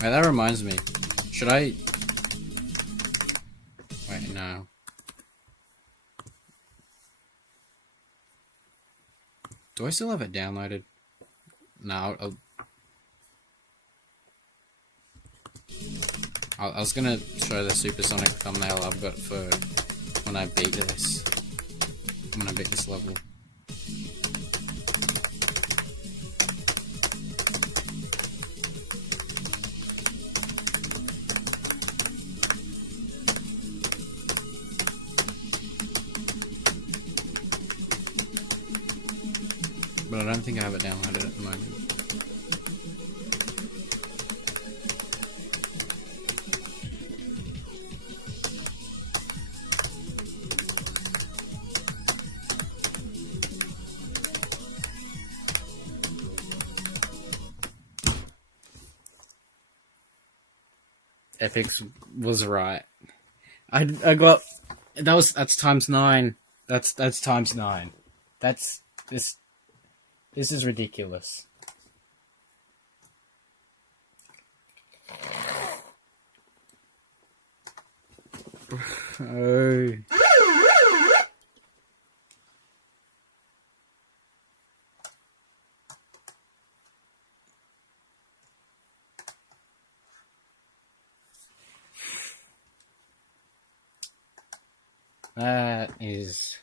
Wait, that reminds me. Should I... Wait, no. Do I still have it downloaded? No, I was gonna show the Supersonic thumbnail I've got for when I beat this. When I beat this level. But I don't think I have it downloaded at the moment. Epix was right. I got that's times 9. That's times 9. That's this is ridiculous. Oh. That is...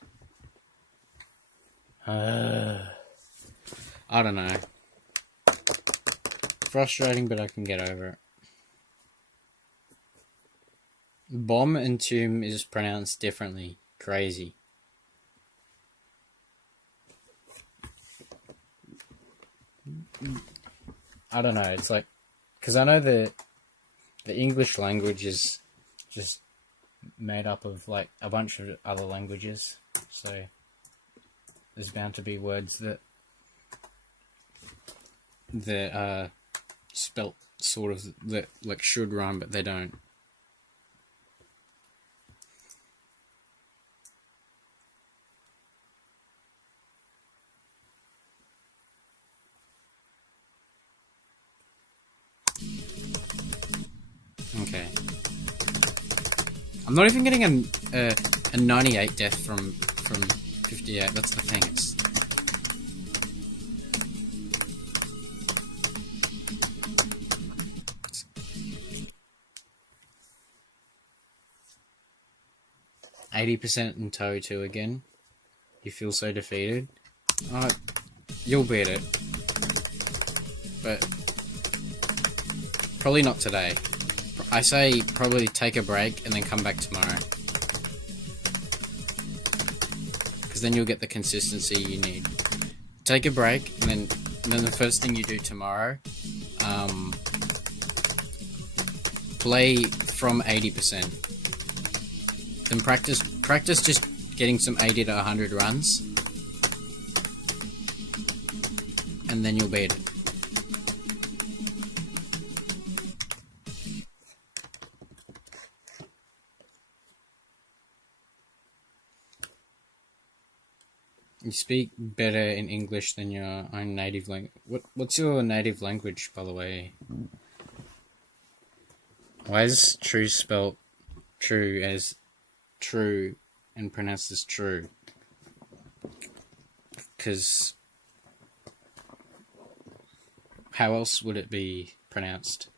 I don't know. Frustrating, but I can get over it. Bomb and tomb is pronounced differently. Crazy. I don't know, it's like... Because I know the English language is just made up of like a bunch of other languages, so there's bound to be words that are spelt sort of that like should rhyme but they don't. Okay. I'm not even getting a 98 death from 58. That's the thing. It's 80% in tow 2 again. You feel so defeated. You'll beat it. But probably not today. I say probably take a break and then come back tomorrow. Because then you'll get the consistency you need. Take a break and then the first thing you do tomorrow, play from 80%. Then practice just getting some 80 to 100 runs. And then you'll beat it. You speak better in English than your own native language. What's your native language, by the way? Why is true spelt true as true and pronounced as true? Because how else would it be pronounced?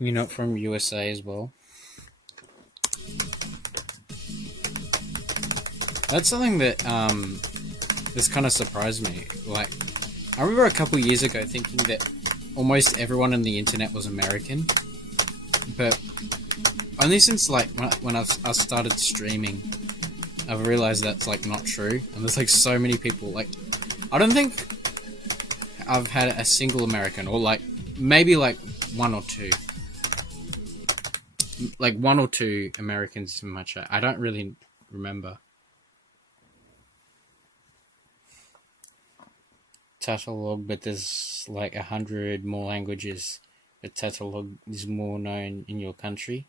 You're not from USA as well? That's something that that's kind of surprised me. Like, I remember a couple years ago thinking that almost everyone on the internet was American, but only since like when I started streaming, I've realized that's like not true. And there's like so many people. Like, I don't think I've had a single American, or like maybe like one or two. Like one or two Americans in my chat. I don't really remember. Tagalog, but there's like 100 more languages. But Tagalog is more known in your country.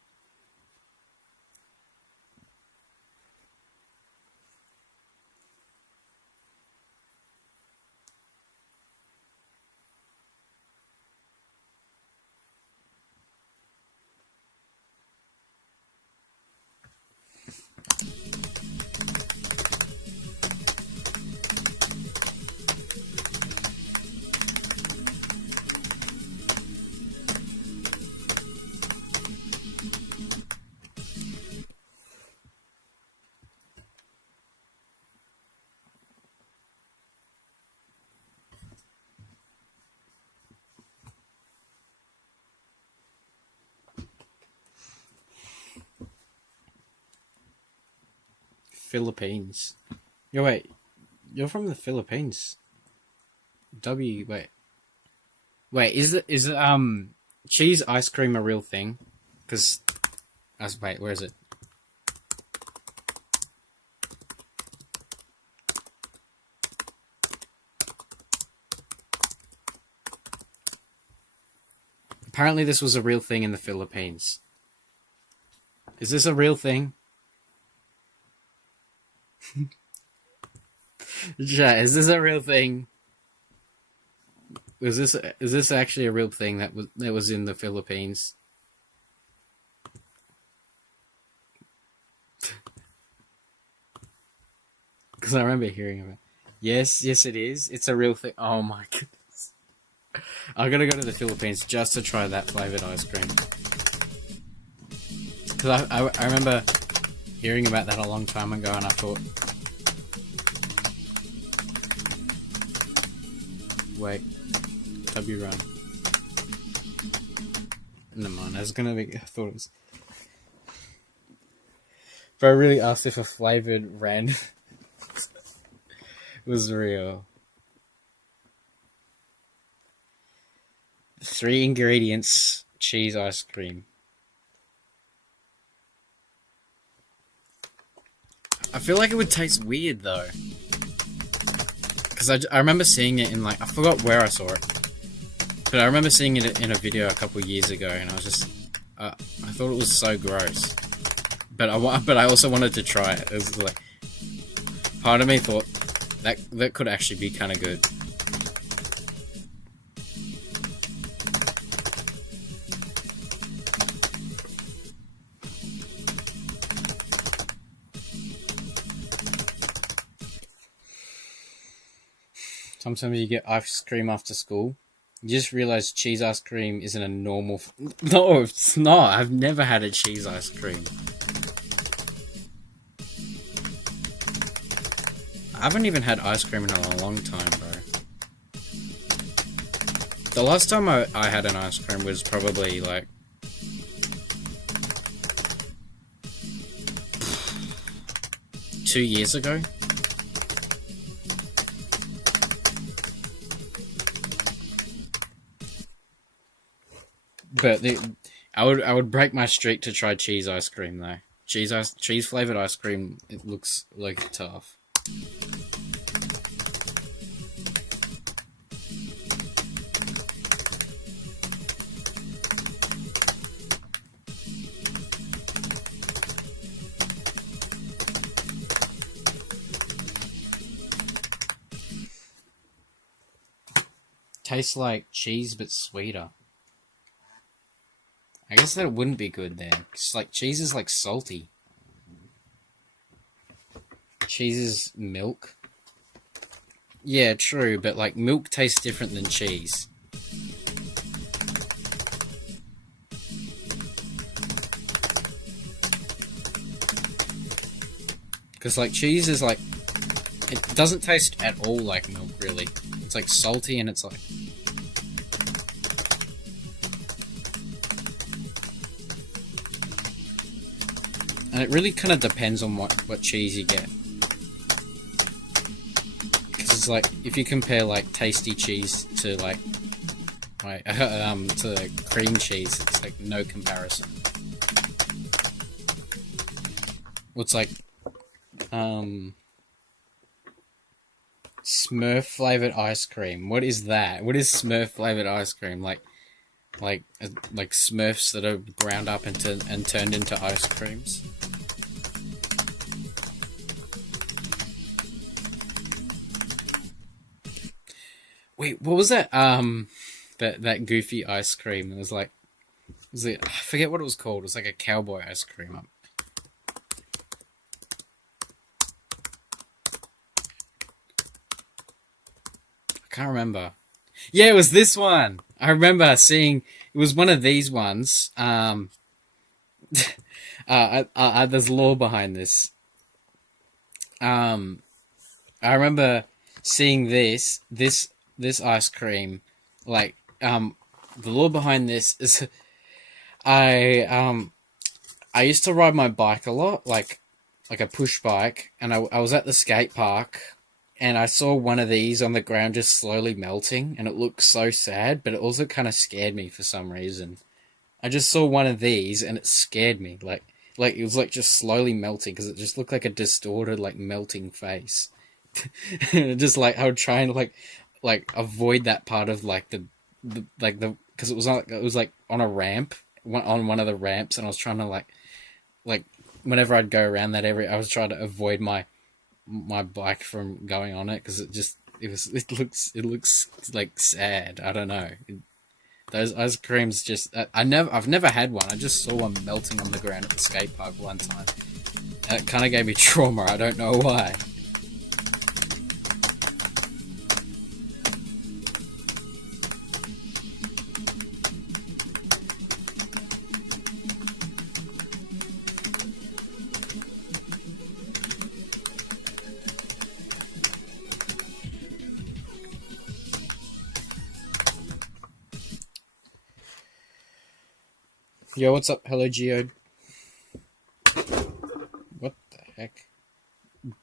Philippines. Yo, wait. You're from the Philippines. Wait. Wait, is it cheese ice cream a real thing? Because, wait, where is it? Apparently this was a real thing in the Philippines. Is this a real thing? Yeah, is this a real thing? Is this actually a real thing that was in the Philippines? Because I remember hearing about it. Yes, it is. It's a real thing. Oh my goodness. I'm gonna go to the Philippines just to try that flavored ice cream. Because I remember hearing about that a long time ago, and I thought, wait, W run. Never mind. I was gonna be. I thought it was. But I really asked if a flavored ran was real. 3 ingredients: cheese ice cream. I feel like it would taste weird though. Because I remember seeing it in like, I forgot where I saw it. But I remember seeing it in a video a couple years ago, and I was just, I thought it was so gross. But I also wanted to try it. It was like, part of me thought that could actually be kind of good. Sometimes you get ice cream after school. You just realize cheese ice cream isn't a normal... No, it's not. I've never had a cheese ice cream. I haven't even had ice cream in a long time, bro. The last time I had an ice cream was probably like... 2 years ago. But I would break my streak to try cheese ice cream though. Cheese flavored ice cream. It looks like tough. Tastes like cheese but sweeter. I guess that wouldn't be good then. Cause like cheese is like salty. Cheese is milk. Yeah, true, but like milk tastes different than cheese. Because like cheese is like It doesn't taste at all like milk, really. It's like salty and it's like... And it really kind of depends on what cheese you get. Because it's like, if you compare like tasty cheese to like to cream cheese, it's like no comparison. What's like, Smurf flavored ice cream. What is that? What is Smurf flavored ice cream? Like Smurfs that are ground up and turned into ice creams. Wait, what was that? That goofy ice cream. It was like, I forget what it was called. It was like a cowboy ice cream. I can't remember. Yeah, it was this one. I remember seeing. It was one of these ones. There's lore behind this. I remember seeing this ice cream, like, the lore behind this is, I used to ride my bike a lot, like a push bike, and I was at the skate park, and I saw one of these on the ground just slowly melting, and it looked so sad, but it also kind of scared me for some reason. I just saw one of these, and it scared me, like it was like just slowly melting, because it just looked like a distorted, like, melting face. Just like, I would try and like avoid that part of like the because it was like on a ramp, on one of the ramps, and I was trying to like whenever I'd go around that area, I was trying to avoid my bike from going on it, because it looks like sad. I don't know. Those ice creams just I've never had one. I just saw one melting on the ground at the skate park one time, and it kind of gave me trauma. I don't know why. Yo, what's up? Hello, Geode. What the heck?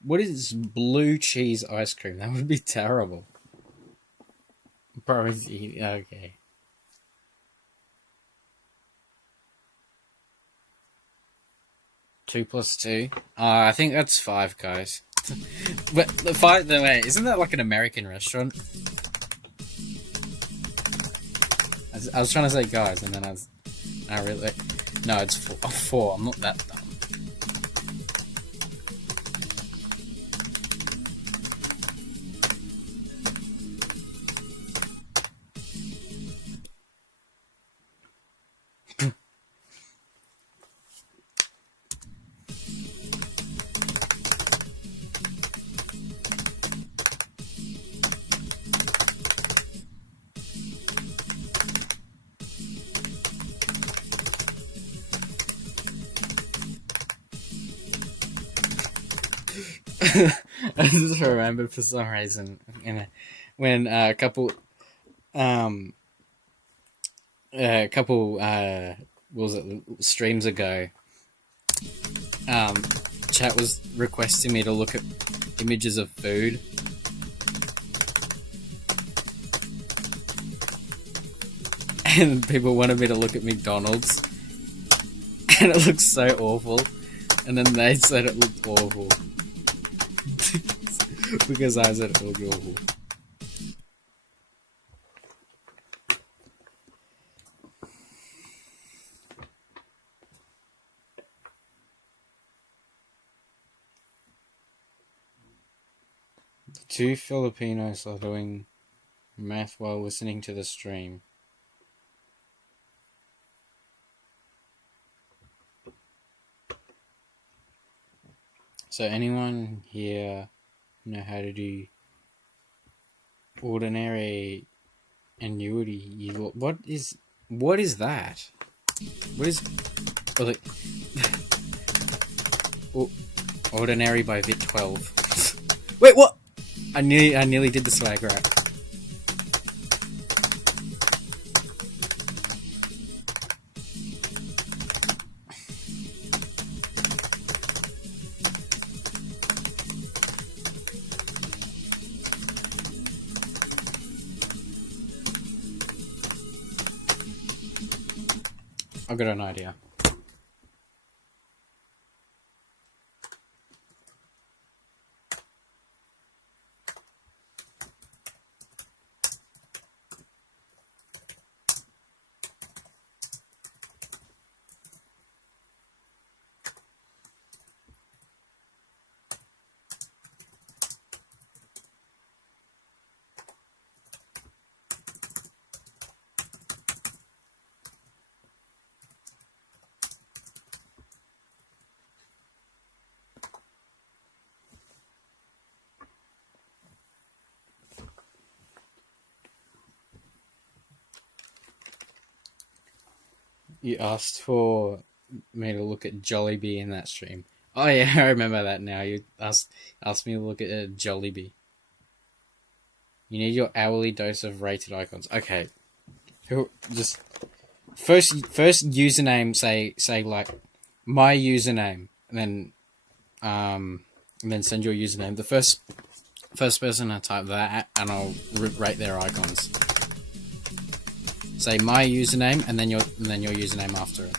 What is blue cheese ice cream? That would be terrible. Probably, okay. Two plus two? I think that's 5, guys. But the 5, the way, isn't that like an American restaurant? I was trying to say guys, and then I really... No, it's 4. I'm not that dumb. I just remembered for some reason when a couple what was it, streams ago, chat was requesting me to look at images of food, and people wanted me to look at McDonald's, and it looks so awful, and then they said it looked awful. Because I said it looked awful. The 2 Filipinos are doing math while listening to the stream. So anyone here know how to do ordinary annuity? What is that? What is ordinary by Vit 12? Wait, what? I nearly did the swag right. I've got an idea. You asked for me to look at Jollibee in that stream. Oh yeah, I remember that now. You asked me to look at Jollibee. You need your hourly dose of rated icons. Okay. Just first username, say like my username, and then send your username. The first person to type that, and I'll rate their icons. Say my username, and then your username after it.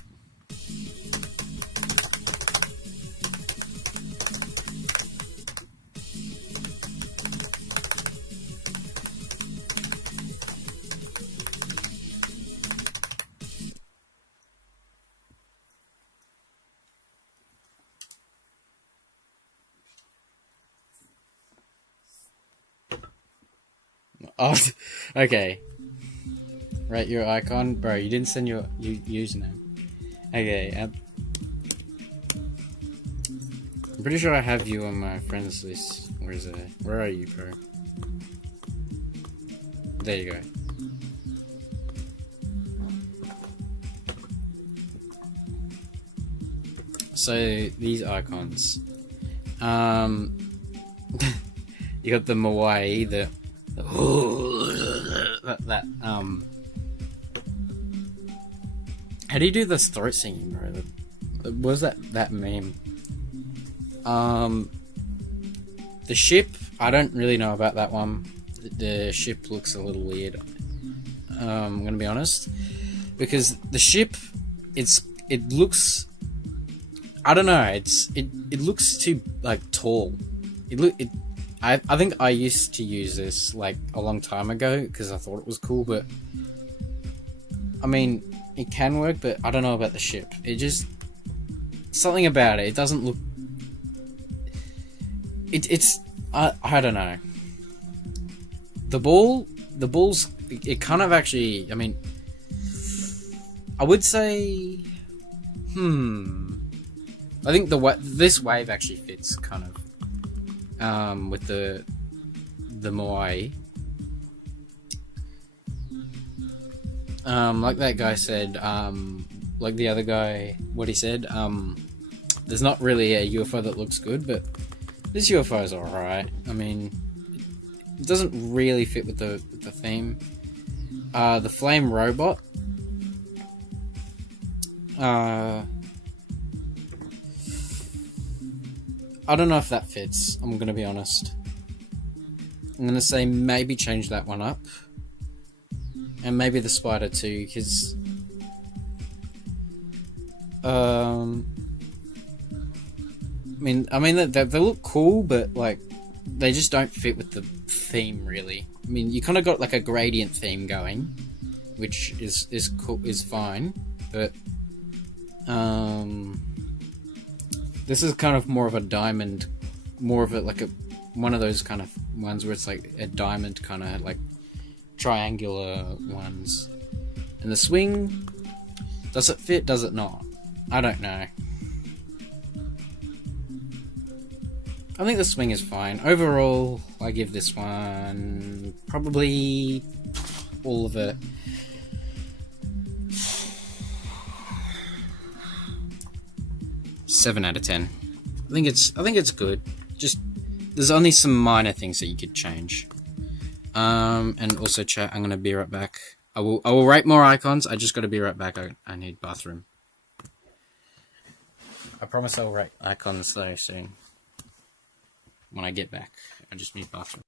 Oh, okay. Rate your icon, bro. You didn't send your username. Okay. I'm pretty sure I have you on my friends list. Where is it? Where are you, bro? There you go. So these icons. You got the Moai, that how do you do this throat singing, bro? What was that meme? The ship, I don't really know about that one. The ship looks a little weird. I'm gonna be honest, because the ship, it looks, I don't know. It looks too like tall. I think I used to use this like a long time ago because I thought it was cool, but I mean it can work, but I don't know about the ship. It just, something about it. It doesn't look. It's I don't know. The balls. It kind of actually. I mean, I would say. I think this wave actually fits kind of. With the Moai. Like that guy said, like the other guy, what he said, there's not really a UFO that looks good, but this UFO is alright. I mean, it doesn't really fit with the theme. The flame robot. I don't know if that fits, I'm gonna be honest. I'm gonna say maybe change that one up. And maybe the spider too, because I mean they look cool, but like they just don't fit with the theme really. I mean, you kind of got like a gradient theme going, which is cool, is fine, but this is kind of more of a diamond, more of a like a one of those kind of ones where it's like a diamond kind of like triangular ones. And the swing, does it fit? Does it not? I don't know. I think the swing is fine. Overall, I give this one probably all of it. Seven out of 10. I think it's good. Just there's only some minor things that you could change. And also chat, I'm gonna be right back. I will write more icons. I just gotta be right back. I need bathroom. I promise I'll write icons though soon. When I get back, I just need bathroom.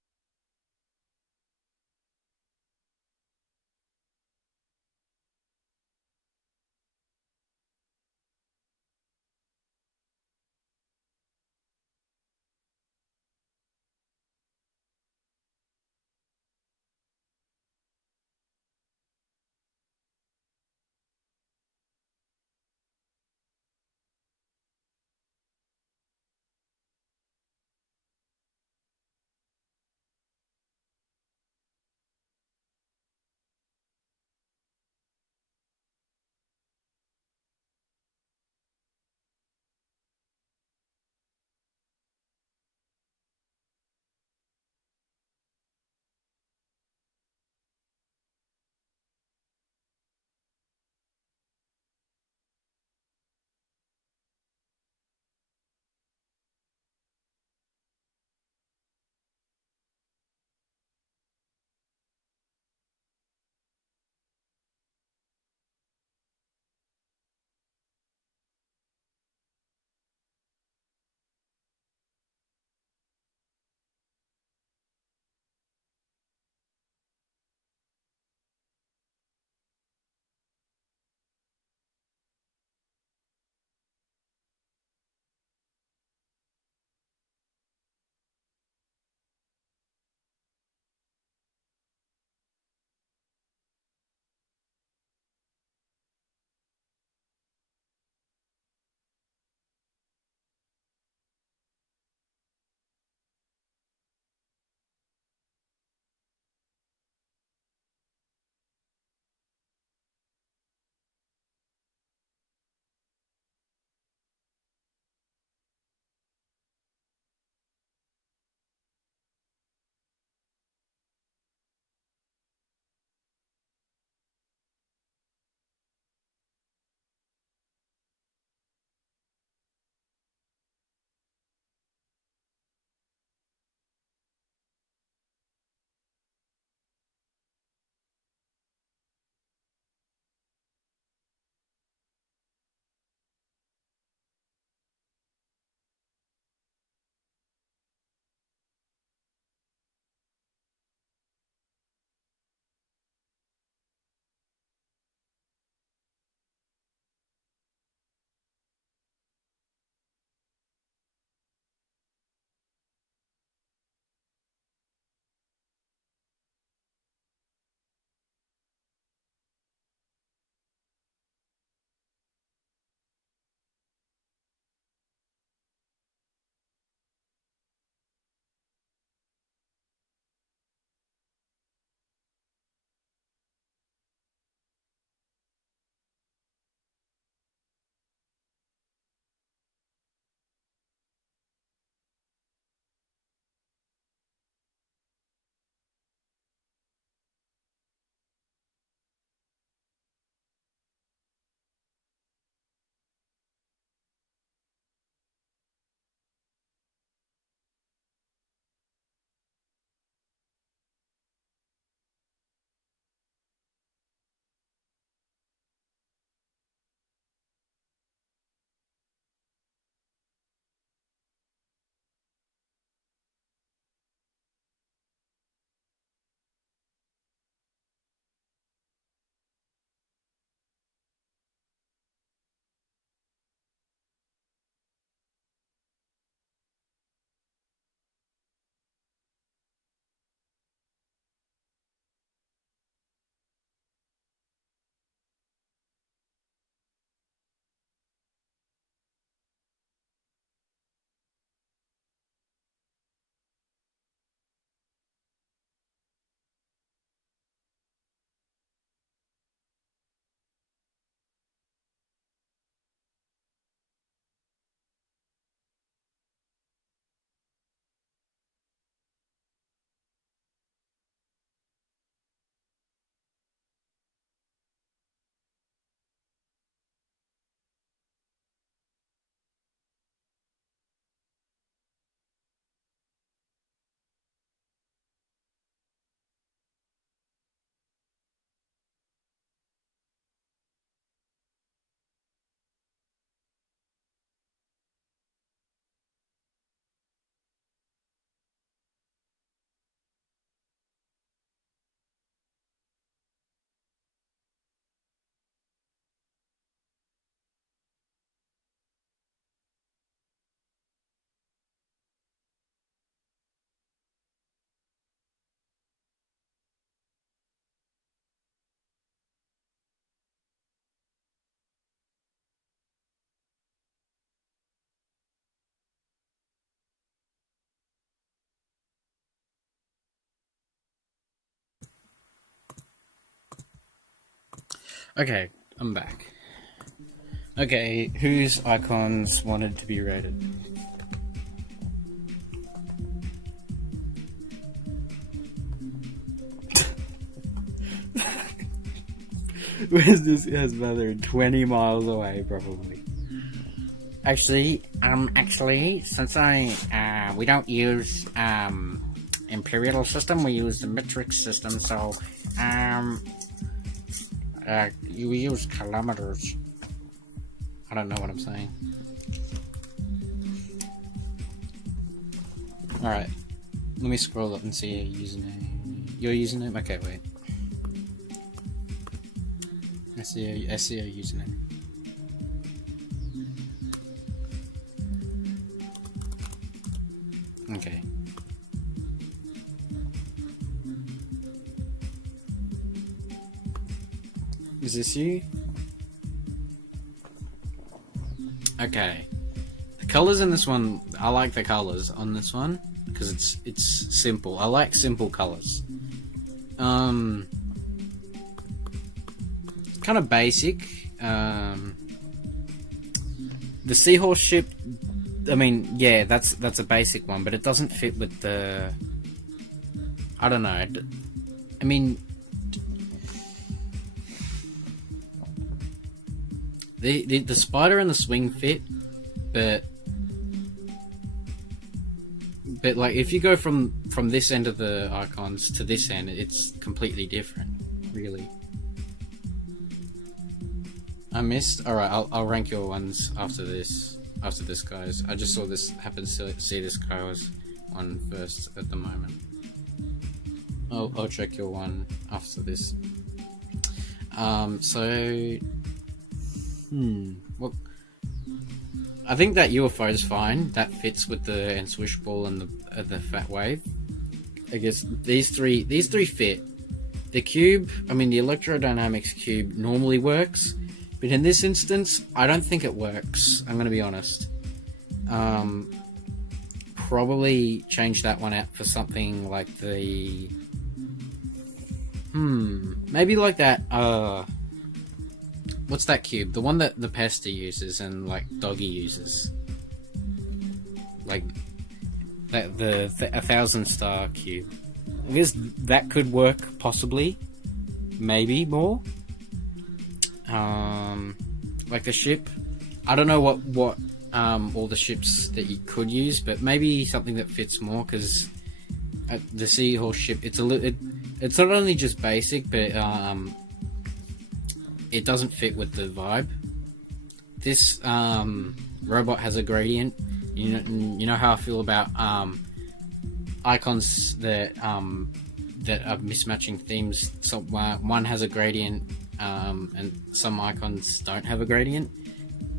Okay, I'm back. Okay, whose icons wanted to be rated? Where's this guy's mother? 20 miles away, probably. Actually, since we don't use, imperial system, we use the metric system, so, you use kilometers. I don't know what I'm saying. Alright, let me scroll up and see your username. Your username? Okay, wait. I see your username. Okay. Is this you? Okay. The colors in this one, I like the colors on this one because it's simple. I like simple colors. It's kind of basic. The seahorse ship, I mean, yeah, that's a basic one, but it doesn't fit with the. I don't know. I mean, the spider and the swing fit, but like if you go from this end of the icons to this end, it's completely different, really. I missed. All right, I'll rank your ones after this, guys. I just saw this happen to see this guy was on first at the moment. I'll check your one after this. Well, I think that UFO is fine. That fits with the swish ball and the fat wave. I guess these three fit. The cube, I mean, the electrodynamics cube normally works, but in this instance, I don't think it works. I'm going to be honest. Probably change that one out for something like the. Maybe like that. What's that cube? The one that the Pester uses and like Doggy uses. Like that the 1,000-star cube. I guess that could work possibly. Maybe more. Like the ship. I don't know what all the ships that you could use, but maybe something that fits more because the seahorse ship. It's not only just basic, but it doesn't fit with the vibe. This robot has a gradient. You know how I feel about icons that are mismatching themes. So one has a gradient, and some icons don't have a gradient.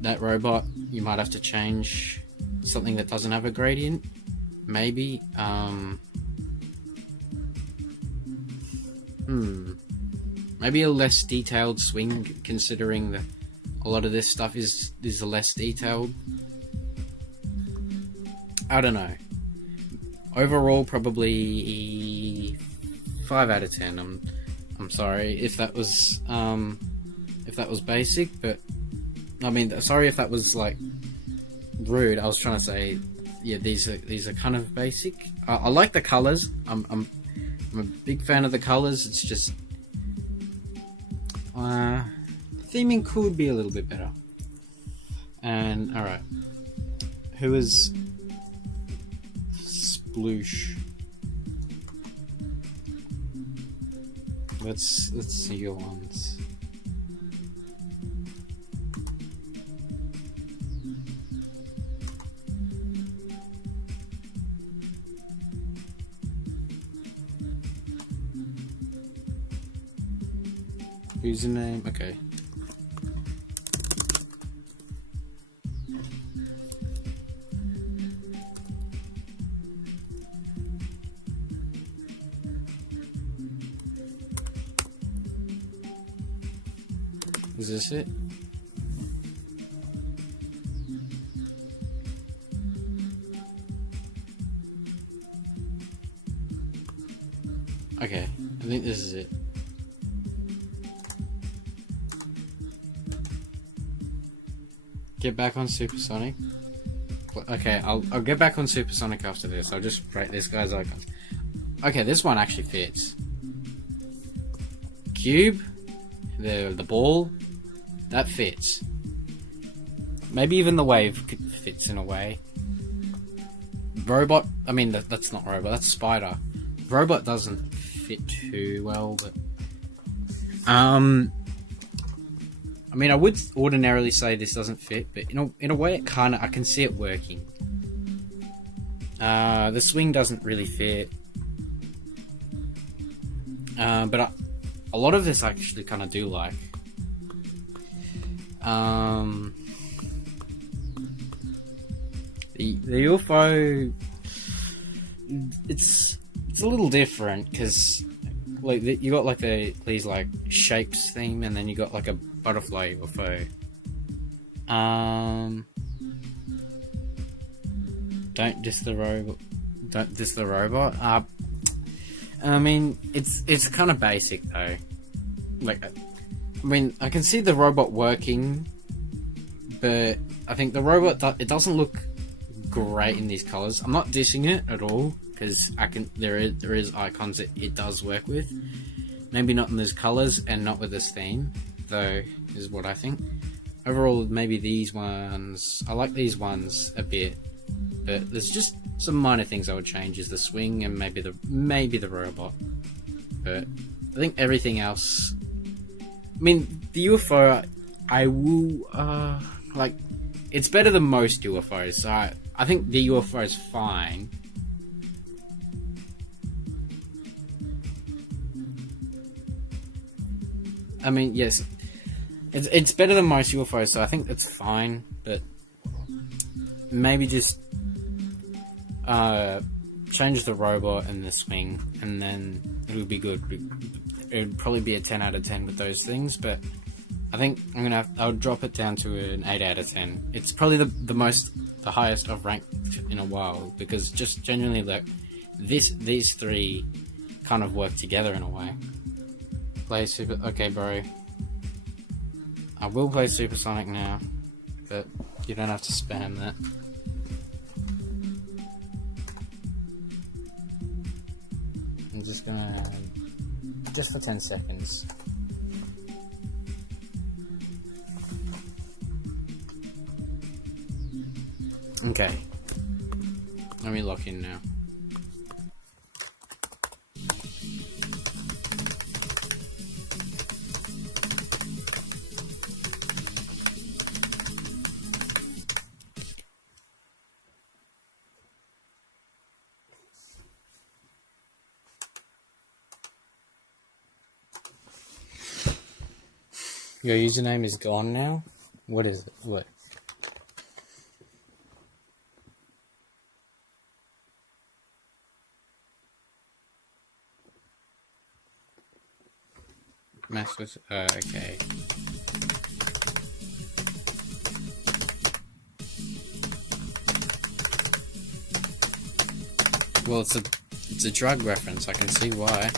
That robot, you might have to change something that doesn't have a gradient. Maybe. Maybe a less detailed swing, considering that a lot of this stuff is less detailed. I don't know. Overall, probably 5 out of 10. I'm sorry if that was basic, but I mean, sorry if that was like rude. I was trying to say, yeah, these are kind of basic. I like the colors. I'm a big fan of the colors. It's just theming could be a little bit better. And alright, who is Sploosh? Let's see your ones. Username, okay. Is this it? Okay, I think this is it. get back on Supersonic. Okay, I'll get back on Supersonic after this. I'll just rate this guy's icons. Okay, this one actually fits. Cube, the ball, that fits. Maybe even the wave fits in a way. Robot, I mean that's not robot, that's spider. Robot doesn't fit too well, but I mean I would ordinarily say this doesn't fit, but in a way it kinda, I can see it working. The swing doesn't really fit. But a lot of this I actually kind of do like. The UFO, it's a little different because like you got like these like shapes theme, and then you got like a butterfly UFO. Don't diss the robot. Don't diss the robot. I mean, it's kind of basic though. Like, I mean, I can see the robot working, but I think the robot it doesn't look great in these colors. I'm not dissing it at all because there is icons that it does work with. Maybe not in those colors and not with this theme, though, is what I think. Overall, maybe these ones. I like these ones a bit, but there's just some minor things I would change. Is the swing and maybe the robot. But I think everything else. I mean, the UFO, I will like. It's better than most UFOs, so I think the UFO is fine. I mean, yes, it's better than most UFOs, so I think that's fine. But maybe just change the robot and the swing, and then it would be good. It would probably be a 10 out of 10 with those things, but I think I'll drop it down to an 8 out of 10. It's probably the highest I've ranked in a while, because just genuinely like these three kind of work together in a way. Okay, bro. I will play Supersonic now, but you don't have to spam that. I'm just gonna just for 10 seconds. Okay. Let me lock in now. Your username is gone now? What is it? What? Masters, okay. Well, it's a drug reference, I can see why.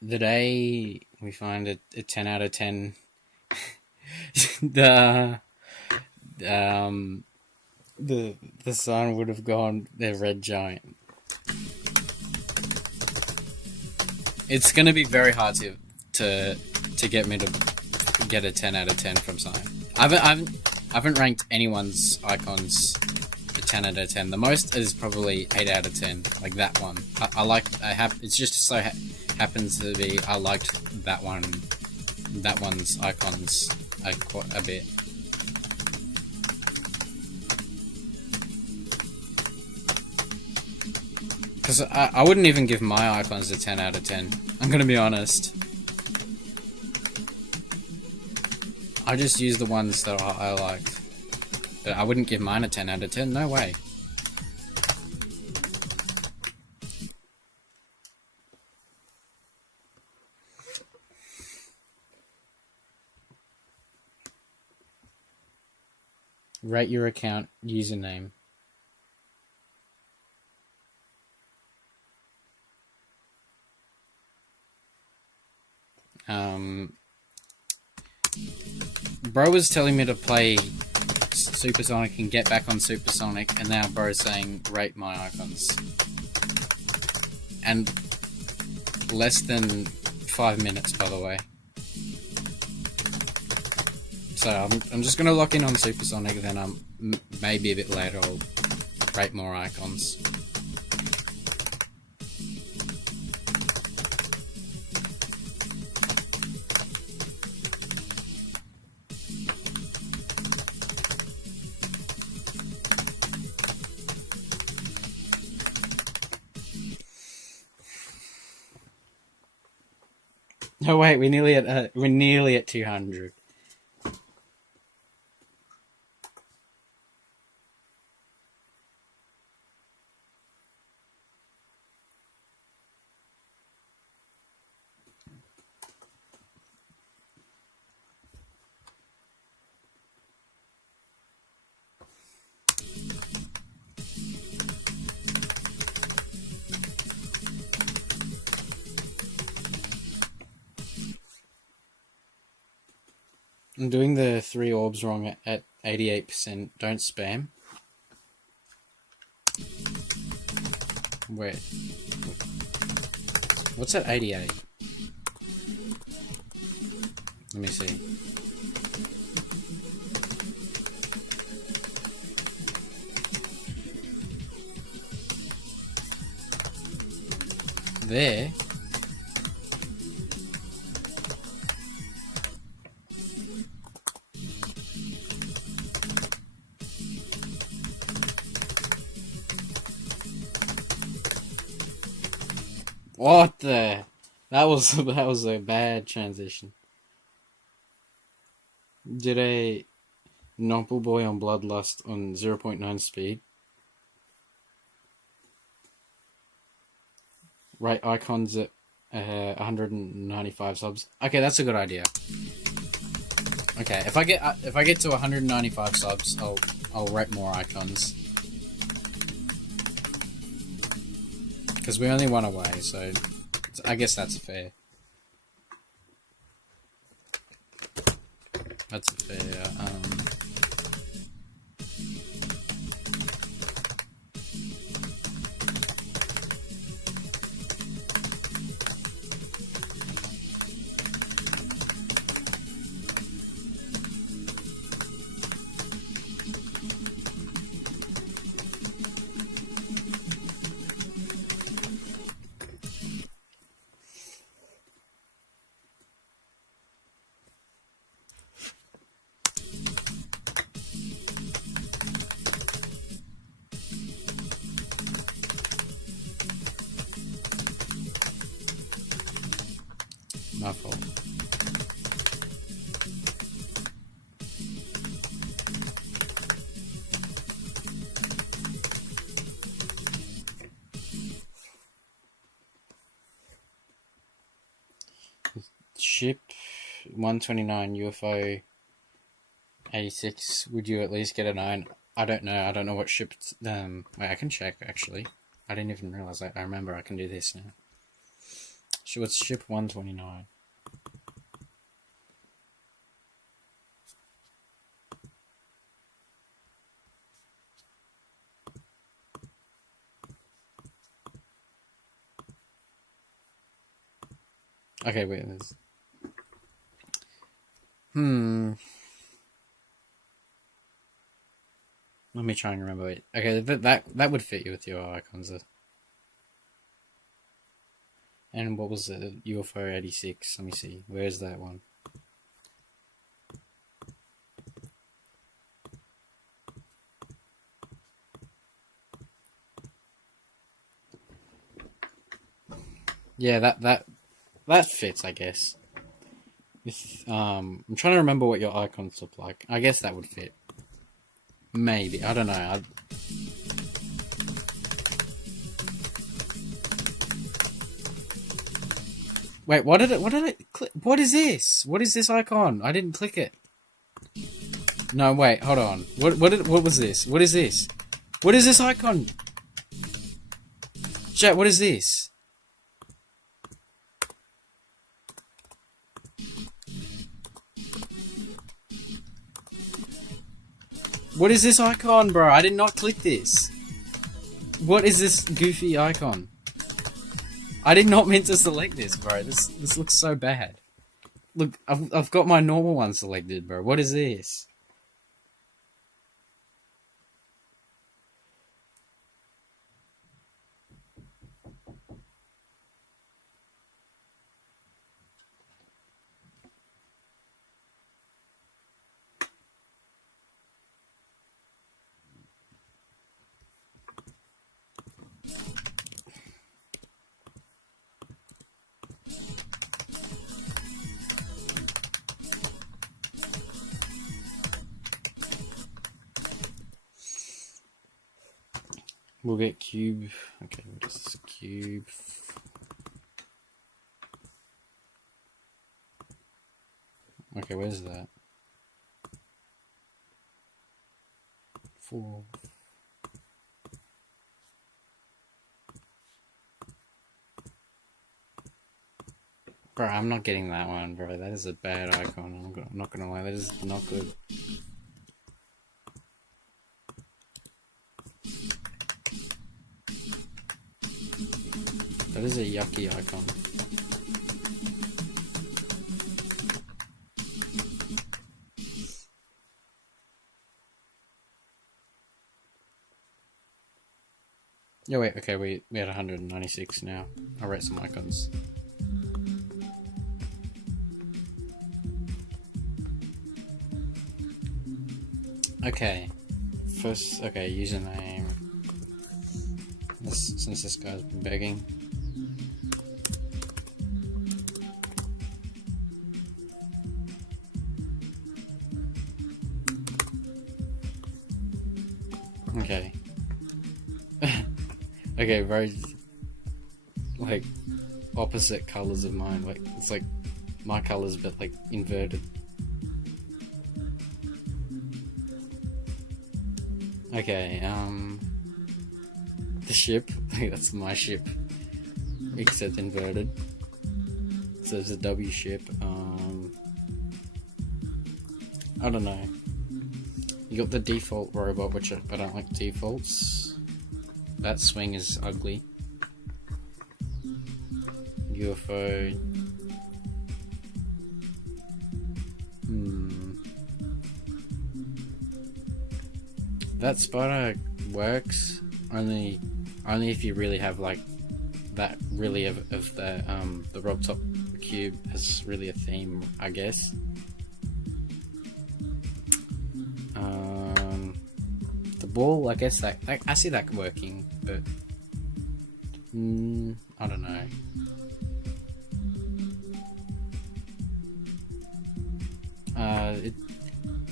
The day we find a 10 out of 10, the sun would have gone the red giant. It's gonna be very hard to get me to get a 10 out of 10 from something. I haven't ranked anyone's icons a 10 out of 10. The most is probably 8 out of 10, like that one. It's just so happens to be I liked that one's icons a bit. Because I wouldn't even give my icons a 10 out of 10. I'm gonna be honest. I just use the ones that I liked. But I wouldn't give mine a 10 out of 10, no way. Rate your account username. Bro was telling me to play Supersonic and get back on Supersonic, and now bro's saying rate my icons. And less than 5 minutes, by the way. So I'm just gonna lock in on Supersonic, then maybe a bit later I'll rate more icons. Oh wait, we're nearly at 200. I'm doing the 3 orbs wrong at 88%. Don't spam. Wait. What's at 88? Let me see. There. What the? That was a bad transition. Did a Nomple Boy on Bloodlust on 0.9 speed. Right icons at 195 subs. Okay, that's a good idea. Okay, if I get to 195 subs, I'll rate more icons. Because we only won away, so I guess that's fair. That's fair. My fault. Ship 129 UFO 86. Would you at least get a 9? I don't know. I don't know what ship. Wait, I can check actually. I didn't even realize that. I remember I can do this now. So what's ship 129? Okay, wait. There's... Let me try and remember it. Okay, that would fit you with your icons. And what was it? UFO 86. Let me see. Where's that one? Yeah, that fits, I guess. I'm trying to remember what your icons look like. I guess that would fit. Maybe. I don't know. Wait, what did it click? What is this? What is this icon? I didn't click it. No, wait, hold on. What was this? What is this? What is this icon? Chat, what is this? What is this icon, bro? I did not click this. What is this goofy icon? I did not mean to select this, bro. This looks so bad. Look, I've got my normal one selected, bro. What is this? We'll get cube. Okay, what is this cube? Okay, where's that? 4. Bro, I'm not getting that one, bro. That is a bad icon. I'm not gonna lie, that is not good. That is a yucky icon. Yeah, wait, okay, we had 196 now. I'll rate some icons. Okay. First, okay, username. Since this guy's been begging. Okay. Okay, very like opposite colors of mine. Like it's like my colors, but like inverted. Okay, the ship. That's my ship, except inverted. So it's a W ship. I don't know. You got the default robot, which I don't like defaults. That swing is ugly. UFO. That spider works only if you really have like that really of the Rob Top cube has really a theme, I guess. The ball, I guess that I see that working, but I don't know. I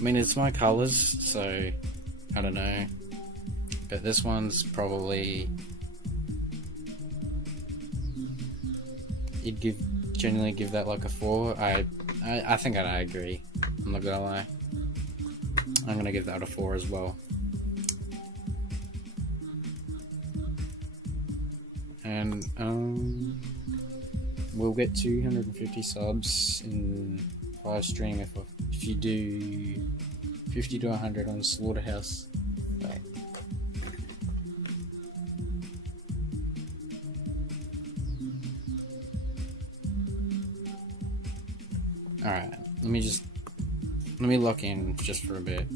mean, it's my colours, so I don't know. But this one's probably generally give that like a 4. I think I agree. I'm not gonna lie. I'm gonna give that a 4 as well. And we'll get 250 subs in live stream if you do 50 to 100 on Slaughterhouse. Right. Alright, let me lock in just for a bit.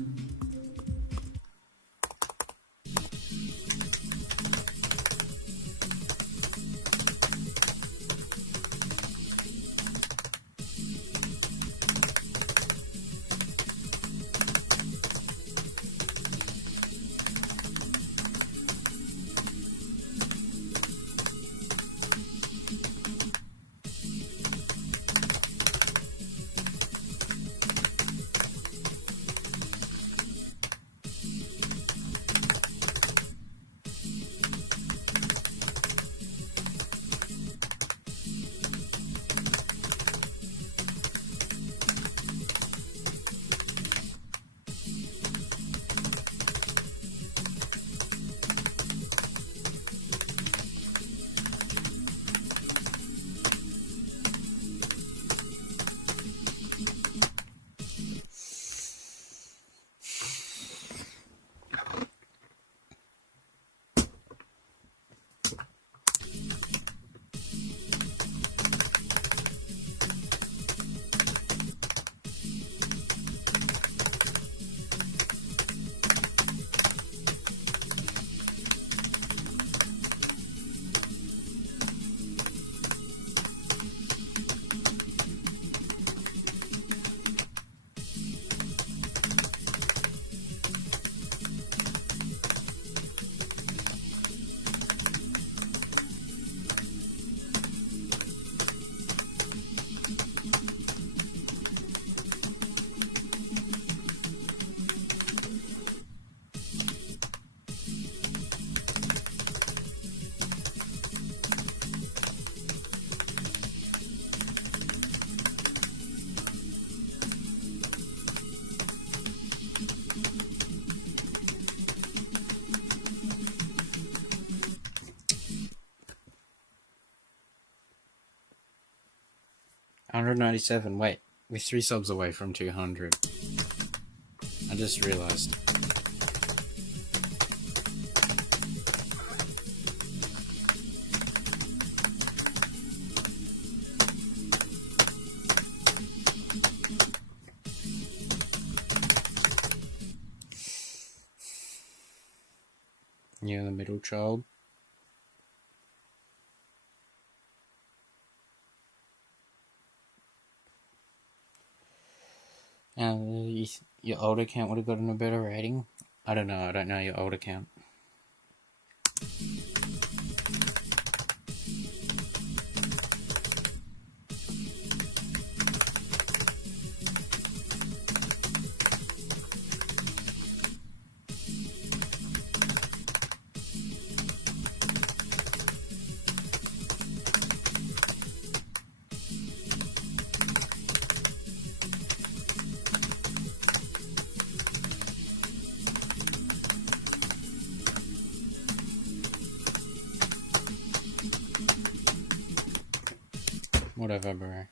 197. Wait, we're 3 subs away from 200. I just realised. You're the middle child. Your old account would have gotten a better rating? I don't know. I don't know your old account. Whatever, bro.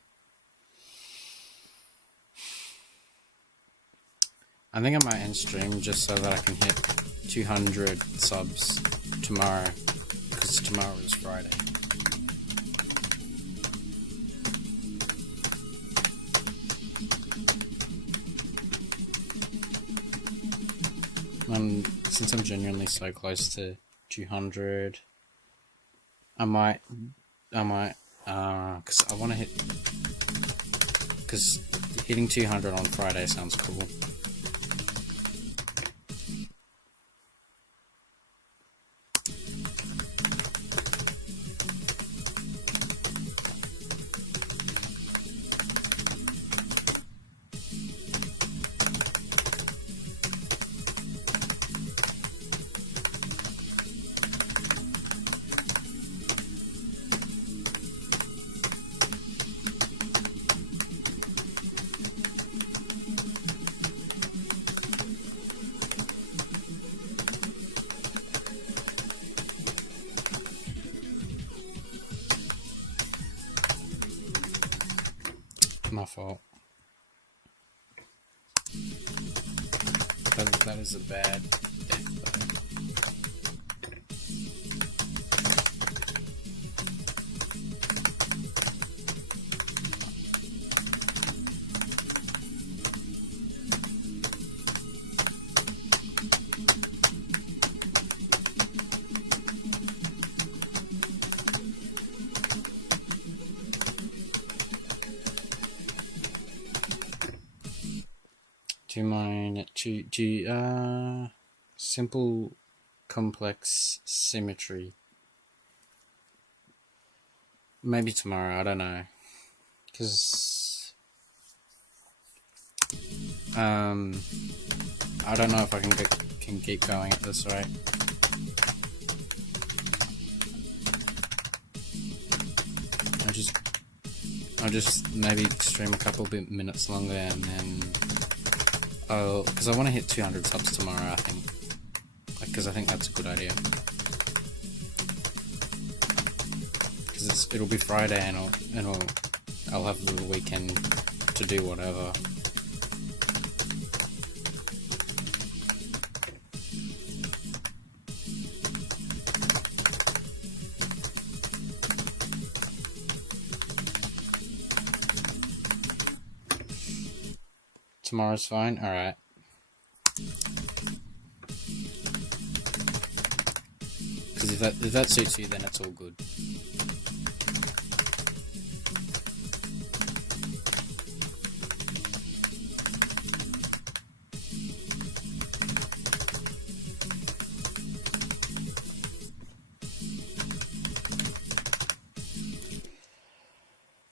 I think I might end stream just so that I can hit 200 subs tomorrow, because tomorrow is Friday. And since I'm genuinely so close to 200, I might, because I want to hit, because hitting 200 on Friday sounds cool. My fault. That is a bad death though. Simple complex symmetry. Maybe tomorrow, I don't know. Because I don't know if I can keep going at this rate. I'll just maybe stream a couple minutes longer and then because I want to hit 200 subs tomorrow, I think. Because I think that's a good idea. Because it'll be Friday and I'll have the weekend to do whatever. Tomorrow's fine? Alright. Because if that suits you, then it's all good.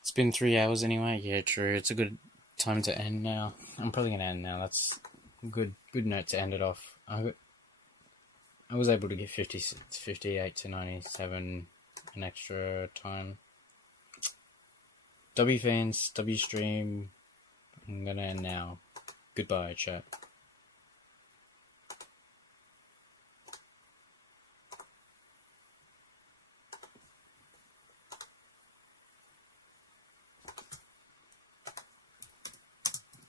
It's been 3 hours anyway. Yeah, true. It's a good time to end now. I'm probably gonna end now. That's a good note to end it off. I was able to get 58 to 97 an extra time. W fans, W stream. I'm gonna end now. Goodbye, chat.